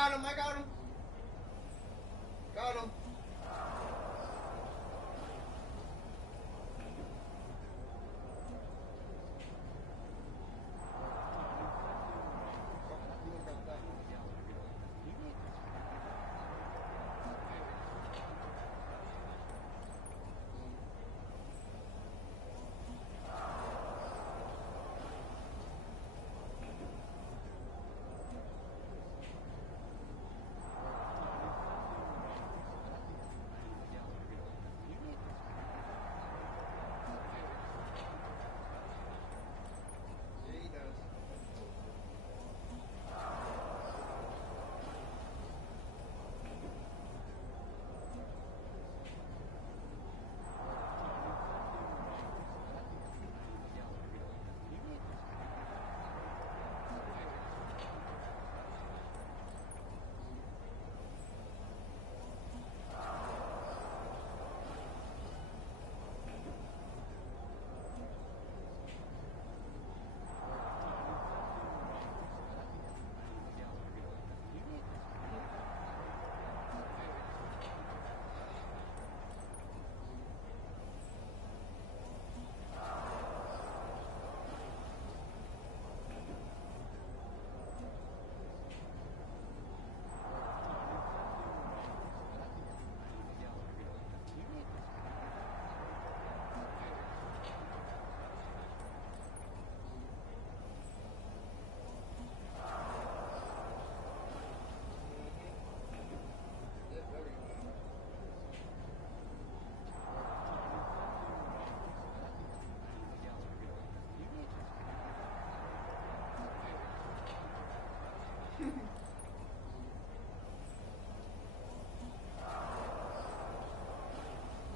got him. Got him.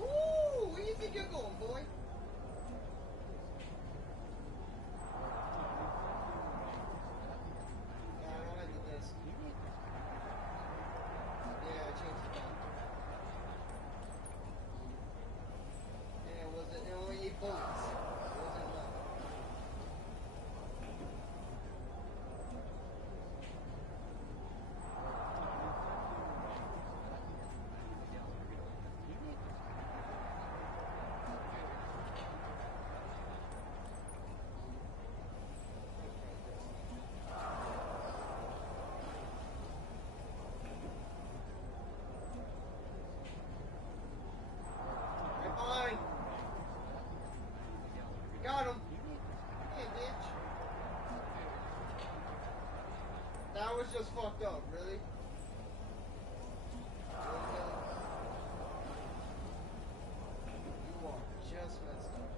Ooh, where you think you're going, boy? Nah, I don't like the disc. Yeah, I changed it back. Yeah, it only 8 bullets. It wasn't enough. Right behind. Got him. Hey, bitch. That was just fucked up, really? You are just messed up.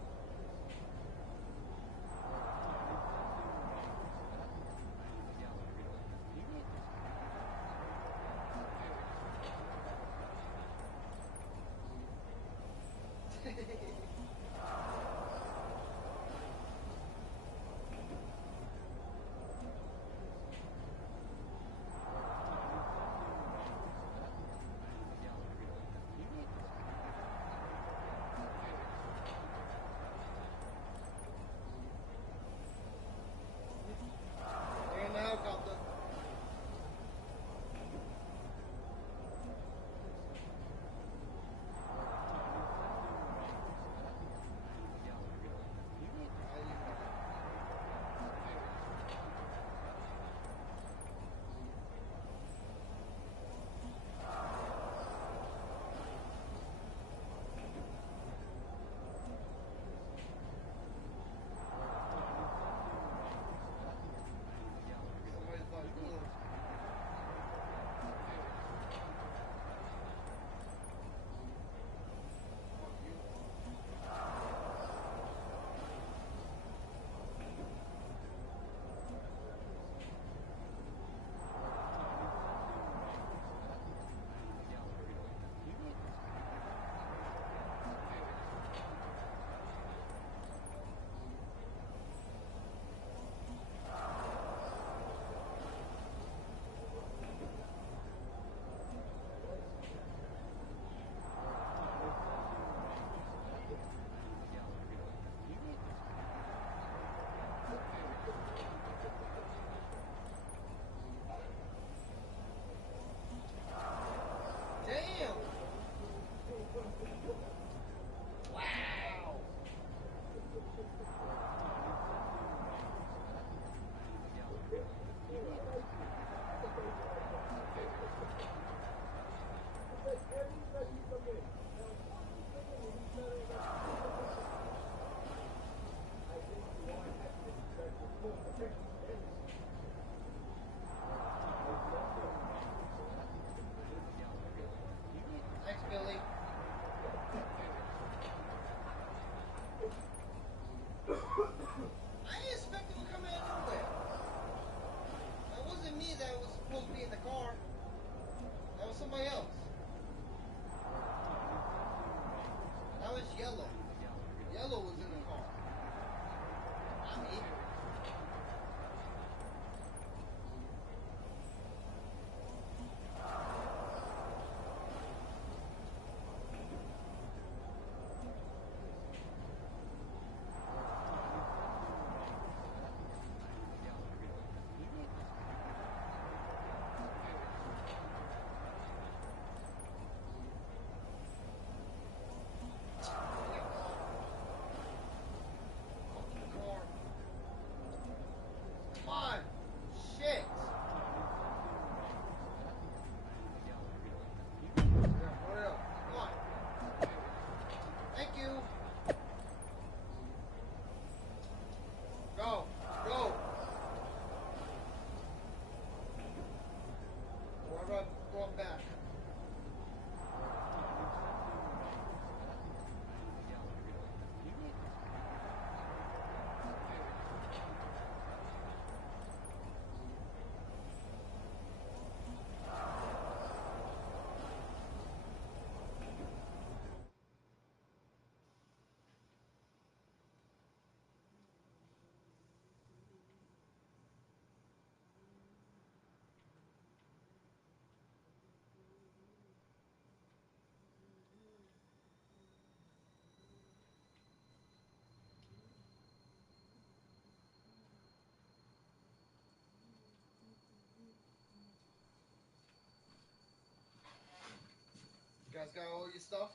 got all your stuff?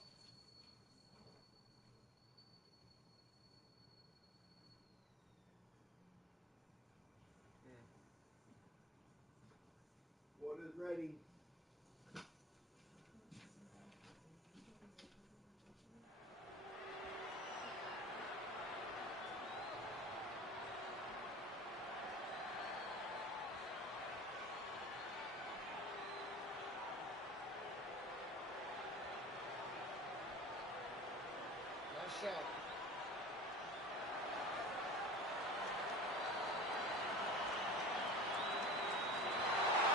Water's ready. Nice shot.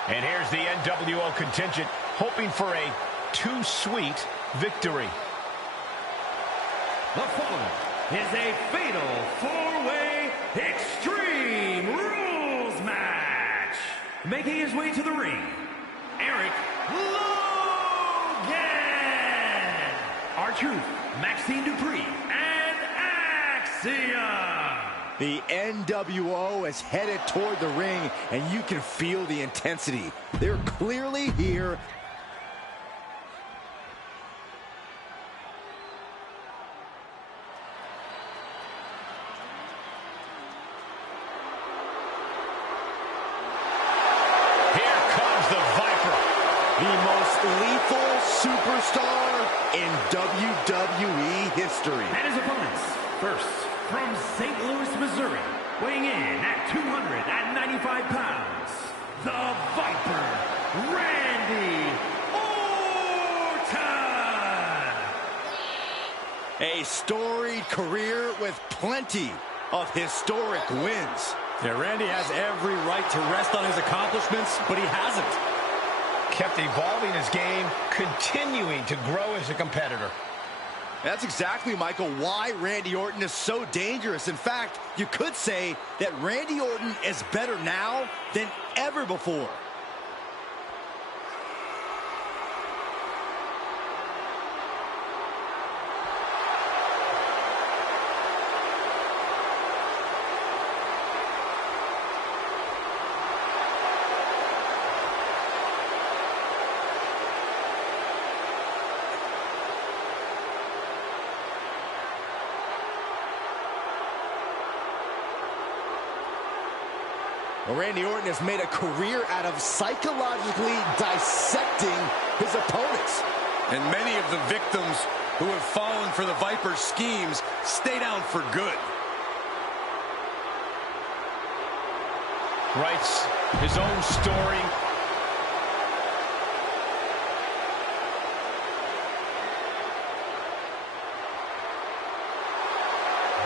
And here's the NWO contingent hoping for a too sweet victory. The following is a fatal four-way Extreme Rules match. Making his way to the ring, Eric Logan, R-Truth, Maxine Dupree, and Axiom. The NWO is headed toward the ring, and you can feel the intensity. They're clearly here. Here comes the Viper. The most lethal superstar in WWE history. And his opponents, first, from St. Louis, Missouri, weighing in at 295 pounds, the Viper, Randy Orton! A storied career with plenty of historic wins. Yeah, Randy has every right to rest on his accomplishments, but he hasn't. Kept evolving his game, continuing to grow as a competitor. That's exactly, Michael, why Randy Orton is so dangerous. In fact, you could say that Randy Orton is better now than ever before. Randy Orton has made a career out of psychologically dissecting his opponents. And many of the victims who have fallen for the Viper's schemes stay down for good. Writes his own story.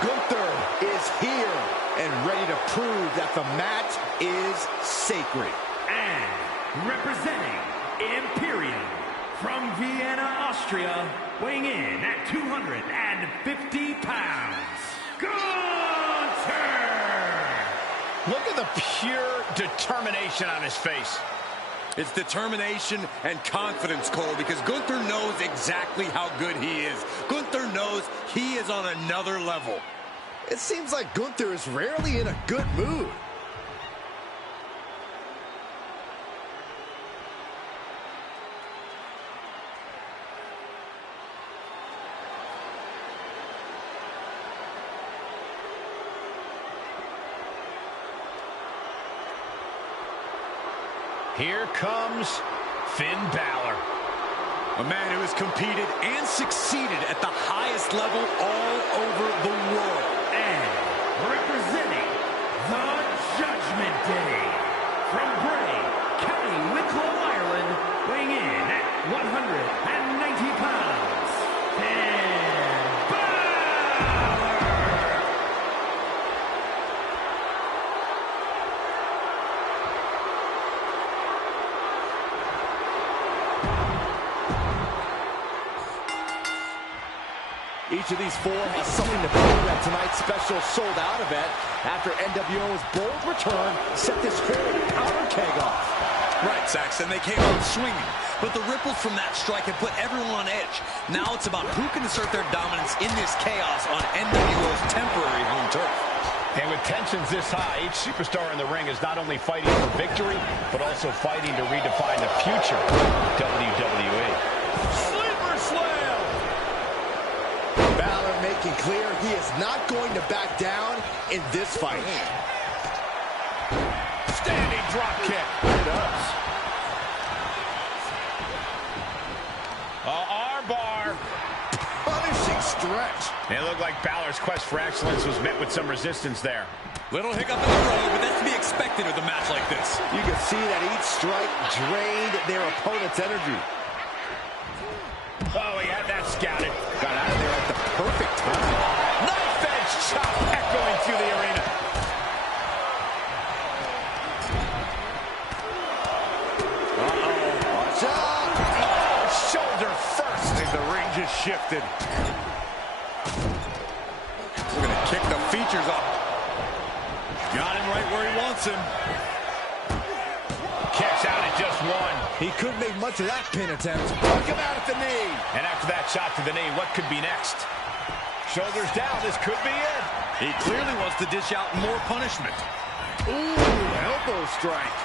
Gunther is here and ready to prove that the mat is sacred. And representing Imperium from Vienna, Austria, weighing in at 250 pounds, Gunther! Look at the pure determination on his face. It's determination and confidence, Cole, because Gunther knows exactly how good he is. Gunther knows he is on another level. It seems like Gunther is rarely in a good mood. Here comes Finn Balor. A man who has competed and succeeded at the highest level all over the world. And representing the Judgment Day from Bray, County Wicklow, Ireland, weighing in at 190 pounds, Finn Balor! Each of these four has something to prove at tonight's special sold-out event after NWO's bold return set this whole powder keg off. Right, Saxon, they came out swinging, but the ripples from that strike have put everyone on edge. Now it's about who can assert their dominance in this chaos on NWO's temporary home turf. And with tensions this high, each superstar in the ring is not only fighting for victory, but also fighting to redefine the future of WWE. Sleeper making clear he is not going to back down in this fight. Standing drop kick. It does. Arm bar. Punishing stretch. It looked like Balor's quest for excellence was met with some resistance there. Little hiccup in the road, but that's to be expected with a match like this. You can see that each strike drained their opponent's energy. Oh, he had that scouted. Got out of there at the perfect time. Knife edge chop echoing through the arena. Watch out! Oh, shoulder first. I think the ring just shifted. We're going to kick the features off. Got him right where he wants him. Kicks out at just one. He couldn't make much of that pin attempt. Took him out at the knee. And after that shot to the knee, what could be next? Shoulders down, this could be it. He clearly wants to dish out more punishment. Ooh, elbow strike.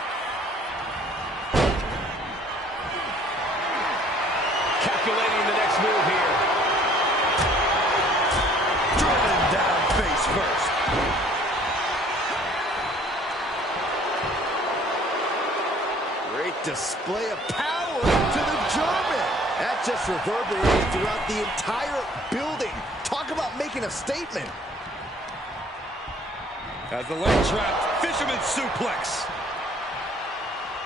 Calculating the next move here. Driven down face first. Great display of power to the German. That just reverberated throughout the entire building. Talk about making a statement. As the leg trap, fisherman suplex.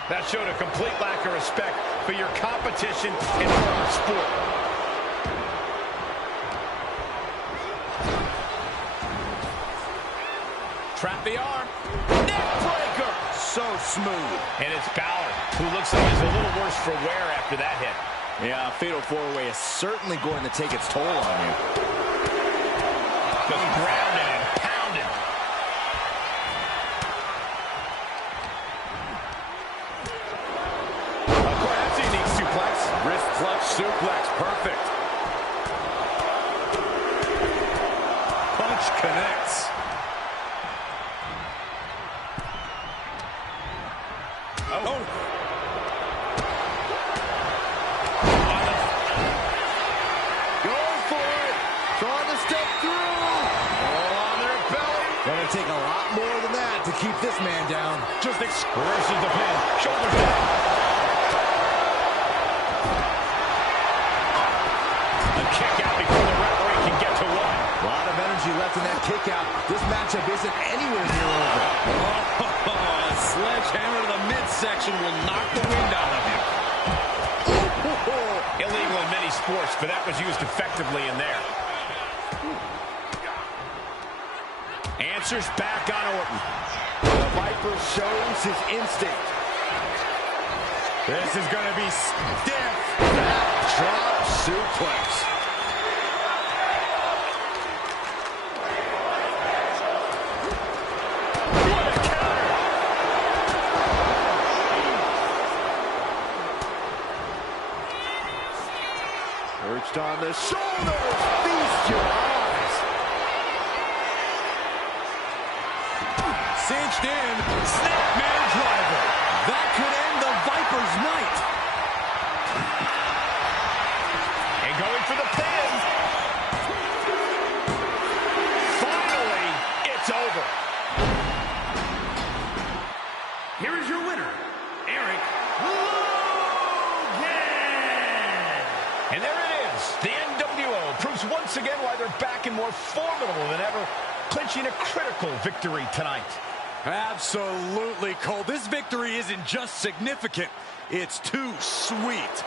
That showed a complete lack of respect for your competition in our sport. Trap the arm. Neck breaker. So smooth. And it's Balor, who looks like he's a little worse for wear after that hit. Yeah, fatal four-way is certainly going to take its toll on you. Just grounded and pounded. Of course, that's a unique suplex. Wrist clutch suplex. Perfect. Punch connects. Oh. Going for it. Trying to step through. All on their belly. Gonna take a lot more than that to keep this man down. Just reverses the pin. Shoulders down. A kick out before the referee can get to one. A lot of energy left in that kick out. This matchup isn't anywhere near over. A sledgehammer to the midsection will knock the wind out of him. Illegal in many sports, but that was used effectively in there. Answers back on Orton. The Viper shows his instinct. This is going to be stiff. Drop suplex. Perched on the shoulders. Feast your eyes. Cinched in. Snapmare driver. That could end the Viper's night. And going for the pin. Finally, it's over. Here is your winner, Eric Logan. And there it is. The NWO proves once again why they're back and more formidable than ever, clinching a critical victory tonight. Absolutely, Cole. This victory isn't just significant. It's too sweet.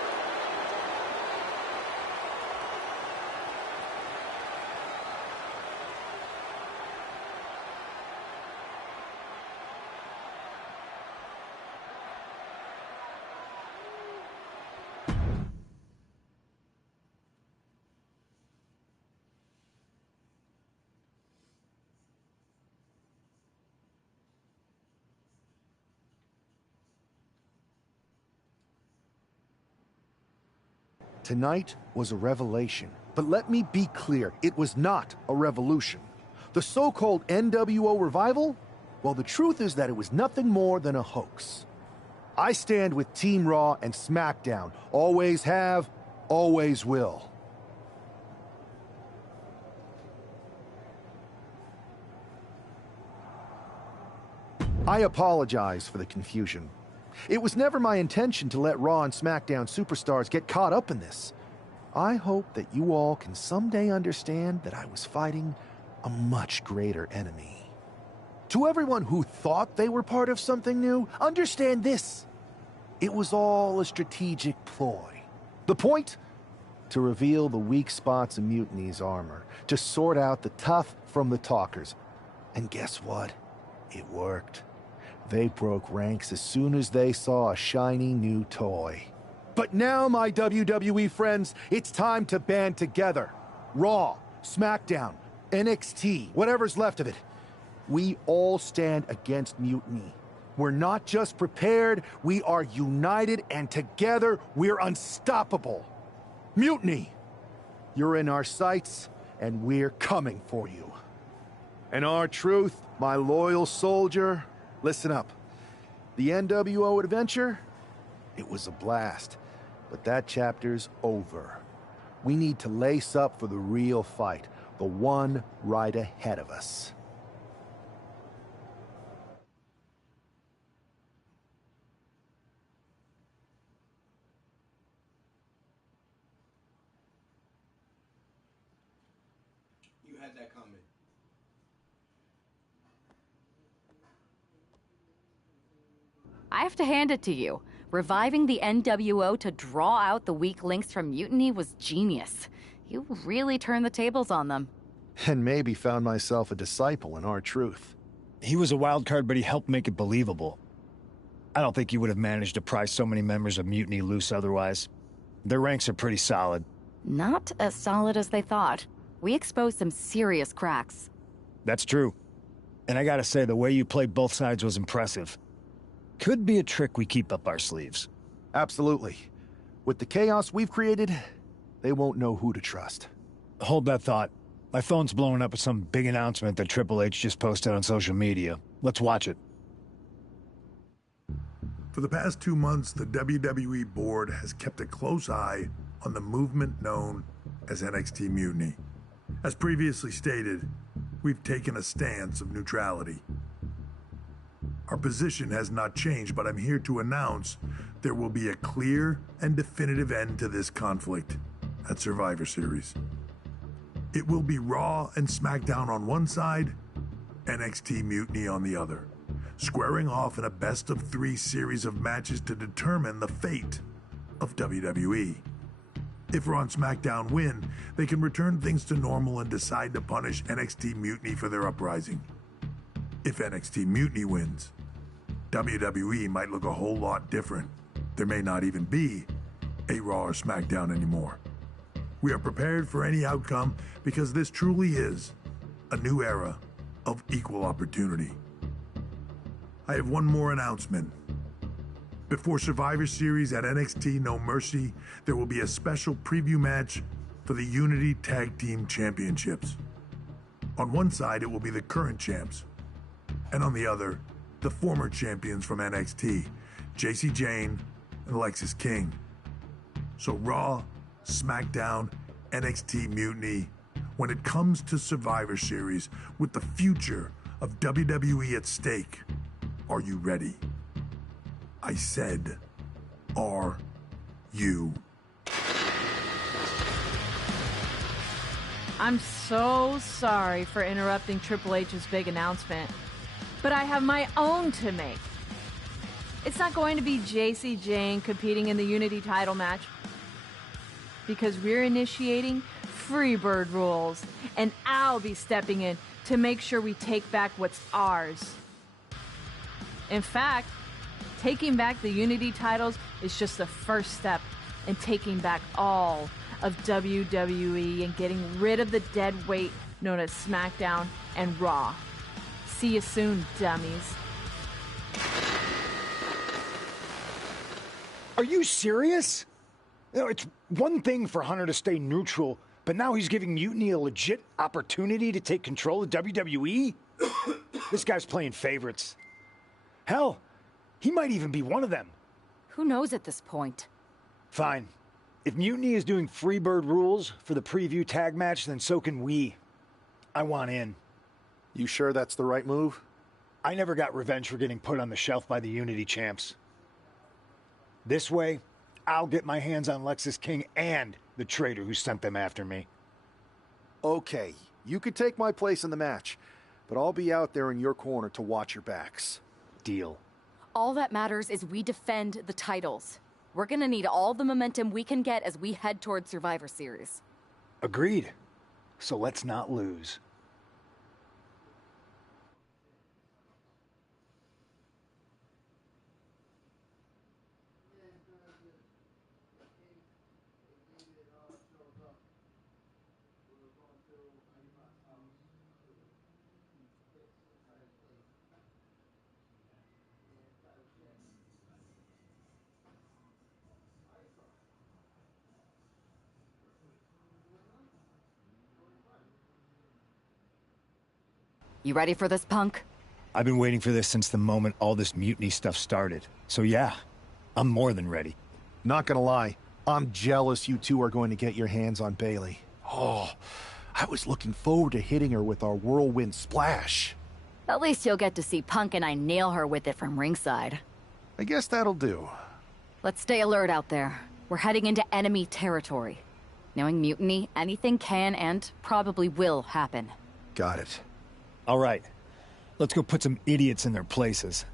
Tonight was a revelation. But let me be clear, it was not a revolution. The so-called NWO revival? Well, the truth is that it was nothing more than a hoax. I stand with Team Raw and SmackDown. Always have, always will. I apologize for the confusion. It was never my intention to let Raw and SmackDown superstars get caught up in this. I hope that you all can someday understand that I was fighting a much greater enemy. To everyone who thought they were part of something new, understand this. It was all a strategic ploy. The point? To reveal the weak spots in Mutiny's armor, to sort out the tough from the talkers. And guess what? It worked. They broke ranks as soon as they saw a shiny new toy. But now, my WWE friends, it's time to band together. Raw, SmackDown, NXT, whatever's left of it. We all stand against Mutiny. We're not just prepared, we are united, and together we're unstoppable. Mutiny, you're in our sights, and we're coming for you. And R-Truth, my loyal soldier, listen up. The NWO adventure, it was a blast, but that chapter's over. We need to lace up for the real fight, the one right ahead of us. You had that comment. I have to hand it to you. Reviving the NWO to draw out the weak links from Mutiny was genius. You really turned the tables on them. And maybe found myself a disciple in R-Truth. He was a wild card, but he helped make it believable. I don't think he would have managed to pry so many members of Mutiny loose otherwise. Their ranks are pretty solid. Not as solid as they thought. We exposed some serious cracks. That's true. And I gotta say, the way you played both sides was impressive. Could be a trick we keep up our sleeves. Absolutely. With the chaos we've created, they won't know who to trust. Hold that thought. My phone's blowing up with some big announcement that Triple H just posted on social media. Let's watch it. For the past 2 months, the WWE board has kept a close eye on the movement known as NXT Mutiny. As previously stated, we've taken a stance of neutrality. Our position has not changed, but I'm here to announce there will be a clear and definitive end to this conflict at Survivor Series. It will be Raw and SmackDown on one side, NXT Mutiny on the other, squaring off in a best-of-3 series of matches to determine the fate of WWE. If Raw and SmackDown win, they can return things to normal and decide to punish NXT Mutiny for their uprising. If NXT Mutiny wins, WWE might look a whole lot different. There may not even be a Raw or SmackDown anymore. We are prepared for any outcome because this truly is a new era of equal opportunity. I have one more announcement. Before Survivor Series at NXT No Mercy, there will be a special preview match for the Unity Tag Team Championships. On one side, it will be the current champs, and on the other, the former champions from NXT, Jacy Jayne and Lexis King. So Raw, SmackDown, NXT Mutiny, when it comes to Survivor Series, with the future of WWE at stake, are you ready? I said, are you? I'm so sorry for interrupting Triple H's big announcement, but I have my own to make. It's not going to be Jacy Jayne competing in the Unity title match, because we're initiating Freebird rules, and I'll be stepping in to make sure we take back what's ours. In fact, taking back the Unity titles is just the first step in taking back all of WWE and getting rid of the dead weight known as SmackDown and Raw. See you soon, dummies. Are you serious? You know, it's one thing for Hunter to stay neutral, but now he's giving Mutiny a legit opportunity to take control of WWE? This guy's playing favorites. Hell, he might even be one of them. Who knows at this point? Fine. If Mutiny is doing Freebird rules for the preview tag match, then so can we. I want in. You sure that's the right move? I never got revenge for getting put on the shelf by the Unity champs. This way, I'll get my hands on Lexus King and the traitor who sent them after me. Okay, you could take my place in the match, but I'll be out there in your corner to watch your backs. Deal. All that matters is we defend the titles. We're gonna need all the momentum we can get as we head toward Survivor Series. Agreed. So let's not lose. You ready for this, Punk? I've been waiting for this since the moment all this mutiny stuff started. So yeah, I'm more than ready. Not gonna lie, I'm jealous you two are going to get your hands on Bailey. Oh, I was looking forward to hitting her with our whirlwind splash. At least you'll get to see Punk and I nail her with it from ringside. I guess that'll do. Let's stay alert out there. We're heading into enemy territory. Knowing mutiny, anything can and probably will happen. Got it. All right. Let's go put some idiots in their places.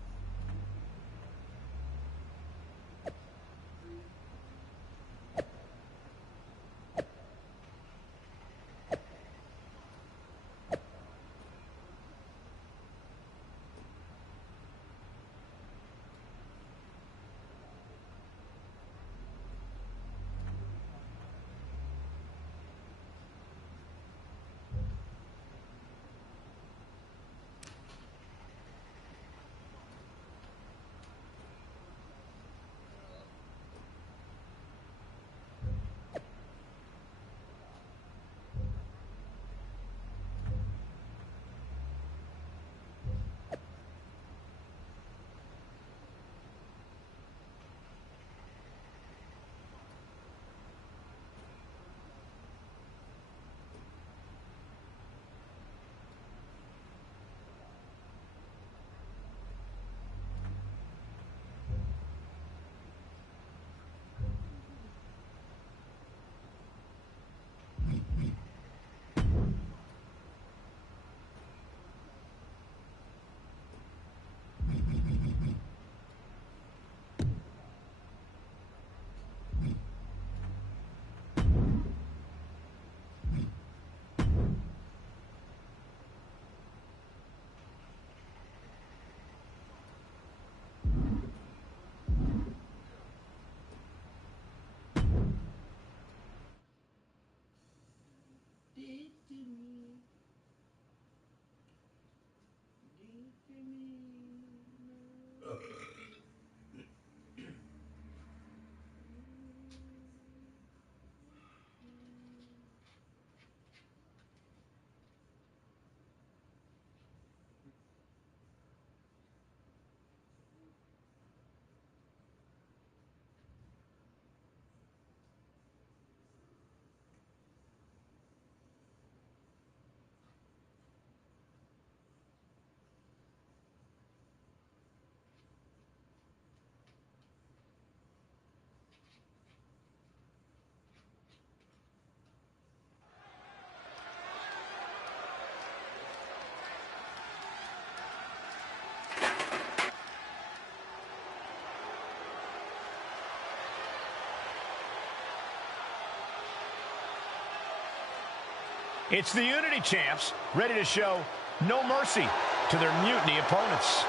It's the Unity champs, ready to show no mercy to their mutiny opponents.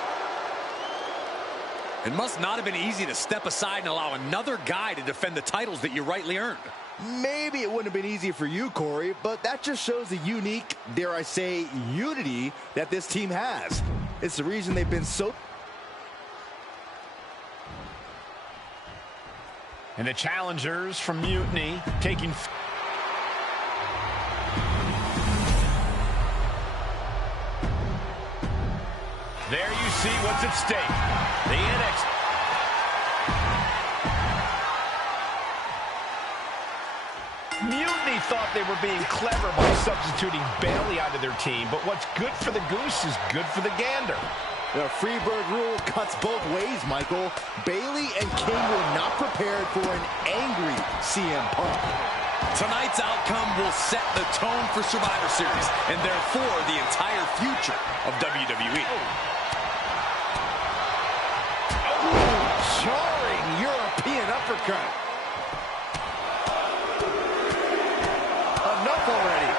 It must not have been easy to step aside and allow another guy to defend the titles that you rightly earned. Maybe it wouldn't have been easy for you, Corey, but that just shows the unique, dare I say, unity that this team has. It's the reason they've been so... And the challengers from Mutiny taking... There you see what's at stake. The NXT. Mutiny thought they were being clever by substituting Bailey onto their team, but what's good for the goose is good for the gander. The Freebird rule cuts both ways, Michael. Bayley and King were not prepared for an angry CM Punk. Tonight's outcome will set the tone for Survivor Series, and therefore the entire future of WWE. Jarring European uppercut. Enough already.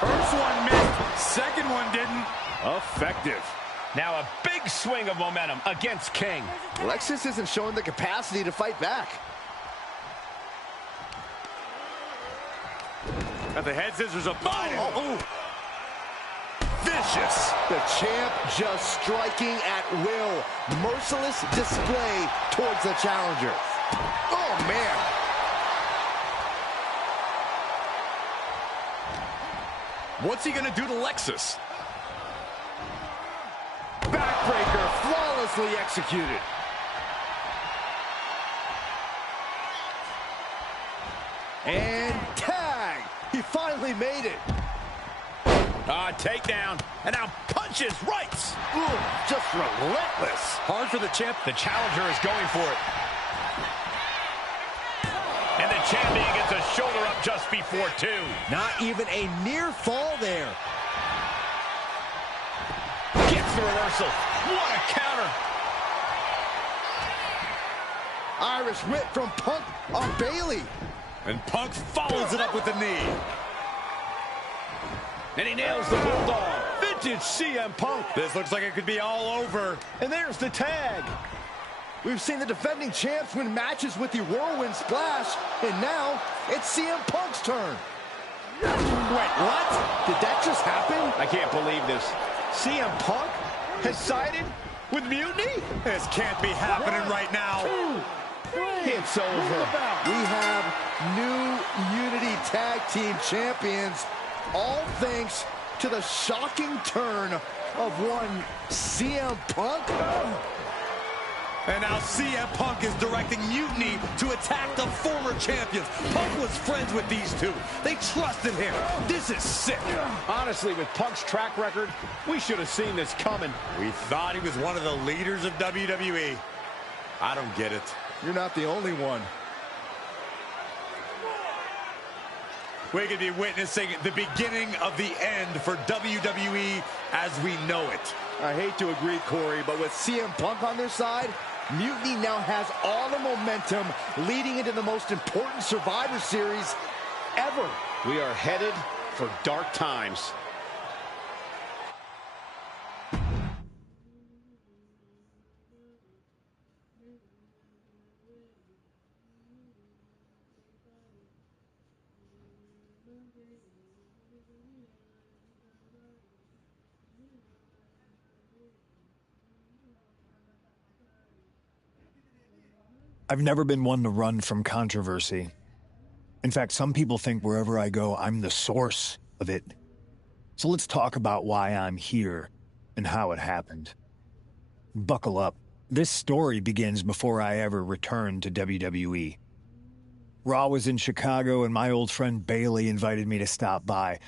First one missed, second one didn't. Effective. Now a big swing of momentum against King. Lexus isn't showing the capacity to fight back. Got the head scissors up behind him. Oh. Vicious. The champ just striking at will. Merciless display towards the challenger. Oh, man. What's he gonna do to Lexus? Backbreaker flawlessly executed. And tag. He finally made it. Takedown. And now punches rights. Ooh, just relentless. Hard for the champ. The challenger is going for it. And the champion gets a shoulder up just before two. Not even a near fall there. Gets the reversal. What a counter. Irish whip from Punk on Bayley. And Punk follows it up with the knee. And he nails the bulldog. Vintage CM Punk. This looks like it could be all over. And there's the tag. We've seen the defending champs win matches with the whirlwind splash, and now it's CM Punk's turn. Wait, what? Did that just happen? I can't believe this. CM Punk has sided with Mutiny? This can't be happening right now. It's over. We have new Unity Tag Team Champions, all thanks to the shocking turn of one CM Punk. And now CM Punk is directing Mutiny to attack the former champions. Punk was friends with these two. They trusted him. This is sick. Honestly, with Punk's track record, we should have seen this coming. We thought he was one of the leaders of WWE. I don't get it. You're not the only one. We could be witnessing the beginning of the end for WWE as we know it. I hate to agree, Corey, but with CM Punk on their side, Mutiny now has all the momentum leading into the most important Survivor Series ever. We are headed for dark times. I've never been one to run from controversy. In fact, some people think wherever I go, I'm the source of it. So let's talk about why I'm here and how it happened. Buckle up. This story begins before I ever returned to WWE. Raw was in Chicago and my old friend Bayley invited me to stop by.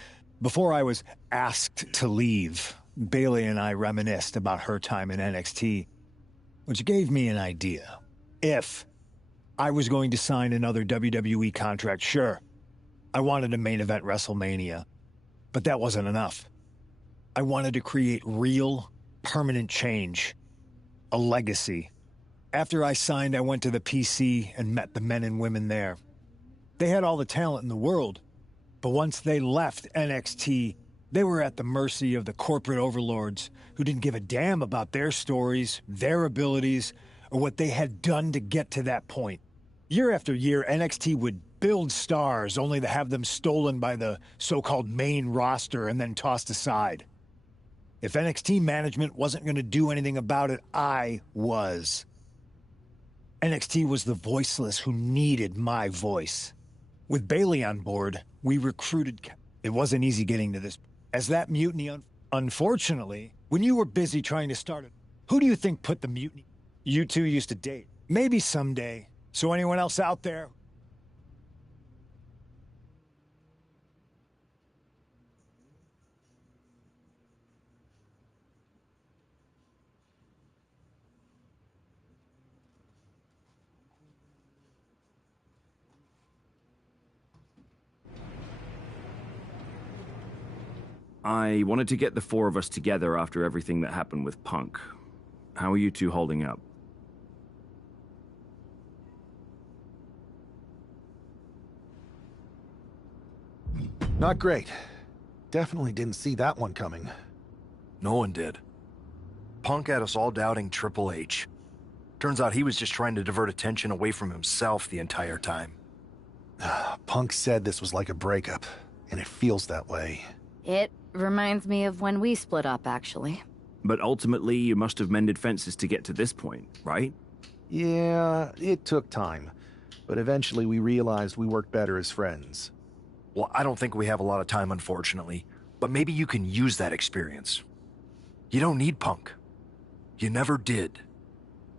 Before I was asked to leave, Bayley and I reminisced about her time in NXT, which gave me an idea. If I was going to sign another WWE contract, sure, I wanted to main event WrestleMania, but that wasn't enough. I wanted to create real, permanent change, a legacy. After I signed, I went to the PC and met the men and women there. They had all the talent in the world, but once they left NXT, they were at the mercy of the corporate overlords who didn't give a damn about their stories, their abilities, or what they had done to get to that point. Year after year, NXT would build stars only to have them stolen by the so-called main roster and then tossed aside. If NXT management wasn't going to do anything about it, I was. NXT was the voiceless who needed my voice. With Bayley on board, we recruited... It wasn't easy getting to this. As that mutiny... Unfortunately, when you were busy trying to start it, who do you think put the mutiny? You two used to date. Maybe someday. So anyone else out there? I wanted to get the four of us together after everything that happened with Punk. How are you two holding up? Not great. Definitely didn't see that one coming. No one did. Punk had us all doubting Triple H. Turns out he was just trying to divert attention away from himself the entire time. Punk said this was like a breakup, and it feels that way. It reminds me of when we split up, actually. But ultimately, you must have mended fences to get to this point, right? Yeah, it took time. But eventually we realized we worked better as friends. Well, I don't think we have a lot of time, unfortunately. But maybe you can use that experience. You don't need Punk. You never did.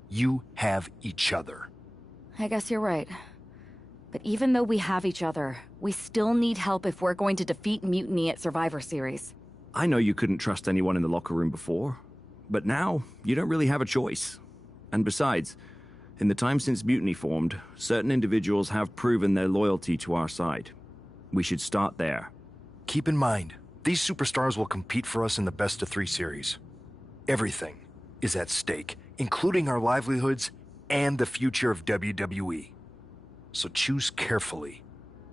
You have each other. I guess you're right. But even though we have each other, we still need help if we're going to defeat Mutiny at Survivor Series. I know you couldn't trust anyone in the locker room before, but now you don't really have a choice. And besides, in the time since Mutiny formed, certain individuals have proven their loyalty to our side. We should start there. Keep in mind, these superstars will compete for us in the best-of-3 series. Everything is at stake, including our livelihoods and the future of WWE. So choose carefully.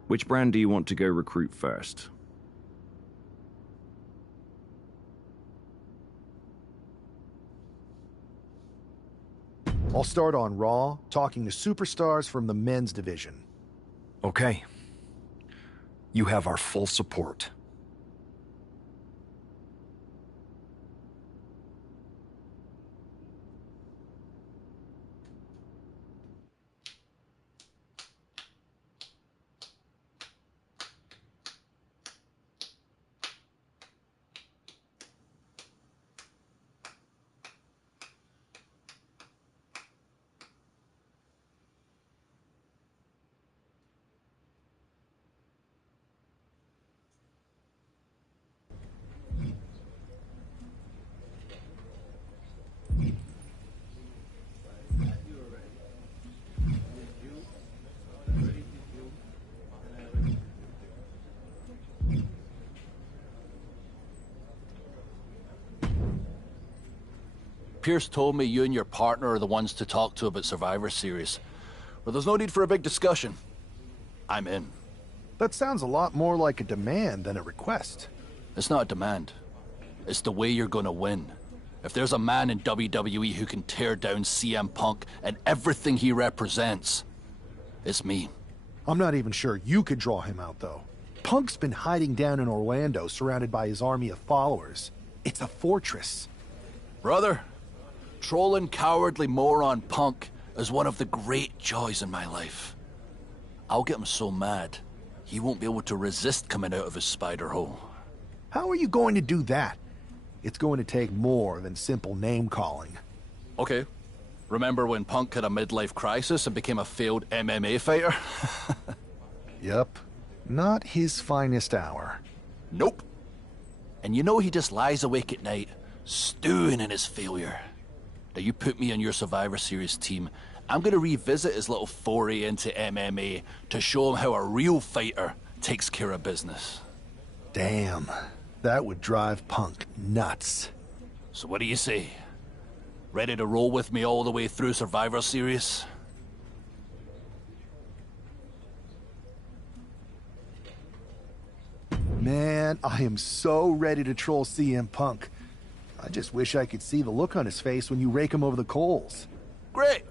Which brand do you want to go recruit first? I'll start on Raw, talking to superstars from the men's division. Okay. You have our full support. Pierce told me you and your partner are the ones to talk to about Survivor Series. But there's no need for a big discussion. I'm in. That sounds a lot more like a demand than a request. It's not a demand. It's the way you're gonna win. If there's a man in WWE who can tear down CM Punk and everything he represents, it's me. I'm not even sure you could draw him out, though. Punk's been hiding down in Orlando, surrounded by his army of followers. It's a fortress. Brother, trolling cowardly moron Punk is one of the great joys in my life. I'll get him so mad, he won't be able to resist coming out of his spider hole. How are you going to do that? It's going to take more than simple name-calling. Okay. Remember when Punk had a midlife crisis and became a failed MMA fighter? Yep. Not his finest hour. Nope. And you know he just lies awake at night, stewing in his failure. Now you put me on your Survivor Series team, I'm gonna revisit his little foray into MMA to show him how a real fighter takes care of business. Damn. That would drive Punk nuts. So what do you say? Ready to roll with me all the way through Survivor Series? Man, I am so ready to troll CM Punk. I just wish I could see the look on his face when you rake him over the coals. Great!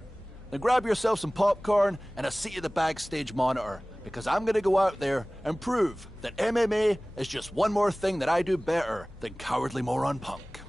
Then grab yourself some popcorn and a seat at the backstage monitor, because I'm gonna go out there and prove that MMA is just one more thing that I do better than cowardly moron Punk.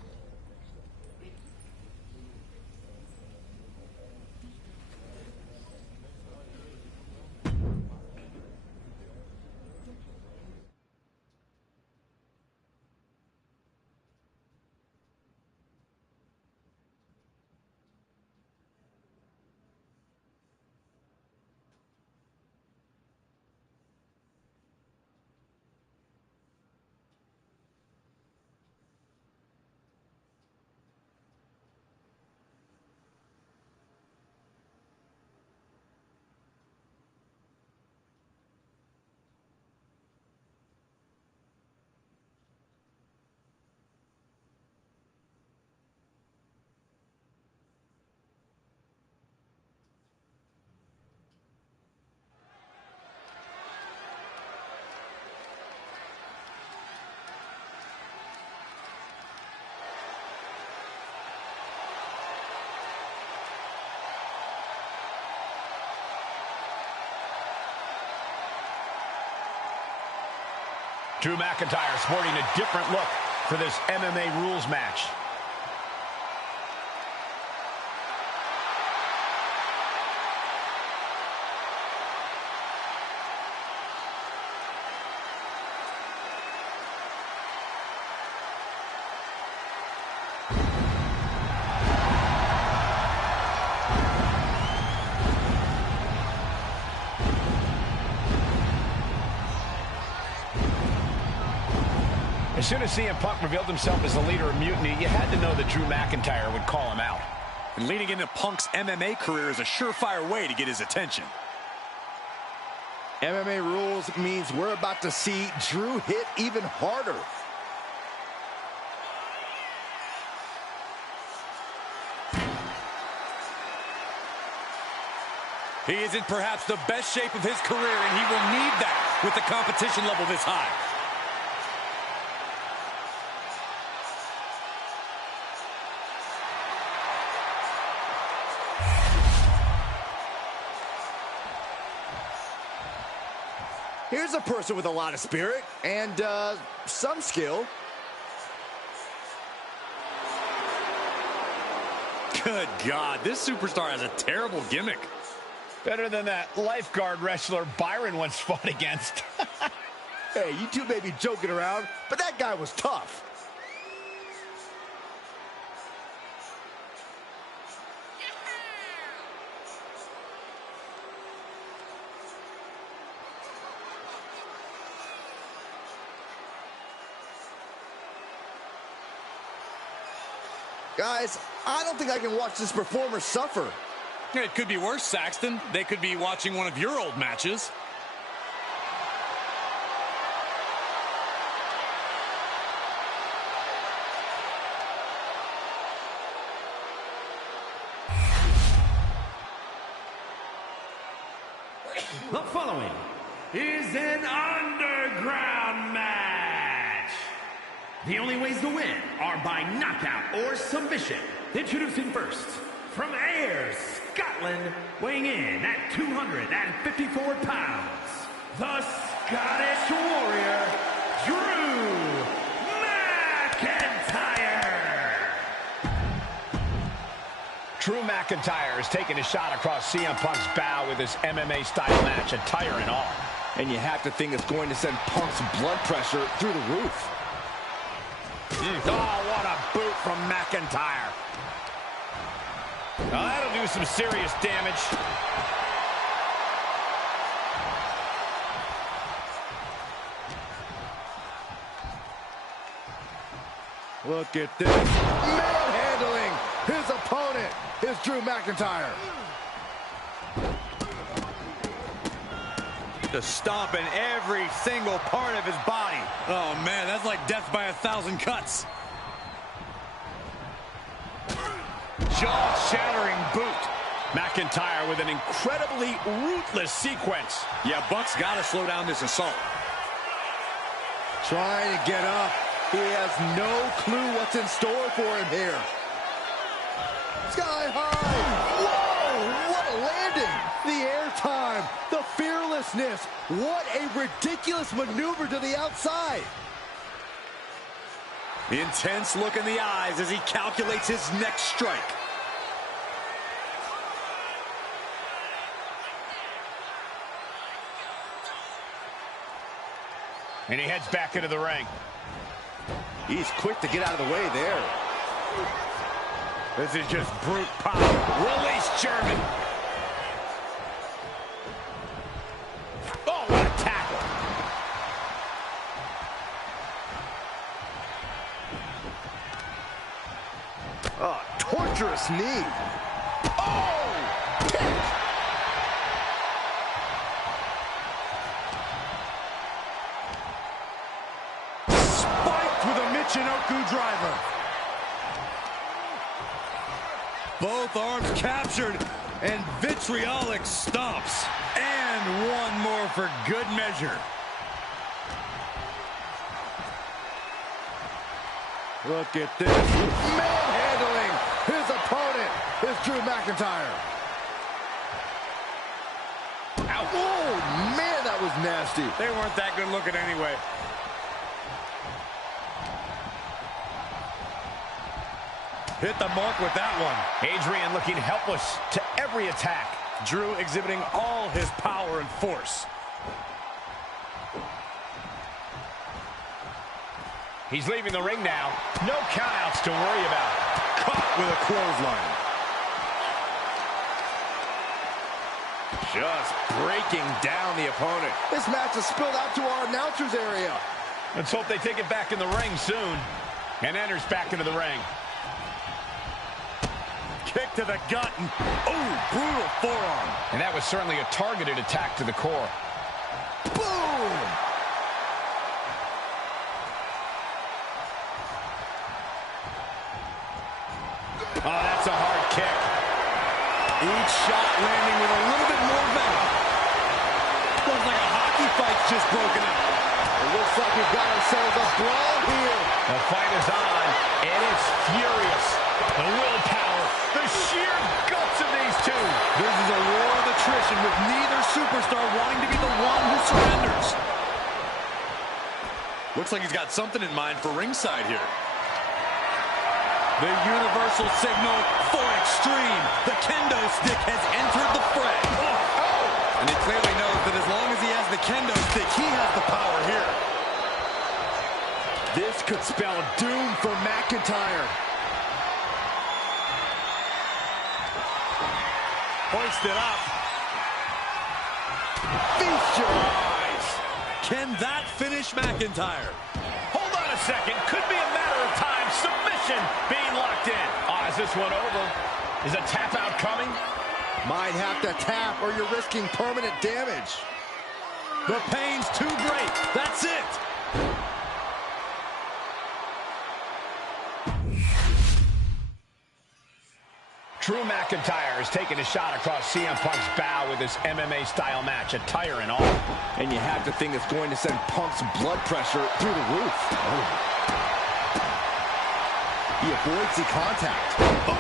Drew McIntyre sporting a different look for this MMA rules match. As soon as CM Punk revealed himself as the leader of Mutiny, you had to know that Drew McIntyre would call him out. And leading into Punk's MMA career is a surefire way to get his attention. MMA rules means we're about to see Drew hit even harder. He is in perhaps the best shape of his career, and he will need that with the competition level this high. Here's a person with a lot of spirit and some skill. Good God, this superstar has a terrible gimmick. Better than that lifeguard wrestler Byron once fought against. Hey, you two may be joking around, but that guy was tough. Guys, I don't think I can watch this performer suffer. It could be worse, Saxton. They could be watching one of your old matches. The following is an underground match. The only ways to win are by knockout or submission. Introducing first, from Ayr, Scotland, weighing in at 254 pounds, the Scottish Warrior, Drew McIntyre. Drew McIntyre is taking a shot across CM Punk's bow with his MMA-style match, attire and all. And you have to think it's going to send Punk's blood pressure through the roof. Oh, what a boot from McIntyre. Now that'll do some serious damage. Look at this. Manhandling his opponent is Drew McIntyre. Just stomping every single part of his body. Oh, man, that's like death by 1,000 cuts. Jaw-shattering boot. McIntyre with an incredibly ruthless sequence. Yeah, Buck's got to slow down this assault. Trying to get up. He has no clue what's in store for him here. Sky high. Whoa, what a landing. The airtime, the fearlessness. What a ridiculous maneuver to the outside. Intense look in the eyes as he calculates his next strike. And he heads back into the ring. He's quick to get out of the way there. This is just brute power. Release German. Oh, what a tackle. Oh, torturous knee. Oh, kick. Spiked with a Michinoku driver. Both arms captured, and vitriolic stomps. And one more for good measure. Look at this. Manhandling his opponent is Drew McIntyre. Ow. Oh, man, that was nasty. They weren't that good looking anyway. Hit the mark with that one. Adrian looking helpless to every attack. Drew exhibiting all his power and force. He's leaving the ring now. No countouts to worry about. Caught with a clothesline. Just breaking down the opponent. This match has spilled out to our announcer's area. Let's hope they take it back in the ring soon. And enters back into the ring. Kick to the gut. And, ooh, brutal forearm. And that was certainly a targeted attack to the core. Boom! Oh, that's a hard kick. Each shot landing with a little bit more venom. Looks like a hockey fight's just broken up. It looks like we've got ourselves a brawl here. The fight is on, and it's furious. The willpower, the sheer guts of these two. This is a war of attrition with neither superstar wanting to be the one who surrenders. Looks like he's got something in mind for ringside here. The universal signal for extreme. The kendo stick has entered the fray. And he clearly knows that as long as he has the kendo stick, he has the power here. This could spell doom for McIntyre. Hoisted up. Feast your eyes. Can that finish McIntyre? Hold on a second. Could be a matter of time. Submission being locked in. Is this one over? Is a tap out coming? Might have to tap or you're risking permanent damage. The pain's too great. That's it. Drew McIntyre has taken a shot across CM Punk's bow with his MMA-style match, attire and all. And you have to think it's going to send Punk's blood pressure through the roof. Oh. He avoids the contact. Oh!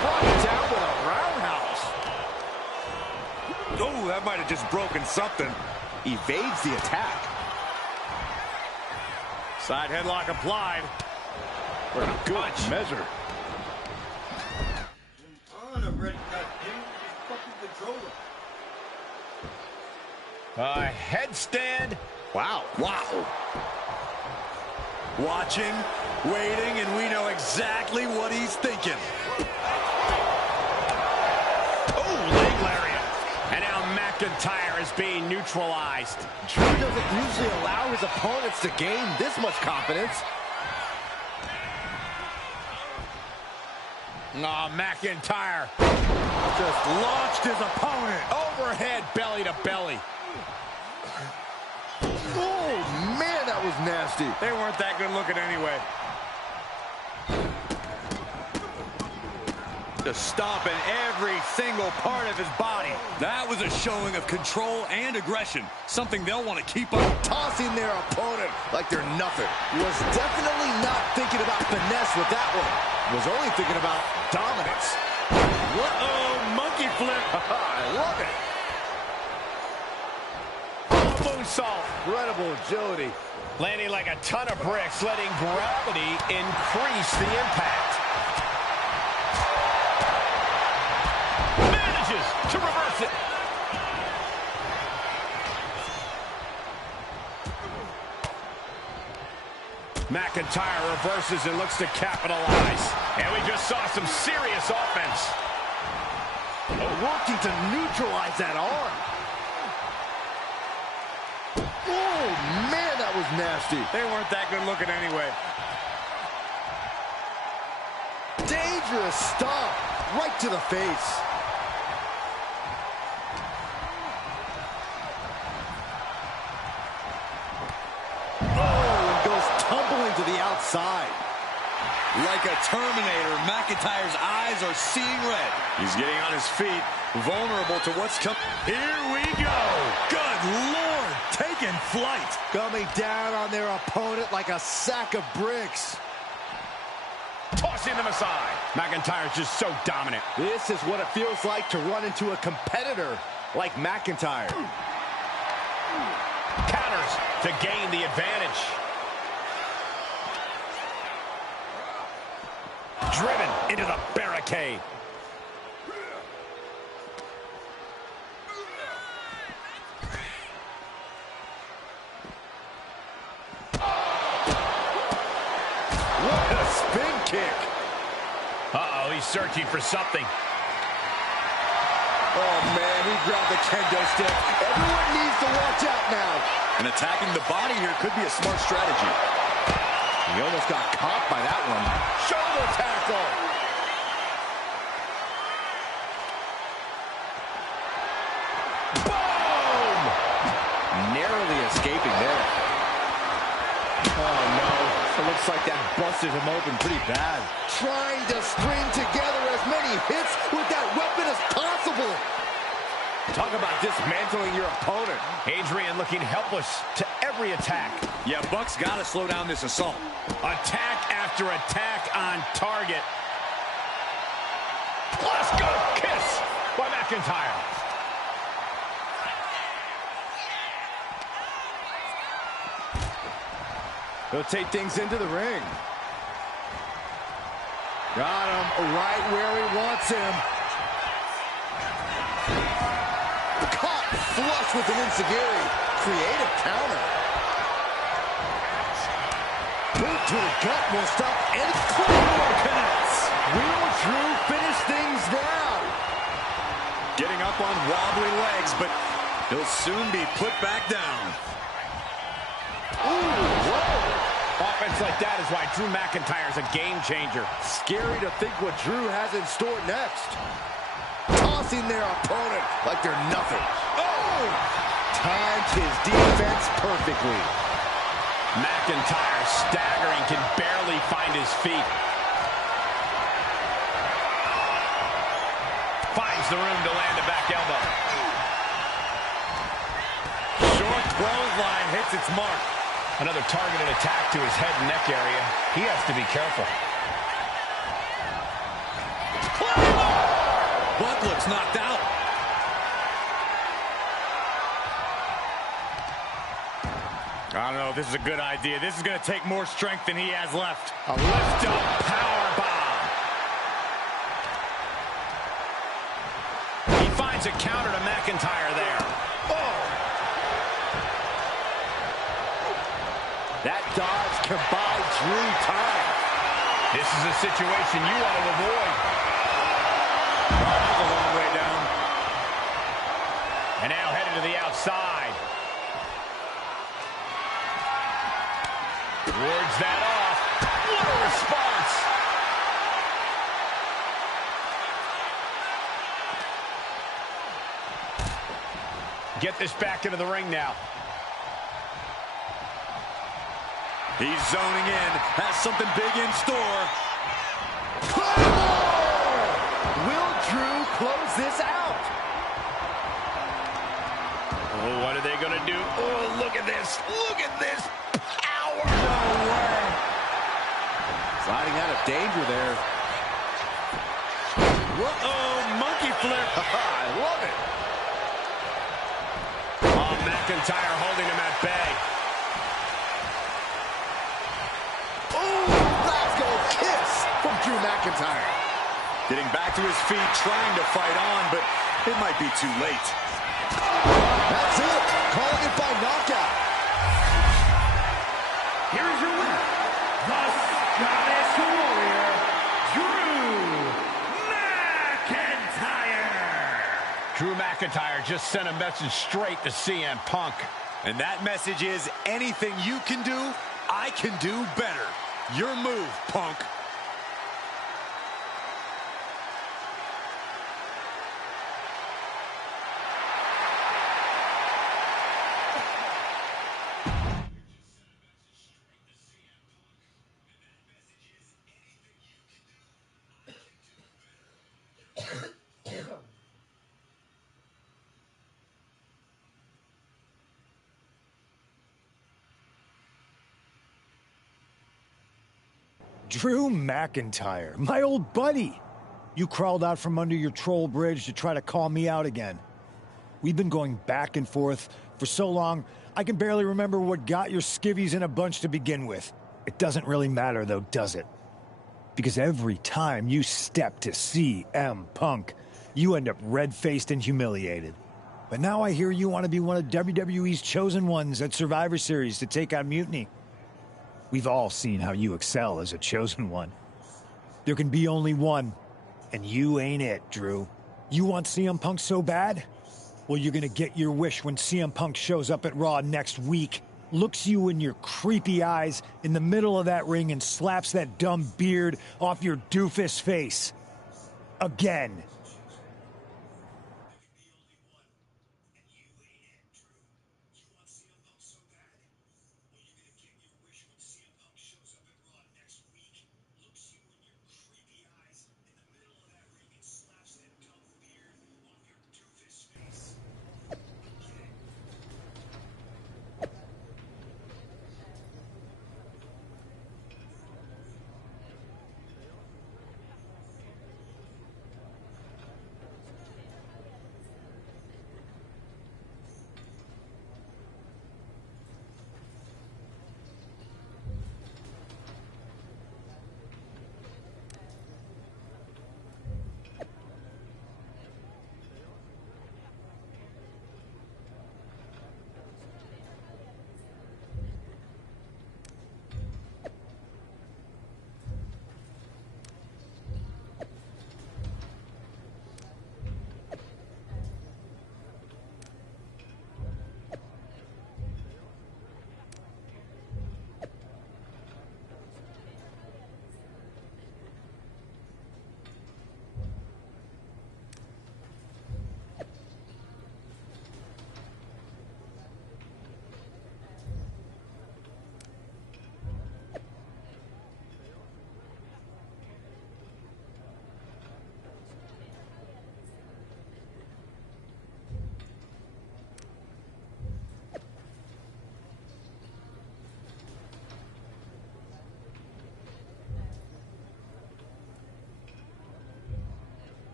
Brought it down with a roundhouse. Oh, that might have just broken something. Evades the attack. Side headlock applied. For a good measure. On already, goddamn. Fucking controller. Headstand. Wow. Wow. Watching, waiting, and we know exactly what he's thinking. Oh, leg lariat. And now McIntyre is being neutralized. Drew doesn't usually allow his opponents to gain this much confidence. Oh, McIntyre just launched his opponent. Overhead, belly to belly. Oh, man, that was nasty. They weren't that good looking anyway. Just stomping every single part of his body. That was a showing of control and aggression, something they'll want to keep up. Tossing their opponent like they're nothing. Was definitely not thinking about finesse with that one. Was only thinking about dominance. Uh-oh, monkey flip. I love it. Moonsault. Incredible agility. Landing like a ton of bricks, letting gravity increase the impact. Manages to reverse it. McIntyre reverses and looks to capitalize. And we just saw some serious offense. Working to neutralize that arm. Oh, man, that was nasty. They weren't that good looking anyway. Dangerous stomp right to the face. Oh, and goes tumbling to the outside. Like a Terminator, McIntyre's eyes are seeing red. He's getting on his feet, vulnerable to what's coming. Here we go. Good Lord, taking flight. Coming down on their opponent like a sack of bricks. Tossing them aside. McIntyre's just so dominant. This is what it feels like to run into a competitor like McIntyre. Counter shoulders to gain the advantage. Driven into the barricade. What a spin kick. Uh-oh, he's searching for something. Oh, man, he grabbed the kendo stick. Everyone needs to watch out now. And attacking the body here could be a smart strategy. He almost got caught by that one. Shoulder tackle. Boom! Narrowly escaping there. Oh, no. It looks like that busted him open pretty bad. Trying to string together as many hits with that weapon as possible. Talk about dismantling your opponent. Adrian looking helpless to every attack. Yeah, Buck's got to slow down this assault. Attack after attack on target. Let's go! Kiss by McIntyre. He'll take things into the ring. Got him right where he wants him. Caught flush with an enziguri. Creative counter. Boot to the gut will stop any Claymore connects. Will Drew finish things now? Getting up on wobbly legs, but he'll soon be put back down. Ooh, whoa! Offense like that is why Drew McIntyre's a game changer. Scary to think what Drew has in store next. Tossing their opponent like they're nothing. Oh! Timed his defense perfectly. McIntyre staggering, can barely find his feet. Finds the room to land a back elbow. Short clothesline hits its mark. Another targeted attack to his head and neck area. He has to be careful. Buck looks knocked out. I don't know if this is a good idea. This is going to take more strength than he has left. A lift-up power bomb. He finds a counter to McIntyre there. Oh! That dodge can buy Drew time. This is a situation you want to avoid. That's a long way down. And now headed to the outside. Wards that off. What a response. Get this back into the ring now. He's zoning in. Has something big in store. Will Drew close this out? Oh, what are they going to do? Oh, look at this. Look at this. Power. No way. Sliding out of danger there. Uh-oh, monkey flip. I love it. Oh, McIntyre holding him at bay. From Drew McIntyre. Getting back to his feet, trying to fight on, but it might be too late. That's it. Calling it by knockout. Here is your winner, the Scottish Warrior, Drew McIntyre. Drew McIntyre just sent a message straight to CM Punk. And that message is, anything you can do, I can do better. Your move, Punk. Drew McIntyre, my old buddy. You crawled out from under your troll bridge to try to call me out again. We've been going back and forth for so long, I can barely remember what got your skivvies in a bunch to begin with. It doesn't really matter, though, does it? Because every time you step to CM Punk, you end up red-faced and humiliated. But now I hear you want to be one of WWE's chosen ones at Survivor Series to take on Mutiny. We've all seen how you excel as a chosen one. There can be only one, and you ain't it, Drew. You want CM Punk so bad? Well, you're gonna get your wish when CM Punk shows up at Raw next week, looks you in your creepy eyes in the middle of that ring and slaps that dumb beard off your doofus face. Again.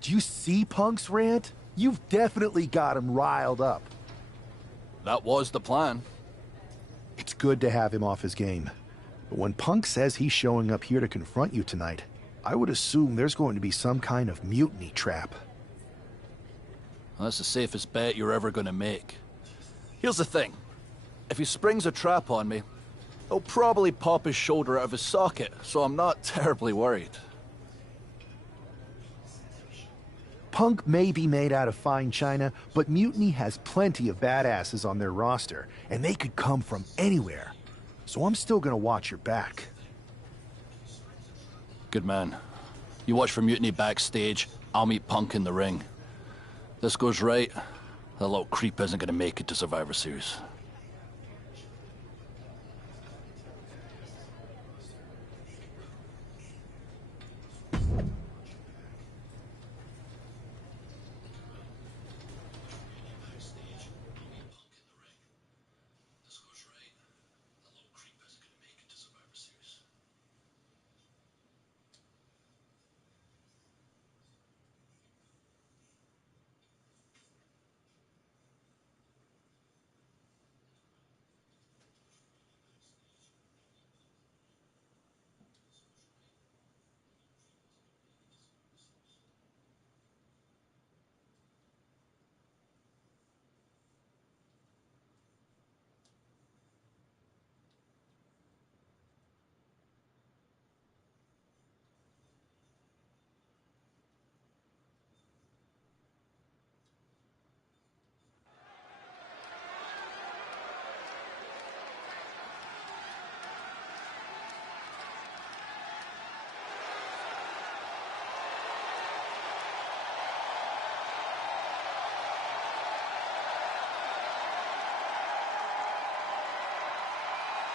Do you see Punk's rant? You've definitely got him riled up. That was the plan. It's good to have him off his game. But when Punk says he's showing up here to confront you tonight, I would assume there's going to be some kind of mutiny trap. Well, that's the safest bet you're ever going to make. Here's the thing. If he springs a trap on me, he'll probably pop his shoulder out of his socket, so I'm not terribly worried. Punk may be made out of fine china, but Mutiny has plenty of badasses on their roster, and they could come from anywhere. So I'm still gonna watch your back. Good man. You watch for Mutiny backstage, I'll meet Punk in the ring. If this goes right, that little creep isn't gonna make it to Survivor Series.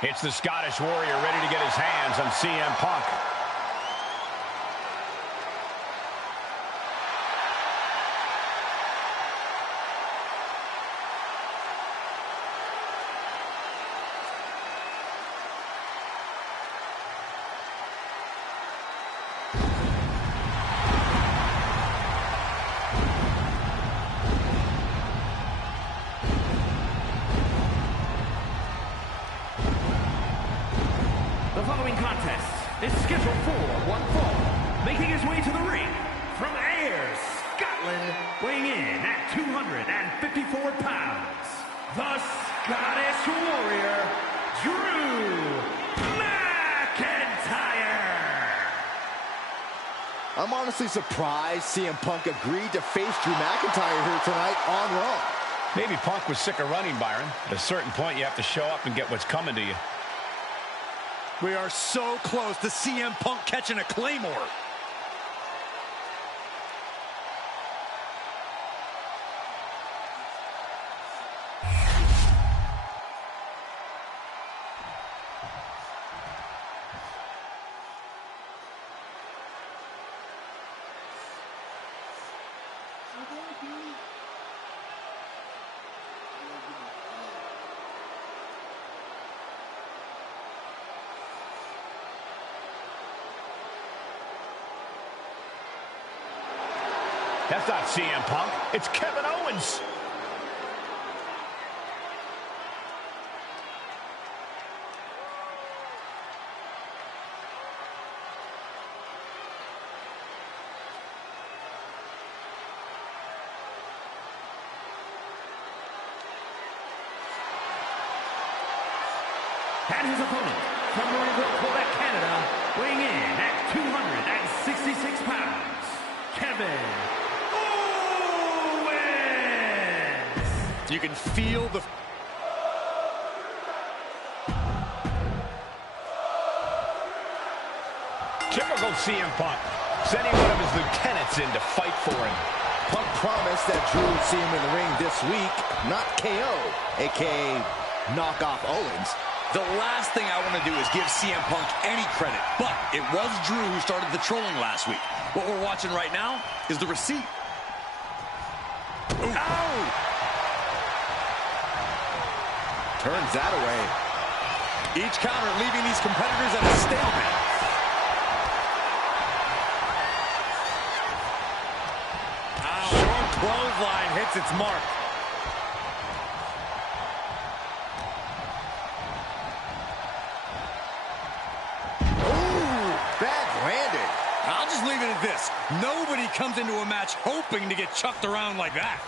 It's the Scottish Warrior ready to get his hands on CM Punk. following contest is scheduled for one fall, making his way to the ring from Ayr, Scotland, weighing in at 254 pounds, the Scottish Warrior, Drew McIntyre. I'm honestly surprised CM Punk agreed to face Drew McIntyre here tonight on Raw. Maybe Punk was sick of running, Byron. At a certain point, you have to show up and get what's coming to you. We are so close to CM Punk catching a Claymore. That's not CM Punk. It's Kevin Owens. And his opponent, from Louisville, Quebec, Canada, weighing in at 266 pounds, Kevin Owens. You can feel the... Typical CM Punk, sending one of his lieutenants in to fight for him. Punk promised that Drew would see him in the ring this week, not KO, a.k.a. knock off Owens. The last thing I want to do is give CM Punk any credit, but it was Drew who started the trolling last week. What we're watching right now is the receipt. Ooh. Ow! Turns that away. Each counter leaving these competitors at a stalemate. Short clothesline hits its mark. I'll just leave it at this. Nobody comes into a match hoping to get chucked around like that.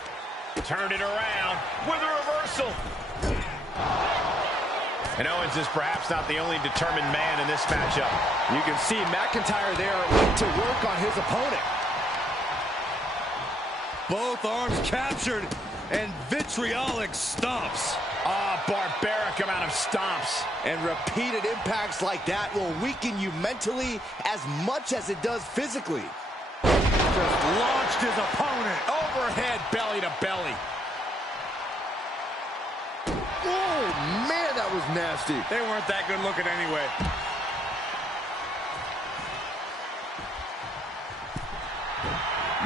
Turned it around with a reversal. And Owens is perhaps not the only determined man in this matchup. You can see McIntyre there went to work on his opponent. Both arms captured and vitriolic stomps. Barbaric amount of stomps. And repeated impacts like that will weaken you mentally as much as it does physically. Just launched his opponent. Overhead, belly to belly. Oh, man, that was nasty. They weren't that good looking anyway.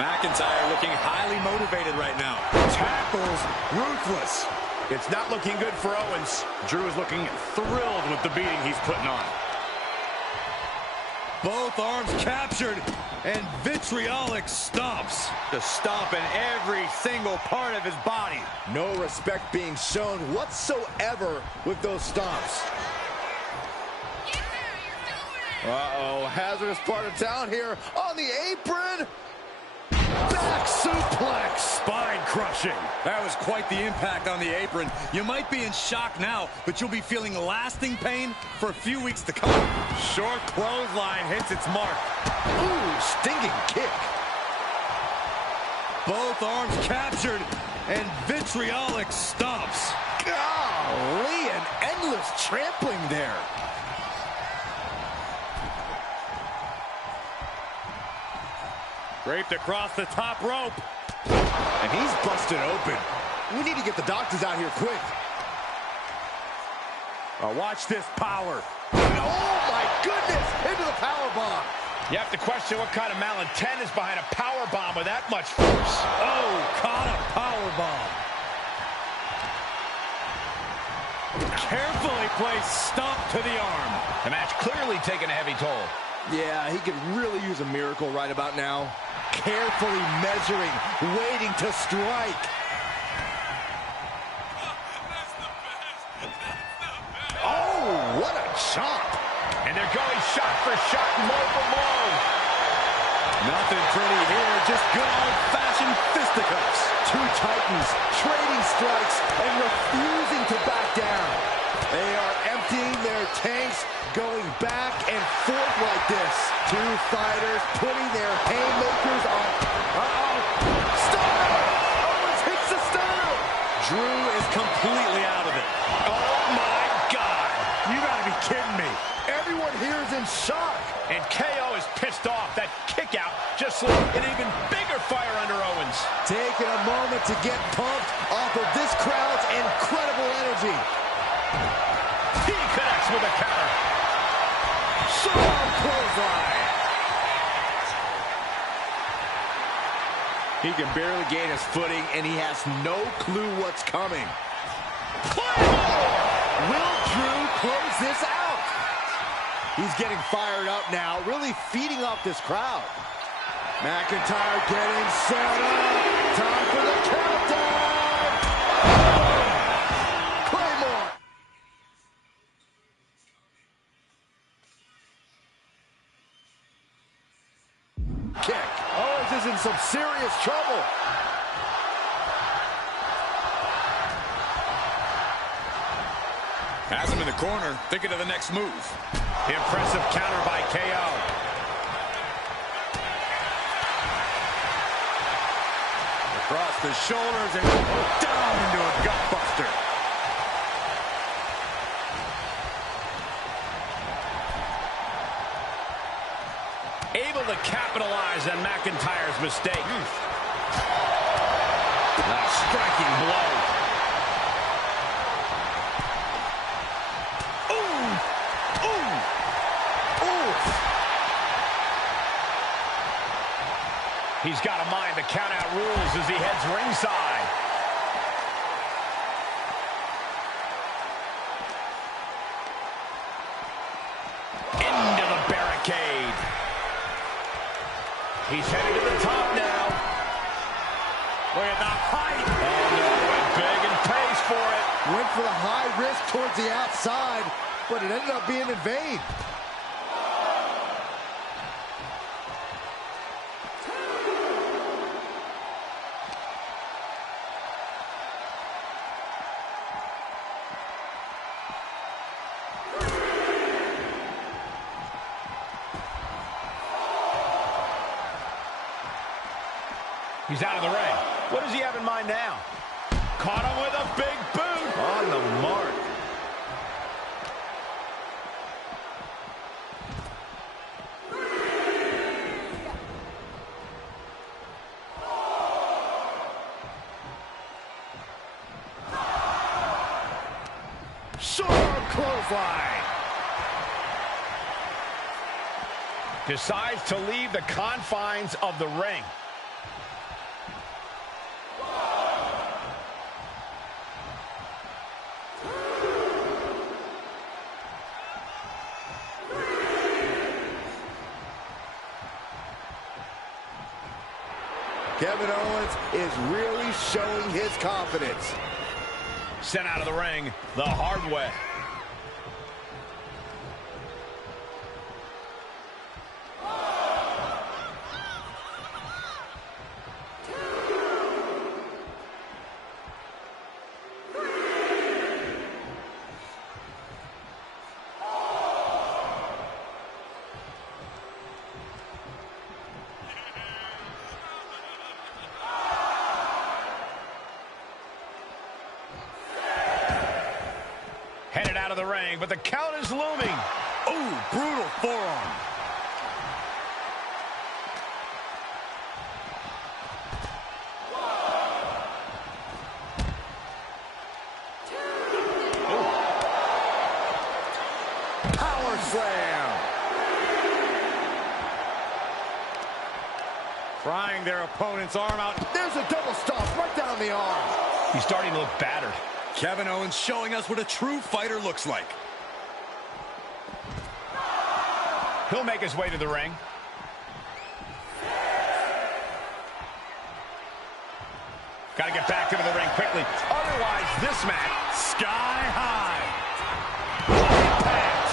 McIntyre looking highly motivated right now. Tackles ruthless. It's not looking good for Owens. Drew is looking thrilled with the beating he's putting on. Both arms captured and vitriolic stomps. Just stomping every single part of his body. No respect being shown whatsoever with those stomps. Uh-oh, hazardous part of town here on the apron. Back suplex. Spine crushing. That was quite the impact on the apron. You might be in shock now, but you'll be feeling lasting pain for a few weeks to come. Short clothesline hits its mark. Ooh, stinging kick. Both arms captured and vitriolic stomps. Golly, an endless trampling there. Draped across the top rope. And he's busted open. We need to get the doctors out here quick. Watch this power. Oh, my goodness! Into the power bomb. You have to question what kind of malintent is behind a power bomb with that much force. Oh, caught a power bomb. Carefully placed stomp to the arm. The match clearly taking a heavy toll. Yeah, he could really use a miracle right about now. Carefully measuring, waiting to strike. Oh, what a chop. And they're going shot for shot, blow for blow. Nothing pretty here, just good old-fashioned fisticuffs. Two titans trading strikes and refusing to back down. They are emptying their tanks, going back and forth like this. Two fighters putting their haymakers on. Stunner! Owens hits the stunner! Drew is completely out of it. Oh, my God. You gotta be kidding me. Everyone here is in shock. And KO is pissed off. That kick out just lit an even bigger fire under Owens. Taking a moment to get pumped off of this crowd's incredible energy. He connects with a counter. Strong clothesline. He can barely gain his footing, and he has no clue what's coming. Will Drew close this out? He's getting fired up now, really feeding off this crowd. McIntyre getting set up. Time for the countdown. Claymore. Kick. Owens is in some serious trouble. Has him in the corner, thinking of the next move. Impressive counter by KO. Across the shoulders and down into a gutbuster. Able to capitalize on McIntyre's mistake. A striking blow. He's got to mind the count-out rules as he heads ringside. Into the barricade. He's headed to the top now. Look at the height. Oh, no, went big and pays for it. Went for the high risk towards the outside, but it ended up being in vain. He's out of the ring. What does he have in mind now? Caught him with a big boot. On the mark. Short clothesline. Decides to leave the confines of the ring. Kevin Owens is really showing his confidence. Sent out of the ring the hard way. Headed out of the ring, but the count is looming. Ooh, brutal forearm. Power slam. Prying their opponent's arm out. There's a double stomp right down the arm. He's starting to look battered. Kevin Owens showing us what a true fighter looks like. He'll make his way to the ring. Got to get back into the ring quickly. Otherwise, this match, sky high. Packed.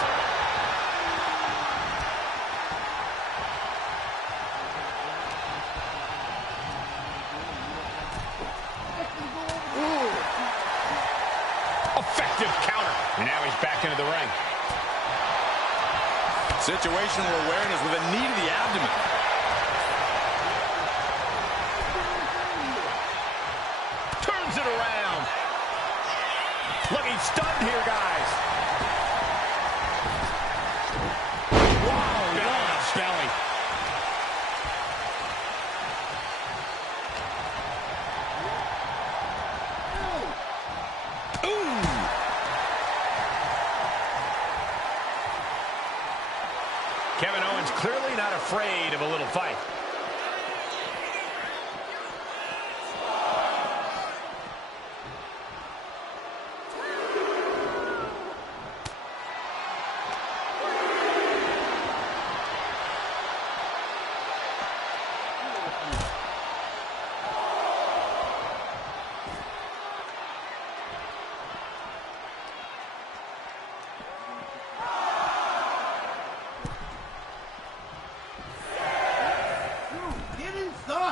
Situational awareness with a knee to the abdomen. Turns it around. Looking stunned here, guys. Wow, nice belly. Kevin Owens clearly not afraid of a little fight.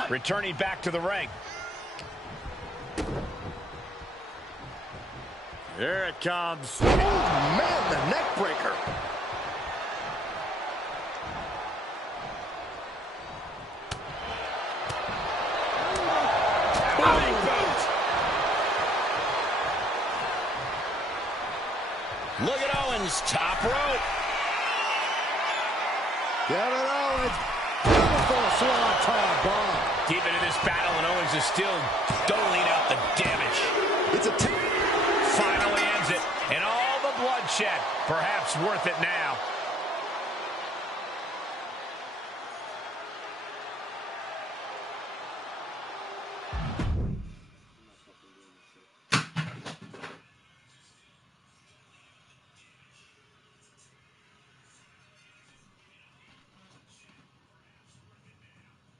Returning back to the ring. Here it comes. Oh, man, the neck breaker. Look at Owens, top rope. Kevin Owens, beautiful swanton bomb. Deep into this battle, and Owens is still doling out the damage. It's a finally ends it, and all the bloodshed, perhaps worth it now.